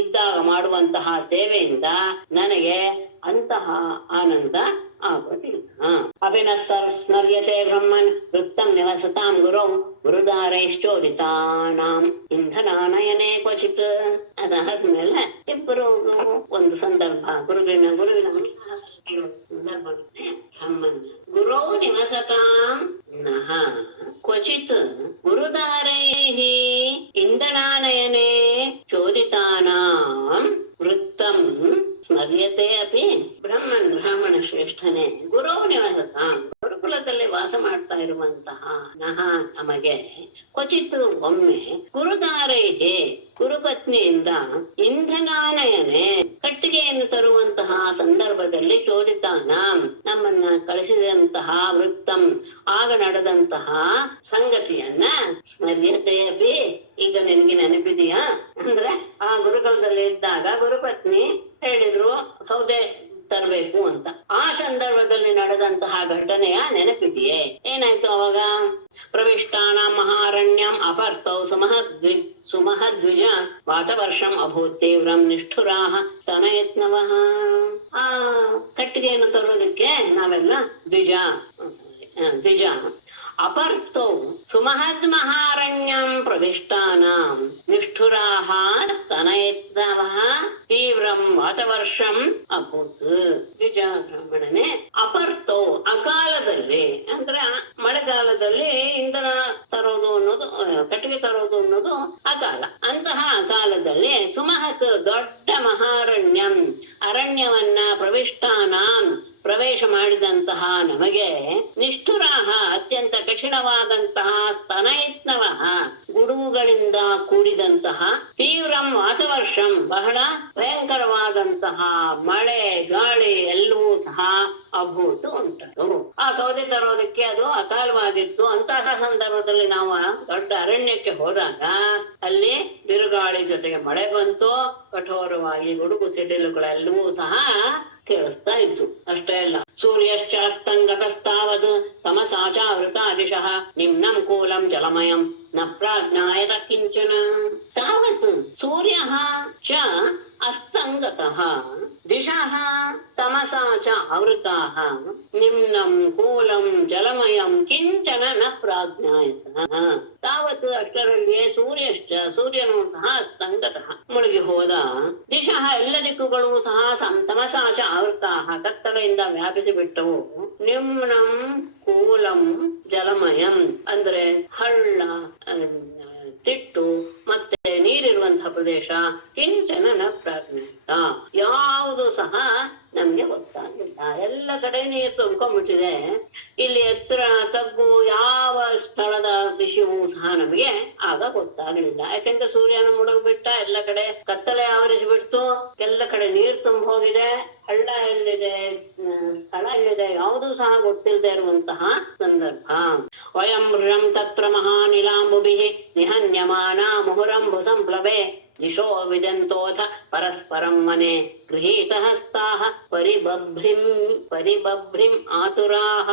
ಇದ್ದಾಗ ಮಾಡುವಂತಹ ಸೇವೆಯಿಂದ ನನಗೆ ಅಂತಹ ಆನಂದ ಆಗೋದಿಲ್ಲ. ಅಭಿನಸ್ತರ್ ಸ್ಮರ್ಯತೆ ಬ್ರಹ್ಮನ್ ವೃತ್ತಂ ನಿವಸತಾಂ ಗುರೌ ಗುರುದಾರೈಶ್ಚೋದಿತಾನಾಂ ಇಂಧನಾನಯನೇ ಕ್ವಚಿತ್. ಅದಾದ್ಮೇಲೆ ಇಬ್ಬರು ಒಂದು ಸಂದರ್ಭ ಗುರುವಿನ ಸಂದರ್ಭ ಬ್ರಹ್ಮನ್ ಗುರೌ ನಿವಸತಾಂ ನಃ ಕ್ವಚಿತ್ ಗುರುದಾರೈಃ ಇಂಧನಾನಯನೇ ಚೋದಿತಾನಾಂ ವೃತ್ತಂ ಸ್ಮರ್ಯತೆ ಅಪಿ. ಬ್ರಾಹ್ಮಣ ಶ್ರೇಷ್ಠನೇ ಗುರು ನಿವಸತಾಂ ಗುರುಕುಲದಲ್ಲಿ ವಾಸ ಮಾಡ್ತಾ ಇರುವಂತಹ ನಮಗೆ ಕ್ವಚಿತ್ ಒಮ್ಮೆ ಗುರುದಾರೈಹೇ ಗುರುಪತ್ನಿಯಿಂದ ಇಂಧನಾನಯನೆ ಕಟ್ಟಿಗೆಯನ್ನು ತರುವಂತಹ ಸಂದರ್ಭದಲ್ಲಿ ಚೋದಿತಾನ ನಮ್ಮನ್ನ ಕಳಿಸಿದಂತಹ ವೃತ್ತಂ ಆಗ ನಡೆದಂತಹ ಸಂಗತಿಯನ್ನ ಸ್ಮರ್ಯತೆ ಅಪಿ ಈಗ ನಿನಗೆ ನೆನಪಿದೆಯಾ ಅಂದ್ರೆ ಆ ಗುರುಕುಲದಲ್ಲಿ ಇದ್ದಾಗ ಗುರುಪತ್ನಿ ಹೇಳಿದ್ರು ಸೌದೆ ತರಬೇಕು ಅಂತ. ಆ ಸಂದರ್ಭದಲ್ಲಿ ನಡೆದಂತಹ ಘಟನೆಯ ನೆನಪಿದೆಯೇ? ಏನಾಯ್ತು ಅವಾಗ? ಪ್ರವಿಷ್ಟಾನ ಮಹಾರಣ್ಯಂ ಅಪರ್ತೌ ಸುಮಹದ್ವಿಜ ವಾತವರ್ಷಂ ಅಭೂತ್ ತೀವ್ರಂ ನಿಷ್ಠುರಾಹ ಸ್ತನಯತ್ನವಃ. ಆ ಕಟ್ಟಿಗೆಯನ್ನು ತರೋದಕ್ಕೆ ನಾವೆಲ್ಲ ದ್ವಿಜ ಅಪರ್ತೌ ಸುಮಹದ್ ಮಹಾರಣ್ಯಂ ಪ್ರವಿಷ್ಟಾನಾಂ ನಿಷ್ಠುರಾಹ ಸ್ತನಯತ್ನವಃ ತೀವ್ರಂ ವಾತವರ್ಷಂ ಅಭೂತ್. ದ್ವಿಜ ಬ್ರಾಹ್ಮಣನೇ ಅಪರ್ತೌ ಅಕಾಲದಲ್ಲಿ ಅಂದ್ರೆ ಮಳೆಗಾಲದಲ್ಲಿ ಇಂಧನ ತರೋದು ಅನ್ನೋದು ಕಟ್ಟಿಗೆ ತರೋದು ಅನ್ನೋದು ಅಕಾಲ. ಅಂತಹ ಅಕಾಲದಲ್ಲಿ ಸುಮಹತ್ ದೊಡ್ಡ ಮಹಾರಣ್ಯಂ ಅರಣ್ಯವನ್ನ ಪ್ರವಿಷ್ಟಾನಾಂ ಪ್ರವೇಶ ಮಾಡಿದಂತಹ ನಮಗೆ ನಿಷ್ಠುರಾಹ ಅತ್ಯಂತ ಕಠಿಣವಾದಂತಹ ಸ್ತನಯತ್ನವ ಗುಡುಗುಗಳಿಂದ ಕೂಡಿದಂತಹ ತೀವ್ರಂ ವಾತವರ್ಷಂ ಬಹಳ ಭಯಂಕರವಾದಂತಹ ಮಳೆ ಗಾಳಿ ಎಲ್ಲವೂ ಸಹ ಅಭೂತು ಉಂಟು. ಆ ಸೌದೆ ತರೋದಕ್ಕೆ ಅದು ಅಕಾಲವಾಗಿತ್ತು. ಅಂತಹ ಸಂದರ್ಭದಲ್ಲಿ ನಾವು ದೊಡ್ಡ ಅರಣ್ಯಕ್ಕೆ ಹೋದಾಗ ಅಲ್ಲಿ ಬಿರುಗಾಳಿ ಜೊತೆಗೆ ಮಳೆ ಬಂತು. ಕಠೋರವಾಗಿ ಗುಡುಗು ಸಿಡಿಲುಗಳೆಲ್ಲವೂ ಸಹ ಕೇಳಿಸ್ತಾ ಇತ್ತು. ಅಷ್ಟೇ ಅಲ್ಲ, ಸೂರ್ಯಶ್ಚಾಸ್ತಂಗತಸ್ತಾವತ್ ತಮಸಾಚಾವೃತ ದಿಶಃ ನಿಮ್ನಂ ಕೂಲಂ ಜಲಮಯಂ ನ ಪ್ರಾಜ್ಞಾಯತ ಕಿಂಚನ. ತಾವತ್ ಸೂರ್ಯಃ ಚ ಅಸ್ತಂಗತಃ ದಿಶಃ ತಮಸಾ ಚ ಆವೃತಾಃ ನಿಮ್ನಂ ಕೂಲಂ ಜಲಮಯಂ ಕಿಂಚನ ನ ಪ್ರಾಜ್ಞಾಯತಃ. ತಾವತ್ ಅಷ್ಟರಲ್ಲಿ ಸೂರ್ಯನು ಸಹ ಸ್ತಂಗತಃ ಮುಳುಗಿ ಹೋದ. ದಿಶಃ ಎಲ್ಲ ದಿಕ್ಕುಗಳು ಸಹ ತಮಸಾ ಚ ಆವೃತಾಃ ಕತ್ತಲೆಯಿಂದ ವ್ಯಾಪಿಸಿ ಬಿಟ್ಟವು. ನಿಮ್ನಂ ಕೂಲಂ ಜಲಮಯಂ ಅಂದ್ರೆ ಹಳ್ಳ ತಿಟ್ಟು ಮತ್ತೆ ನೀರಿರುವಂತಹ ಪ್ರದೇಶ ಕಿಂಚನ ನ ಪ್ರಾಜ್ಞಾಯತ ಯಾವುದು ಸಹ ನಮ್ಗೆ ಗೊತ್ತಾಗಿಲ್ಲ. ಎಲ್ಲ ಕಡೆ ನೀರು ತುಂಬ್ಕೊಂಡ್ಬಿಟ್ಟಿದೆ. ಇಲ್ಲಿ ಎತ್ತರ ತಗ್ಗು ಯಾವ ಸ್ಥಳದ ವಿಷಯವೂ ಸಹ ನಮಗೆ ಆಗ ಗೊತ್ತಾಗಲಿಲ್ಲ. ಯಾಕೆಂದ್ರೆ ಸೂರ್ಯನ ಮುಳುಗ್ಬಿಟ್ಟ, ಎಲ್ಲ ಕಡೆ ಕತ್ತಲೆ ಆವರಿಸಿಬಿಡ್ತು, ಎಲ್ಲ ಕಡೆ ನೀರು ತುಂಬ ಹೋಗಿದೆ. ಹಳ್ಳ ಎಲ್ಲಿದೆ, ಸ್ಥಳ ಎಲ್ಲಿದೆ ಯಾವುದೂ ಸಹ ಗೊತ್ತಿಲ್ಲದೆ ಇರುವಂತಹ ಸಂದರ್ಭ. ವಯಂ ಹೃಂ ತತ್ರ ಮಹಾನಿಲಾಂಬುಭಿಃ ನಿಹನ್ಯಮಾನ ಮುಹುರಂಬು ಸಂಪ್ಲವೆ ದಿಶೋ ವಿದಂತೋಥ ಪರಸ್ಪರಂ ಮನೆ ಗೃಹೀತಹಸ್ತಾಃ ಪರಿಬಭ್ರಿಂ ಆತುರಾಃ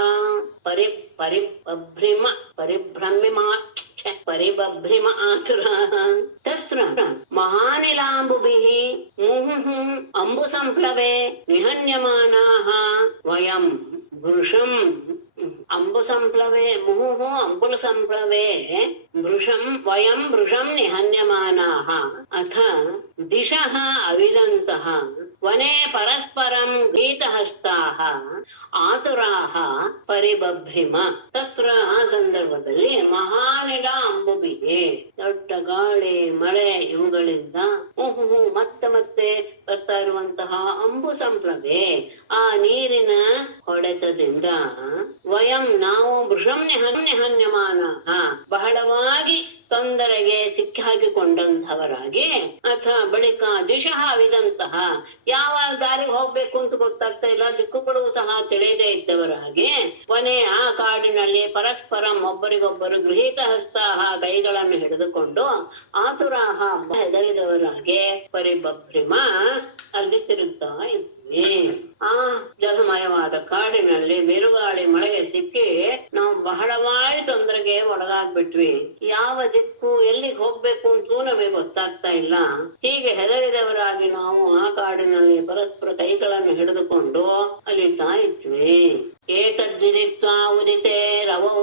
ಪರಿಬಭ್ರಿಮ ಆತುರಾಃ ತತ್ರ ಮಹಾನಿಲಾಂಬುಭಿಃ ಮುಹುಃ ಅಂಬು ಸಂಪ್ಲವೆ ನಿಹನ್ಯಮಾನಾಃ ವಯಂ ವೃಷಂ ಅಂಬು ಸಂಪ್ಲವೆ ಮುಹುಃ ಅಂಬುಲ ಸಂಪ್ಲವೆ ವಯಂ ವೃಷಂ ನಿಹನ್ಯಮಾನಾಃ ಅಥ ದಿಶಃ ಅವಿದಂತಃ ವನೆ ಪರಸ್ಪರಂ ಗೀತಹಸ್ತಾಃ ಆತುರಾಃ ಪರಿಬಭ್ರಿಮ. ತತ್ರ ಆ ಸಂದರ್ಭದಲ್ಲಿ ಮಹಾನಿಡ ಅಂಬುಭಿಗೆ ದೊಡ್ಡ ಗಾಳಿ ಮಳೆ ಇವುಗಳಿಂದ ಮತ್ತೆ ಬರ್ತಾ ಇರುವಂತಹ ಅಂಬು ಸಂಪ್ಲವೆ ಆ ನೀರಿನ ಹೊಡೆತದಿಂದ ವಯಂ ನಾವು ವೃಷಂ ನಿಹನ್ಯಮಾನಾಃ ಬಹಳವಾಗಿ ತೊಂದರೆಗೆ ಸಿಕ್ಕಾಕಿಕೊಂಡಂಥವರಾಗಿ ಅಥ ಬಳಿಕ ದಿಶಃ ಅವಿದಂತಹ ಯಾವ ದಾರಿಗೆ ಹೋಗ್ಬೇಕು ಅಂತ ಗೊತ್ತಾಗ್ತಾ ಇಲ್ಲ, ದಿಕ್ಕುಗಳು ಸಹ ತಿಳಿಯದೇ ಇದ್ದವರಾಗಿ ಕೊನೆ ಆ ಕಾಡಿನಲ್ಲಿ ಪರಸ್ಪರಂ ಒಬ್ಬರಿಗೊಬ್ಬರು ಗೃಹೀತ ಹಸ್ತಾಹ ಕೈಗಳನ್ನು ಹಿಡಿದುಕೊಂಡು ಆತುರಾಹ ಹೆದರಿದವರಾಗಿ ಪರಿಬಭ್ರಿಮ ಅಲ್ಲಿ ತಿರುಗ್ತಾ ಇದ್ವಿ. ಆ ಜಲಮಯವಾದ ಕಾಡಿನಲ್ಲಿ ಬಿರುಗಾಳಿ ಮಳೆಗೆ ಸಿಕ್ಕಿ ನಾವು ಬಹಳವಾಗಿ ತೊಂದರೆಗೆ ಒಳಗಾಗ್ಬಿಟ್ವಿ. ಯಾವ ದಿಕ್ಕು ಎಲ್ಲಿಗೆ ಹೋಗ್ಬೇಕು ಅಂತೂ ನಮಗೆ ಗೊತ್ತಾಗ್ತಾ ಇಲ್ಲ. ಹೀಗೆ ಹೆದರಿದವರಾಗಿ ನಾವು ಆ ಕಾಡಿನಲ್ಲಿ ಪರಸ್ಪರ ಕೈಗಳನ್ನು ಹಿಡಿದುಕೊಂಡು ಅಲಿತಾ ಇದ್ವಿ. ಏತದ್ವಿದಿತ್ವಾ ಉದಿತೆ ರವೌ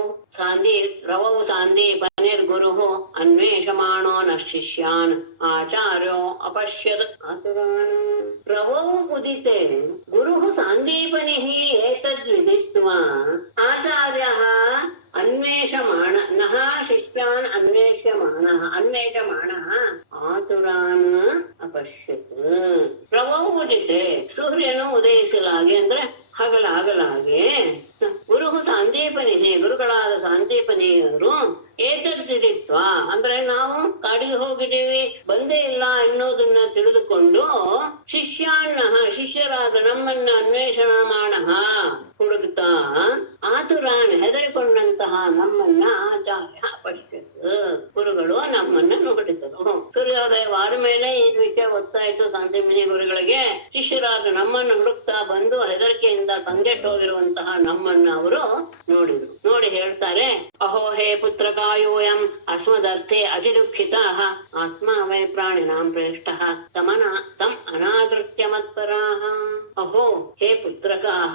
ಸಾಂದೀಪನಿರ್ಗುರುಃ ಅನ್ವೇಷಮಾಣೋ ನ ಶಿಷ್ಯಾನ್ ಆಚಾರ್ಯೋ ಅಪಶ್ಯತ್ ಆತುರಾನ್. ರವೌ ಉದಿತೆ ಗುರುಃ ಸಾಂದೀಪನಿಃ ಏತದ್ವಿದಿತ್ವಾ ಆಚಾರ್ಯಃ ಅನ್ವೇಷಮಾಣಃ ಶಿಷ್ಯಾನ್ ಅನ್ವೇಷಮಾಣಃ ಆತುರಾನ್ ಅಪಶ್ಯತ್. ರವೌ ಉದಿತೆ ಸೂರ್ಯನು ಉದಯಿಸಲಾಗಿ ಅಂದ್ರೆ ಹಗಲಾಗಲಾಗೆ ಗುರುಃ ಸಾಂದೀಪನಿಹಿ ಗುರುಗಳಾದ ಸಾಂದೀಪನಿಯರು ಏತದ್ವಿದಿತ್ವ ಅಂದ್ರೆ ನಾವು ಕಾಡಿಗೆ ಹೋಗಿದ್ದೀವಿ ಬಂದೇ ಇಲ್ಲ ಅನ್ನೋದನ್ನ ತಿಳಿದುಕೊಂಡು ಶಿಷ್ಯರಾದ ನಮ್ಮನ್ನ ಅನ್ವೇಷಣಮಾಣಃ ಹುಡುಕ್ತಾ ಆತುರಾನ್ ಹೆದರಿಕೊಂಡಂತಹ ನಮ್ಮನ್ನ ಆಚಾರ್ಯ ಅಪಶ್ಯತ್ ಗುರುಗಳು ನಮ್ಮನ್ನ ನೋಡಿದರು. ಸೂರ್ಯೋದಯವಾದ ಮೇಲೆ ಈ ವಿಷಯ ಗೊತ್ತಾಯ್ತು ಸಾಂದೀಪನಿ ಗುರುಗಳಿಗೆ. ಶಿಷ್ಯರಾದ ನಮ್ಮನ್ನು ಹುಡುಕ್ತಾ ಬಂದು ಹೆದರಿಕೆಯಿಂದ ಕಂಗೆಟ್ಟೋಗಿರುವಂತಹ ನಮ್ಮನ್ನ ಅವರು ನೋಡಿದ್ರು. ನೋಡಿ ಹೇಳ್ತಾರೆ, ಅಹೋ ಹೇ ಪುತ್ರಕಾಯೋಯಂ ಅಸ್ಮದರ್ಥೆ ಅತಿ ದುಃಖಿತಾಃ ಆತ್ಮ ವೈ ಪ್ರಾಣಿನಾಂ ಪ್ರೇಷ್ಠಃ ತಮ್ ಅನಾದೃತ್ಯ ಮತ್ಪರಾಃ. ಅಹೋ ಹೇ ಪುತ್ರಕಾಃ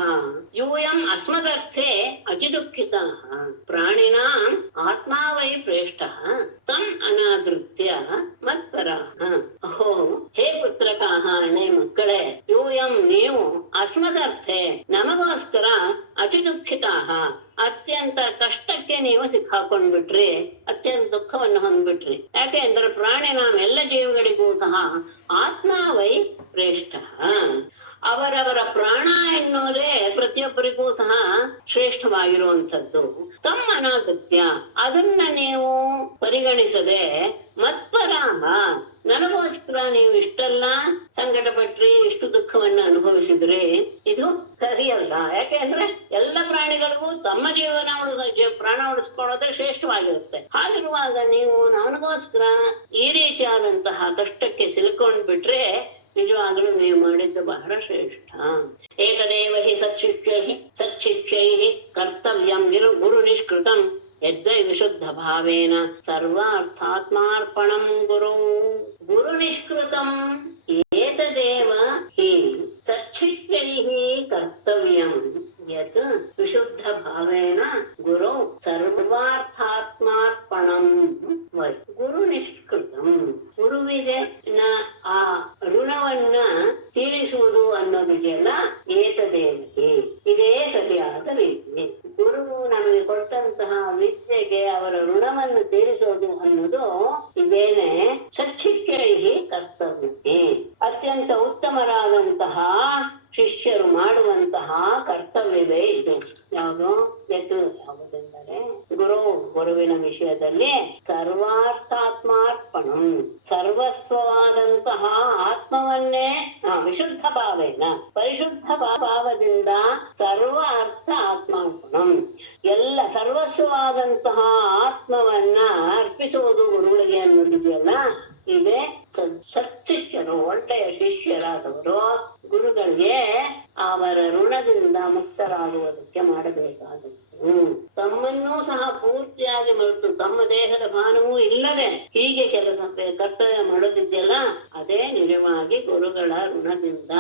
ಯೂಯಂ ಅಸ್ಮದರ್ಥೆ ಅತಿ ದುಃಖಿತಾಃ ಪ್ರಾಣಿನಾಂ ಆತ್ಮ ವೈ ಪ್ರೇಷ್ಠಃ ತಮ್ ಅನಾದೃತ್ಯ ಮತ್ಪರಾಃ. ಅಹೋ ಹೇ ಪುತ್ರಕಾಃ ನೇ ಮಕ್ಕಳೇ, ಯೂಯಂ ನೀವು ಅಸ್ಮದರ್ಥೆ ನಮಗೋಸ್ಕರ ಅತಿ ದುಃಖಿತಾಃ ಅತ್ಯಂತ ಕಷ್ಟಕ್ಕೆ ನೀವು ಸಿಕ್ಕಾಕೊಂಡ್ಬಿಟ್ರಿ, ಅತ್ಯಂತ ದುಃಖವನ್ನು ಹೊಂದ್ಬಿಟ್ರಿ. ಯಾಕೆ ಅಂದ್ರೆ ಪ್ರಾಣಿ ಎಲ್ಲ ಜೀವಿಗಳಿಗೂ ಸಹ ಆತ್ಮ ವೈ ಶ್ರೇಷ್ಠ. ಅವರವರ ಪ್ರಾಣ ಎನ್ನುವುದೇ ಪ್ರತಿಯೊಬ್ಬರಿಗೂ ಸಹ ಶ್ರೇಷ್ಠವಾಗಿರುವಂಥದ್ದು. ತಮ್ಮ ಅನಾಗತ್ಯ ಅದನ್ನ ನೀವು ಪರಿಗಣಿಸದೆ ಮತ್ಪರಾಹ ನನಗೋಸ್ಕರ ನೀವು ಇಷ್ಟೆಲ್ಲ ಸಂಕಟ ಪಟ್ರಿ, ಇಷ್ಟು ದುಃಖವನ್ನ ಅನುಭವಿಸಿದ್ರಿ, ಇದು ಸರಿಯಲ್ಲ. ಯಾಕೆ ಅಂದ್ರೆ ಎಲ್ಲ ಪ್ರಾಣಿಗಳಿಗೂ ತಮ್ಮ ಪ್ರಾಣ ಉಳಿಸ್ಕೊಳ್ಳೋದೇ ಶ್ರೇಷ್ಠವಾಗಿರುತ್ತೆ. ಹಾಗಿರುವಾಗ ನೀವು ನನಗೋಸ್ಕರ ಈ ರೀತಿಯಾದಂತಹ ಕಷ್ಟಕ್ಕೆ ಸಿಲುಕೊಂಡ್ಬಿಟ್ರೆ ನಿಜವಾಗ್ಲೂ ನೀವು ಮಾಡಿದ್ದು ಬಹಳ ಶ್ರೇಷ್ಠ. ಏತದೇವ ಹಿ ಸಚ್ಚಿಕ್ಷೈಃ ಕರ್ತವ್ಯಂ ಗುರು ನಿಷ್ಕೃತಂ ಯದ್ವೈ ವಿಶುದ್ಧ ಭಾವೇನ ಸರ್ವಾರ್ಥಾತ್ಮಾರ್ಪಣಂ ಗುರು ನಿಷ್ಕೃತಂ ಏತದೇವ ಹಿ ಸಚ್ಚಿಷ್ಯೈಃ ಕರ್ತವ್ಯಂ ಯತ್ ವಿಶುದ್ಧ ಭಾವೇನ ಗುರು ಸರ್ವಾರ್ಥಾತ್ಮಾರ್ಪಣಂ ವೈ. ಗುರು ನಿಷ್ಕೃತಂ ಗುರುವಿಗೆ ಆ ಋಣವನ್ನ ತೀರಿಸುವುದು ಅನ್ನೋದಿದೆಯಲ್ಲ, ಏತದೇವತೆ ಇದೇ ಸರಿಯಾದ ರೀತಿ. ಗುರುವು ನಮಗೆ ಕೊಟ್ಟಂತಹ ವಿದ್ಯೆಗೆ ಅವರ ಋಣವನ್ನು ತೀರಿಸೋದು ಅನ್ನೋದು ಇದೇನೆ ಸಚ್ಚಿಷ್ಯೈಹಿ ಕರ್ತವ್ಯ. ಅತ್ಯಂತ ಉತ್ತಮರಾದಂತಹ ಶಿಷ್ಯರು ಮಾಡುವಂತಹ ಕರ್ತವ್ಯವೇ ಇದು. ಯಾವುದು ಯಾವುದೆಂದರೆ ಗುರು ಗುರುವಿನ ವಿಷಯದಲ್ಲಿ ಸರ್ವಾರ್ಥಾತ್ಮಾರ್ಪಣಂ, ಸರ್ವಸ್ವವಾದಂತಹ ಆತ್ಮವನ್ನೇ ವಿಶುದ್ಧ ಭಾವೇನ, ಪರಿಶುದ್ಧ ಭಾವದಿಂದ ಸರ್ವ ಅರ್ಥ ಆತ್ಮಾರ್ಪಣಂ, ಎಲ್ಲ ಸರ್ವಸ್ವವಾದಂತಹ ಆತ್ಮವನ್ನ ಅರ್ಪಿಸುವುದು ಗುರುಗಳಿಗೆ ಅನ್ನೋದಿದೆಯಲ್ಲ, ಇದೇ ಸತ್ಶಿಷ್ಯರು, ಒಳ್ಳೆಯ ಶಿಷ್ಯರಾದವರು ಗುರುಗಳಿಗೆ ಅವರ ಋಣದಿಂದ ಮುಕ್ತರಾಗುವುದಕ್ಕೆ ಮಾಡಬೇಕಾದದ್ದು. ತಮ್ಮನ್ನೂ ಸಹ ಪೂರ್ತಿಯಾಗಿ ಮರೆತು ತಮ್ಮ ದೇಹದ ಭಾನವೂ ಇಲ್ಲದೆ ಹೀಗೆ ಕೆಲಸ ಕರ್ತವ್ಯ ಮಾಡೋದಿದೆಯಲ್ಲ, ಅದೇ ನಿಜವಾಗಿ ಗುರುಗಳ ಋಣದಿಂದ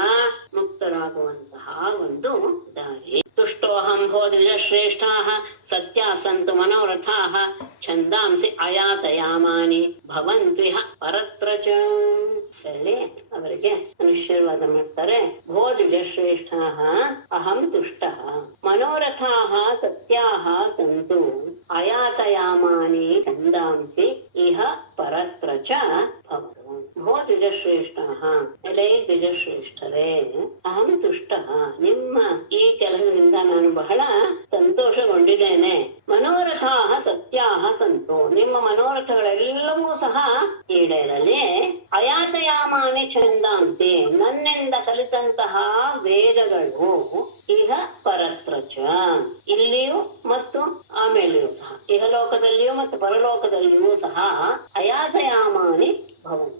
ಮುಕ್ತರಾಗುವಂತಹ ಒಂದು ದಾರಿ. ತುಷ್ಟೋಹಂ ಭೋದ್ವಿಜ ಶ್ರೇಷ್ಠಾಃ ಸತ್ಯಾ ಸಂತು ಮನೋರಥಾಃ ಛಂದಾಂಸಿ ಅಯಾತಯಾಮಾನಿ ಭವಂತ್ವಿಹ ಪರತ್ರ ಚ. ಹೇಳಿ ಅವರಿಗೆ ಆಶೀರ್ವಾದ ಮಾಡ್ತಾರೆ. ಭೋದ್ವಿಜ ಶ್ರೇಷ್ಠಾಃ ಅಹಂ ತುಷ್ಟಃ ಮನೋರಥಾಃ ಸತ್ಯಾಃ ಸಂತು ಅಯಾತಯಾಮಾನಿ ಛಂದಾಂಸಿ ಇಹ ಪರತ್ರ ಚ ಭವಂತು. ಭೋ ದ್ವಿಜಶ್ರೇಷ್ಠಃ, ಎಲೈ ದ್ವಿಜಶ್ರೇಷ್ಠರೇ, ಅಹಂ ತುಷ್ಟಃ, ನಿಮ್ಮ ಈ ಕೆಲಸದಿಂದ ನಾನು ಬಹಳ ಸಂತೋಷಗೊಂಡಿದ್ದೇನೆ. ಮನೋರಥಾಃ ಸತ್ಯಾಃ ಸಂತು, ನಿಮ್ಮ ಮನೋರಥಗಳೆಲ್ಲವೂ ಸಹ ಈಡೇರಲಿ. ಅಯಾತಯಾಮಾನಿ ಛಂದಾಂಸಿ, ನನ್ನಿಂದ ಕಲಿತಂತಹ ವೇದಗಳು ಇಹ ಪರತ್ರ ಚ, ಇಲ್ಲಿಯೂ ಮತ್ತು ಆಮೇಲೆಯೂ ಸಹ, ಇಹಲೋಕದಲ್ಲಿಯೂ ಮತ್ತು ಪರಲೋಕದಲ್ಲಿಯೂ ಸಹ ಅಯಾತಯಾಮಾನಿ ಭವಂತು,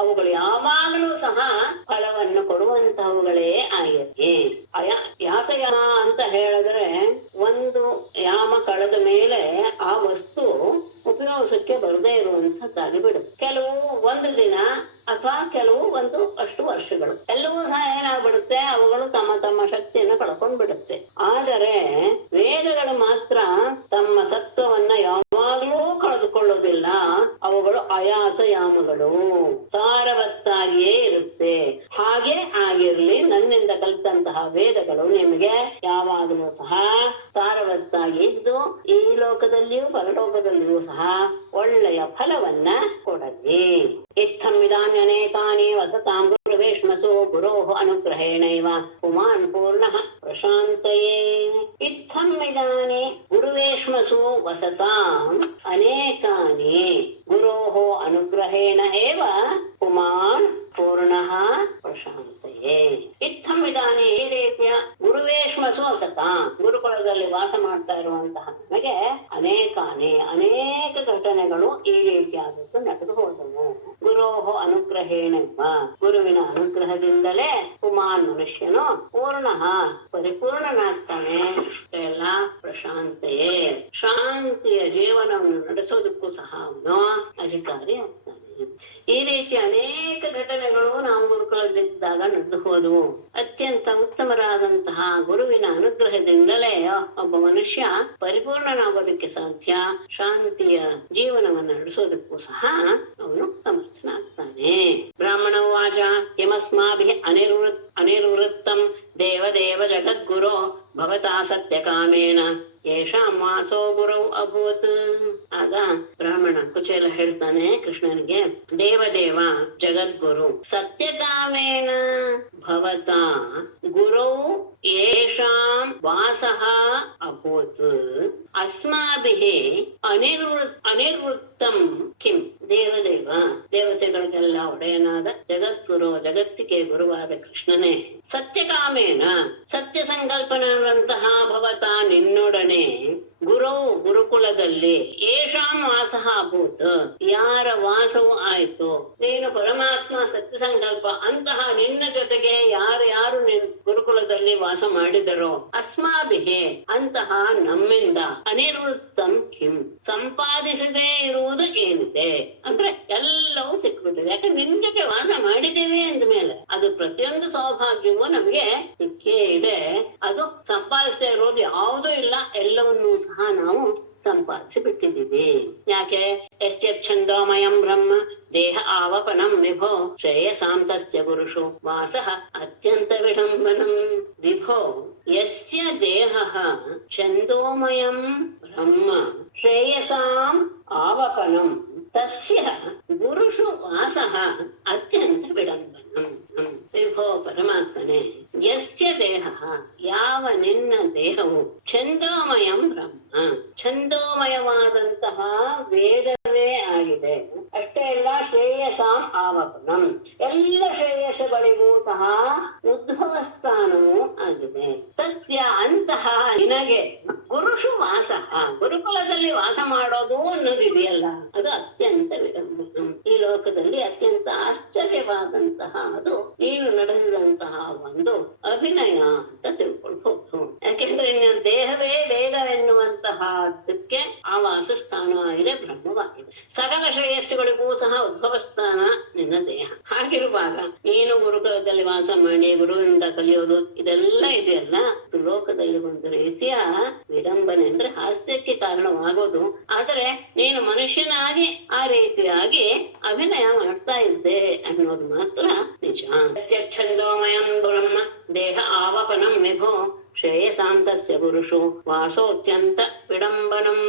ಅವುಗಳು ಯಾವಾಗಲೂ ಸಹ ಫಲವನ್ನು ಕೊಡುವಂತಹವುಗಳೇ ಆಗಿದೆ. ಯಾತಯಾಮ ಅಂತ ಹೇಳಿದ್ರೆ ಒಂದು ಯಾಮ ಕಳೆದ ಮೇಲೆ ಆ ವಸ್ತು ಉಪಯೋಗಕ್ಕೆ ಬರದೇ ಇರುವಂತದ್ದಾಗಿ ಬಿಡುತ್ತೆ. ಕೆಲವು ಒಂದು ದಿನ ಅಥವಾ ಕೆಲವು ಒಂದು ಅಷ್ಟು ವರ್ಷಗಳು, ಎಲ್ಲವೂ ಸಹ ಏನಾಗ್ಬಿಡುತ್ತೆ, ಅವುಗಳು ತಮ್ಮ ತಮ್ಮ ಶಕ್ತಿಯನ್ನು ಕಳ್ಕೊಂಡ್ ಬಿಡುತ್ತೆ. ಆದರೆ ವೇದಗಳು ಮಾತ್ರ ತಮ್ಮ ಸತ್ವವನ್ನ ಯಾವಾಗಲೂ ಕಳೆದುಕೊಳ್ಳೋದಿಲ್ಲ. ಅವುಗಳು ಅಯಾತಯಾಮಗಳು, ಸಾರವತ್ತಾಗಿಯೇ ಇರುತ್ತೆ. ಹಾಗೆ ಆಗಿರ್ಲಿ, ನನ್ನಿಂದ ಕಲಿತಂತಹ ವೇದಗಳು ನಿಮಗೆ ಯಾವಾಗಲೂ ಸಹ ಸಾರವತ್ತಾಗಿ ಇದ್ದು ಈ ಲೋಕದಲ್ಲಿಯೂ ಪರಲೋಕದಲ್ಲಿಯೂ ಸಹ ಒಳ್ಳೆಯ ಫಲವನ್ನ ಕೊಡಲಿ. ಇತ್ತಮಿದಾನ್ಯನೇಕಾನಿ ವಸತಾಂ ಗುರುವೇಶ್ಮಸು ಗುರೋಃ ಅನುಗ್ರಹೇಣೈವ ಪುಮಾನ್ ಪೂರ್ಣಃ ಪ್ರಶಾಂತಯೇ. ಇತ್ತಮಿದಾನಿ ಗುರುವೇಶ್ಮಸು ವಸತಾಂ ಅನೇಕಾನಿ ಗುರೋಃ ಅನುಗ್ರಹೇಣ ಏವ ಪುಮಾನ್ ಪೂರ್ಣಃ ಪ್ರಶಾಂತಯೇ. ಇತ್ತಮಿದಾನಿ, ಈ ರೀತಿಯ ಗುರುವೇಶ್ಮಸು ವಸತಾಂ, ಗುರುಕುಲದಲ್ಲಿ ವಾಸ ಮಾಡ್ತಾ ಇರುವಂತಹ ನಮಗೆ ಅನೇಕ ಘಟನೆಗಳು ಈ ರೀತಿಯಾದದ್ದು ನಡೆದು ಹೋದವು. ಗುರೋಃ ಅನುಗ್ರಹೇಣ, ಗುರುವಿನ ಅನುಗ್ರಹದಿಂದಲೇ ಪುಮಾನ್, ಮನುಷ್ಯನು ಪೂರ್ಣಃ ಪರಿಪೂರ್ಣನಾಗ್ತಾನೆ. ಎಲ್ಲ ಪ್ರಶಾಂತೆಯೇ, ಶಾಂತಿಯ ಜೀವನವನ್ನು ನಡೆಸೋದಕ್ಕೂ ಸಹ ಅವನು ಅಧಿಕಾರಿ ಆಗ್ತಾನೆ. ಈ ರೀತಿ ಅನೇಕ ಘಟನೆಗಳು ನಾವು ಗುರುಕುಲದಿದ್ದಾಗ ನಡೆದು ಹೋದವು. ಅತ್ಯಂತ ಉತ್ತಮರಾದಂತಹ ಗುರುವಿನ ಅನುಗ್ರಹದಿಂದಲೇ ಒಬ್ಬ ಮನುಷ್ಯ ಪರಿಪೂರ್ಣನಾಗೋದಕ್ಕೆ ಸಾಧ್ಯ. ಶಾಂತಿಯ ಜೀವನವನ್ನು ನಡೆಸೋದಕ್ಕೂ ಸಹ ಅವನು ಸಮರ್ಥನಾಗ್ತಾನೆ. ಬ್ರಾಹ್ಮಣ ವಾಚ ಯಮಸ್ಮಾಭಿಃ ಅನಿರ್ವೃತ್ತಂ ದೇವದೇವ ಜಗದ್ಗುರೋ ಭವತಾ ಸತ್ಯಕಾಮೇನ ಯೇಷಾಂ ವಾಸೋ ಗುರೌ ಅಭೂತ್. ಆಗ ಬ್ರಾಹ್ಮಣ ಕುಚೇಲ ಹೇಳ್ತಾನೆ ಕೃಷ್ಣನಿಗೆ, ದೇವದೇವ ಜಗದ್ಗುರು ಸತ್ಯಕಾಮೇನ ಭವತಾ ಗುರೌ ಯೇಷಾಂ ವಾಸಃ ಅಭೂತ್ ಅಸ್ಮಾಭಿಃ ಅನಿರ್ವೃತ್ತಂ ಕಿಂ. ದೇವದೇವ, ದೇವತೆಗಳಿಗೆಲ್ಲ ಒಡೆಯನಾದ ಜಗದ್ಗುರು, ಜಗತ್ತಿಗೆ ಗುರುವಾದ ಕೃಷ್ಣನೇ, ಸತ್ಯಕಾಮೇನ, ಸತ್ಯ ಸಂಕಲ್ಪನಂತಹ ಭವತಾ ನಿನ್ನೊಡನೆ, ಗುರು ಗುರುಕುಲದಲ್ಲಿ, ಯೇಷಾಂ ವಾಸಃ ಅಭೂತ್, ಯಾರ ವಾಸವು ಆಯ್ತು, ನೀನು ಪರಮಾತ್ಮ ಸತ್ಯ ಸಂಕಲ್ಪ ಅಂತಹ ನಿನ್ನ ಜೊತೆಗೆ ಯಾರು ಗುರುಕುಲದಲ್ಲಿ ವಾಸ ಮಾಡಿದರೋ, ಅಸ್ಮಾಭಿಃ ಅಂತಹ ನಮ್ಮಿಂದ, ಅನಿರ್ವೃತ್ತಂ ಕಿಂ ಸಂಪಾದಿಸದೇ ಇರುವುದು ಏನಿದೆ ಅಂದ್ರೆ ಎಲ್ಲವೂ ಸಿಕ್ಬಿಟ್ಟಿದೆ. ಯಾಕಂದ್ರೆ ನಿನ್ ಜೊತೆ ವಾಸ ಮಾಡಿದ್ದೇವೆ ಅಂದ ಮೇಲೆ ಅದು ಪ್ರತಿಯೊಂದು ಸೌಭಾಗ್ಯವೂ ನಮಗೆ ಸಿಕ್ಕೇ ಇದೆ. ಅದು ಸಂಪಾದಿಸದೇ ಇರೋದು ಯಾವುದೂ ಇಲ್ಲ, ಎಲ್ಲವನ್ನೂ ಸಹ ನಾವು ಸಂಪಾದಿಸಿ ಬಿಟ್ಟಿದ್ದೀವಿ. ಯಾಕೆ? ಯಶ್ಚಂದೋಮಯಂ ಬ್ರಹ್ಮ ದೇಹ ಆವಪನಂ ವಿಭೋ ಶ್ರೇಯಸಾಂ ತಸ್ಯ ಗುರುಷು ವಾಸಃ ಅತ್ಯಂತ ವಿಡಂಬನಂ. ವಿಭೋ ಯಸ್ಯ ದೇಹಃ ಛಂದೋಮಯಂ ಬ್ರಹ್ಮ ಶ್ರೇಯಸಾಂ ಆವಪನಂ ತಸ್ಯ ಗುರುಷು ವಾಸಃ ಅತ್ಯಂತ ವಿಡಂಬನಂ. ವಿಭೋ ಪರಮಾತ್ಮನೆ, ಯಸ್ಯ ದೇಹ, ಯಾವ ನಿನ್ನ ದೇಹವು ಛಂದೋಮಯಂ ಬ್ರಹ್ಮ, ಛಂದೋಮಯವಾದಂತಹ ವೇದವೇ ಆಗಿದೆ. ಅಷ್ಟೇ ಅಲ್ಲ, ಶ್ರೇಯಸಾಂ ಆವಪನಂ, ಎಲ್ಲ ಶ್ರೇಯಸ್ಸುಗಳಿಗೂ ಸಹ ಉದ್ಭವ ಸ್ಥಾನವೂ ಆಗಿದೆ. ತಸ್ಯ, ಅಂತಹ ನಿನಗೆ ಗುರುಷು ವಾಸ, ಗುರುಕುಲದಲ್ಲಿ ವಾಸ ಮಾಡೋದು ಅನ್ನೋದಿದೆಯಲ್ಲ, ಅದು ಅತ್ಯಂತ ವಿಡಂಬನಂ. ಈ ಲೋಕದಲ್ಲಿ ಅತ್ಯಂತ ಆಶ್ಚರ್ಯವಾದಂತಹ ಅದು ನೀನು ನಡೆಸಿದಂತಹ ಒಂದು ಅಭಿನಯ ಅಂತ ತಿಳ್ಕೊಳ್ಬಹುದು. ಯಾಕೆಂದ್ರೆ ನಿನ್ನ ದೇಹವೇ ವೇದವೆನ್ನುವಂತಹದಕ್ಕೆ ಆ ವಾಸಸ್ಥಾನವಾಗಿದೆ, ಬ್ರಹ್ಮವಾಗಿದೆ. ಸಕಲ ಶ್ರೇಯಸ್ಸುಗಳಿಗೂ ಸಹ ಉದ್ಭವ ಸ್ಥಾನ ನಿನ್ನ ದೇಹ. ಹಾಗಿರುವಾಗ ನೀನು ಗುರುಕುಲದಲ್ಲಿ ವಾಸ ಮಾಡಿ ಗುರುವಿನಿಂದ ಕಲಿಯೋದು ಇದೆಲ್ಲ ಇದೆಯಲ್ಲ, ಲೋಕದಲ್ಲಿ ಒಂದು ರೀತಿಯ ವಿಡಂಬನೆ, ಅಂದ್ರೆ ಹಾಸ್ಯಕ್ಕೆ ಕಾರಣವಾಗೋದು. ಆದರೆ ನೀನು ಮನುಷ್ಯನಾಗಿ ಆ ರೀತಿಯಾಗಿ ಅಭಿನಯ ಮಾಡ್ತಾ ಇದ್ದೆ ಅನ್ನೋದು ಮಾತ್ರ ನಿಜ. ಛಂದೋಮಯಂ ಬ್ರಹ್ಮ ದೇಹ ಆವಪನಂ ವಿಭೋ ಶ್ರೇಯಸಾಂತಸ್ಯ ಗುರುಷು ವಾಸೋತ್ಯಂತ ವಿಡಂಬನಂ.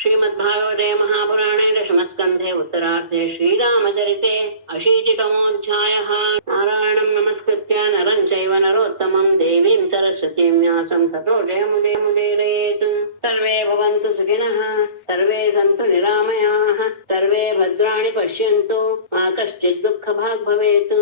ಶ್ರೀಮದ್ಭಾಗವತೆ ಮಹಾಪುರಾಣೇ ದಶಮಸ್ಕಂಧೆ ಉತ್ತರಾರ್ಧೆ ಶ್ರೀರಾಮಚರಿತೆ ಅಶೀತಿತಮೋऽಧ್ಯಾಯಃ. ನಾರಾಯಣಂ ನಮಸ್ಕೃತ್ಯ ನರಂ ಚೈವ ನರೋತ್ತಮಂ ದೇವೀಂ ಸರಸ್ವತೀಂ ವ್ಯಾಸಂ ತತೋ ಜಯಮುದೀರಯೇತ್. ಸರ್ವೇ ಭವಂತು ಸುಖಿನಃ, ಸರ್ವೇ ಸಂತು ನಿರಾಮಯಾಃ, ಸರ್ವೇ ಭದ್ರಾಣಿ ಪಶ್ಯಂತು, ಮಾ ಕಶ್ಚಿತ್ ದುಃಖಭಾಗ್ ಭವೇತ್.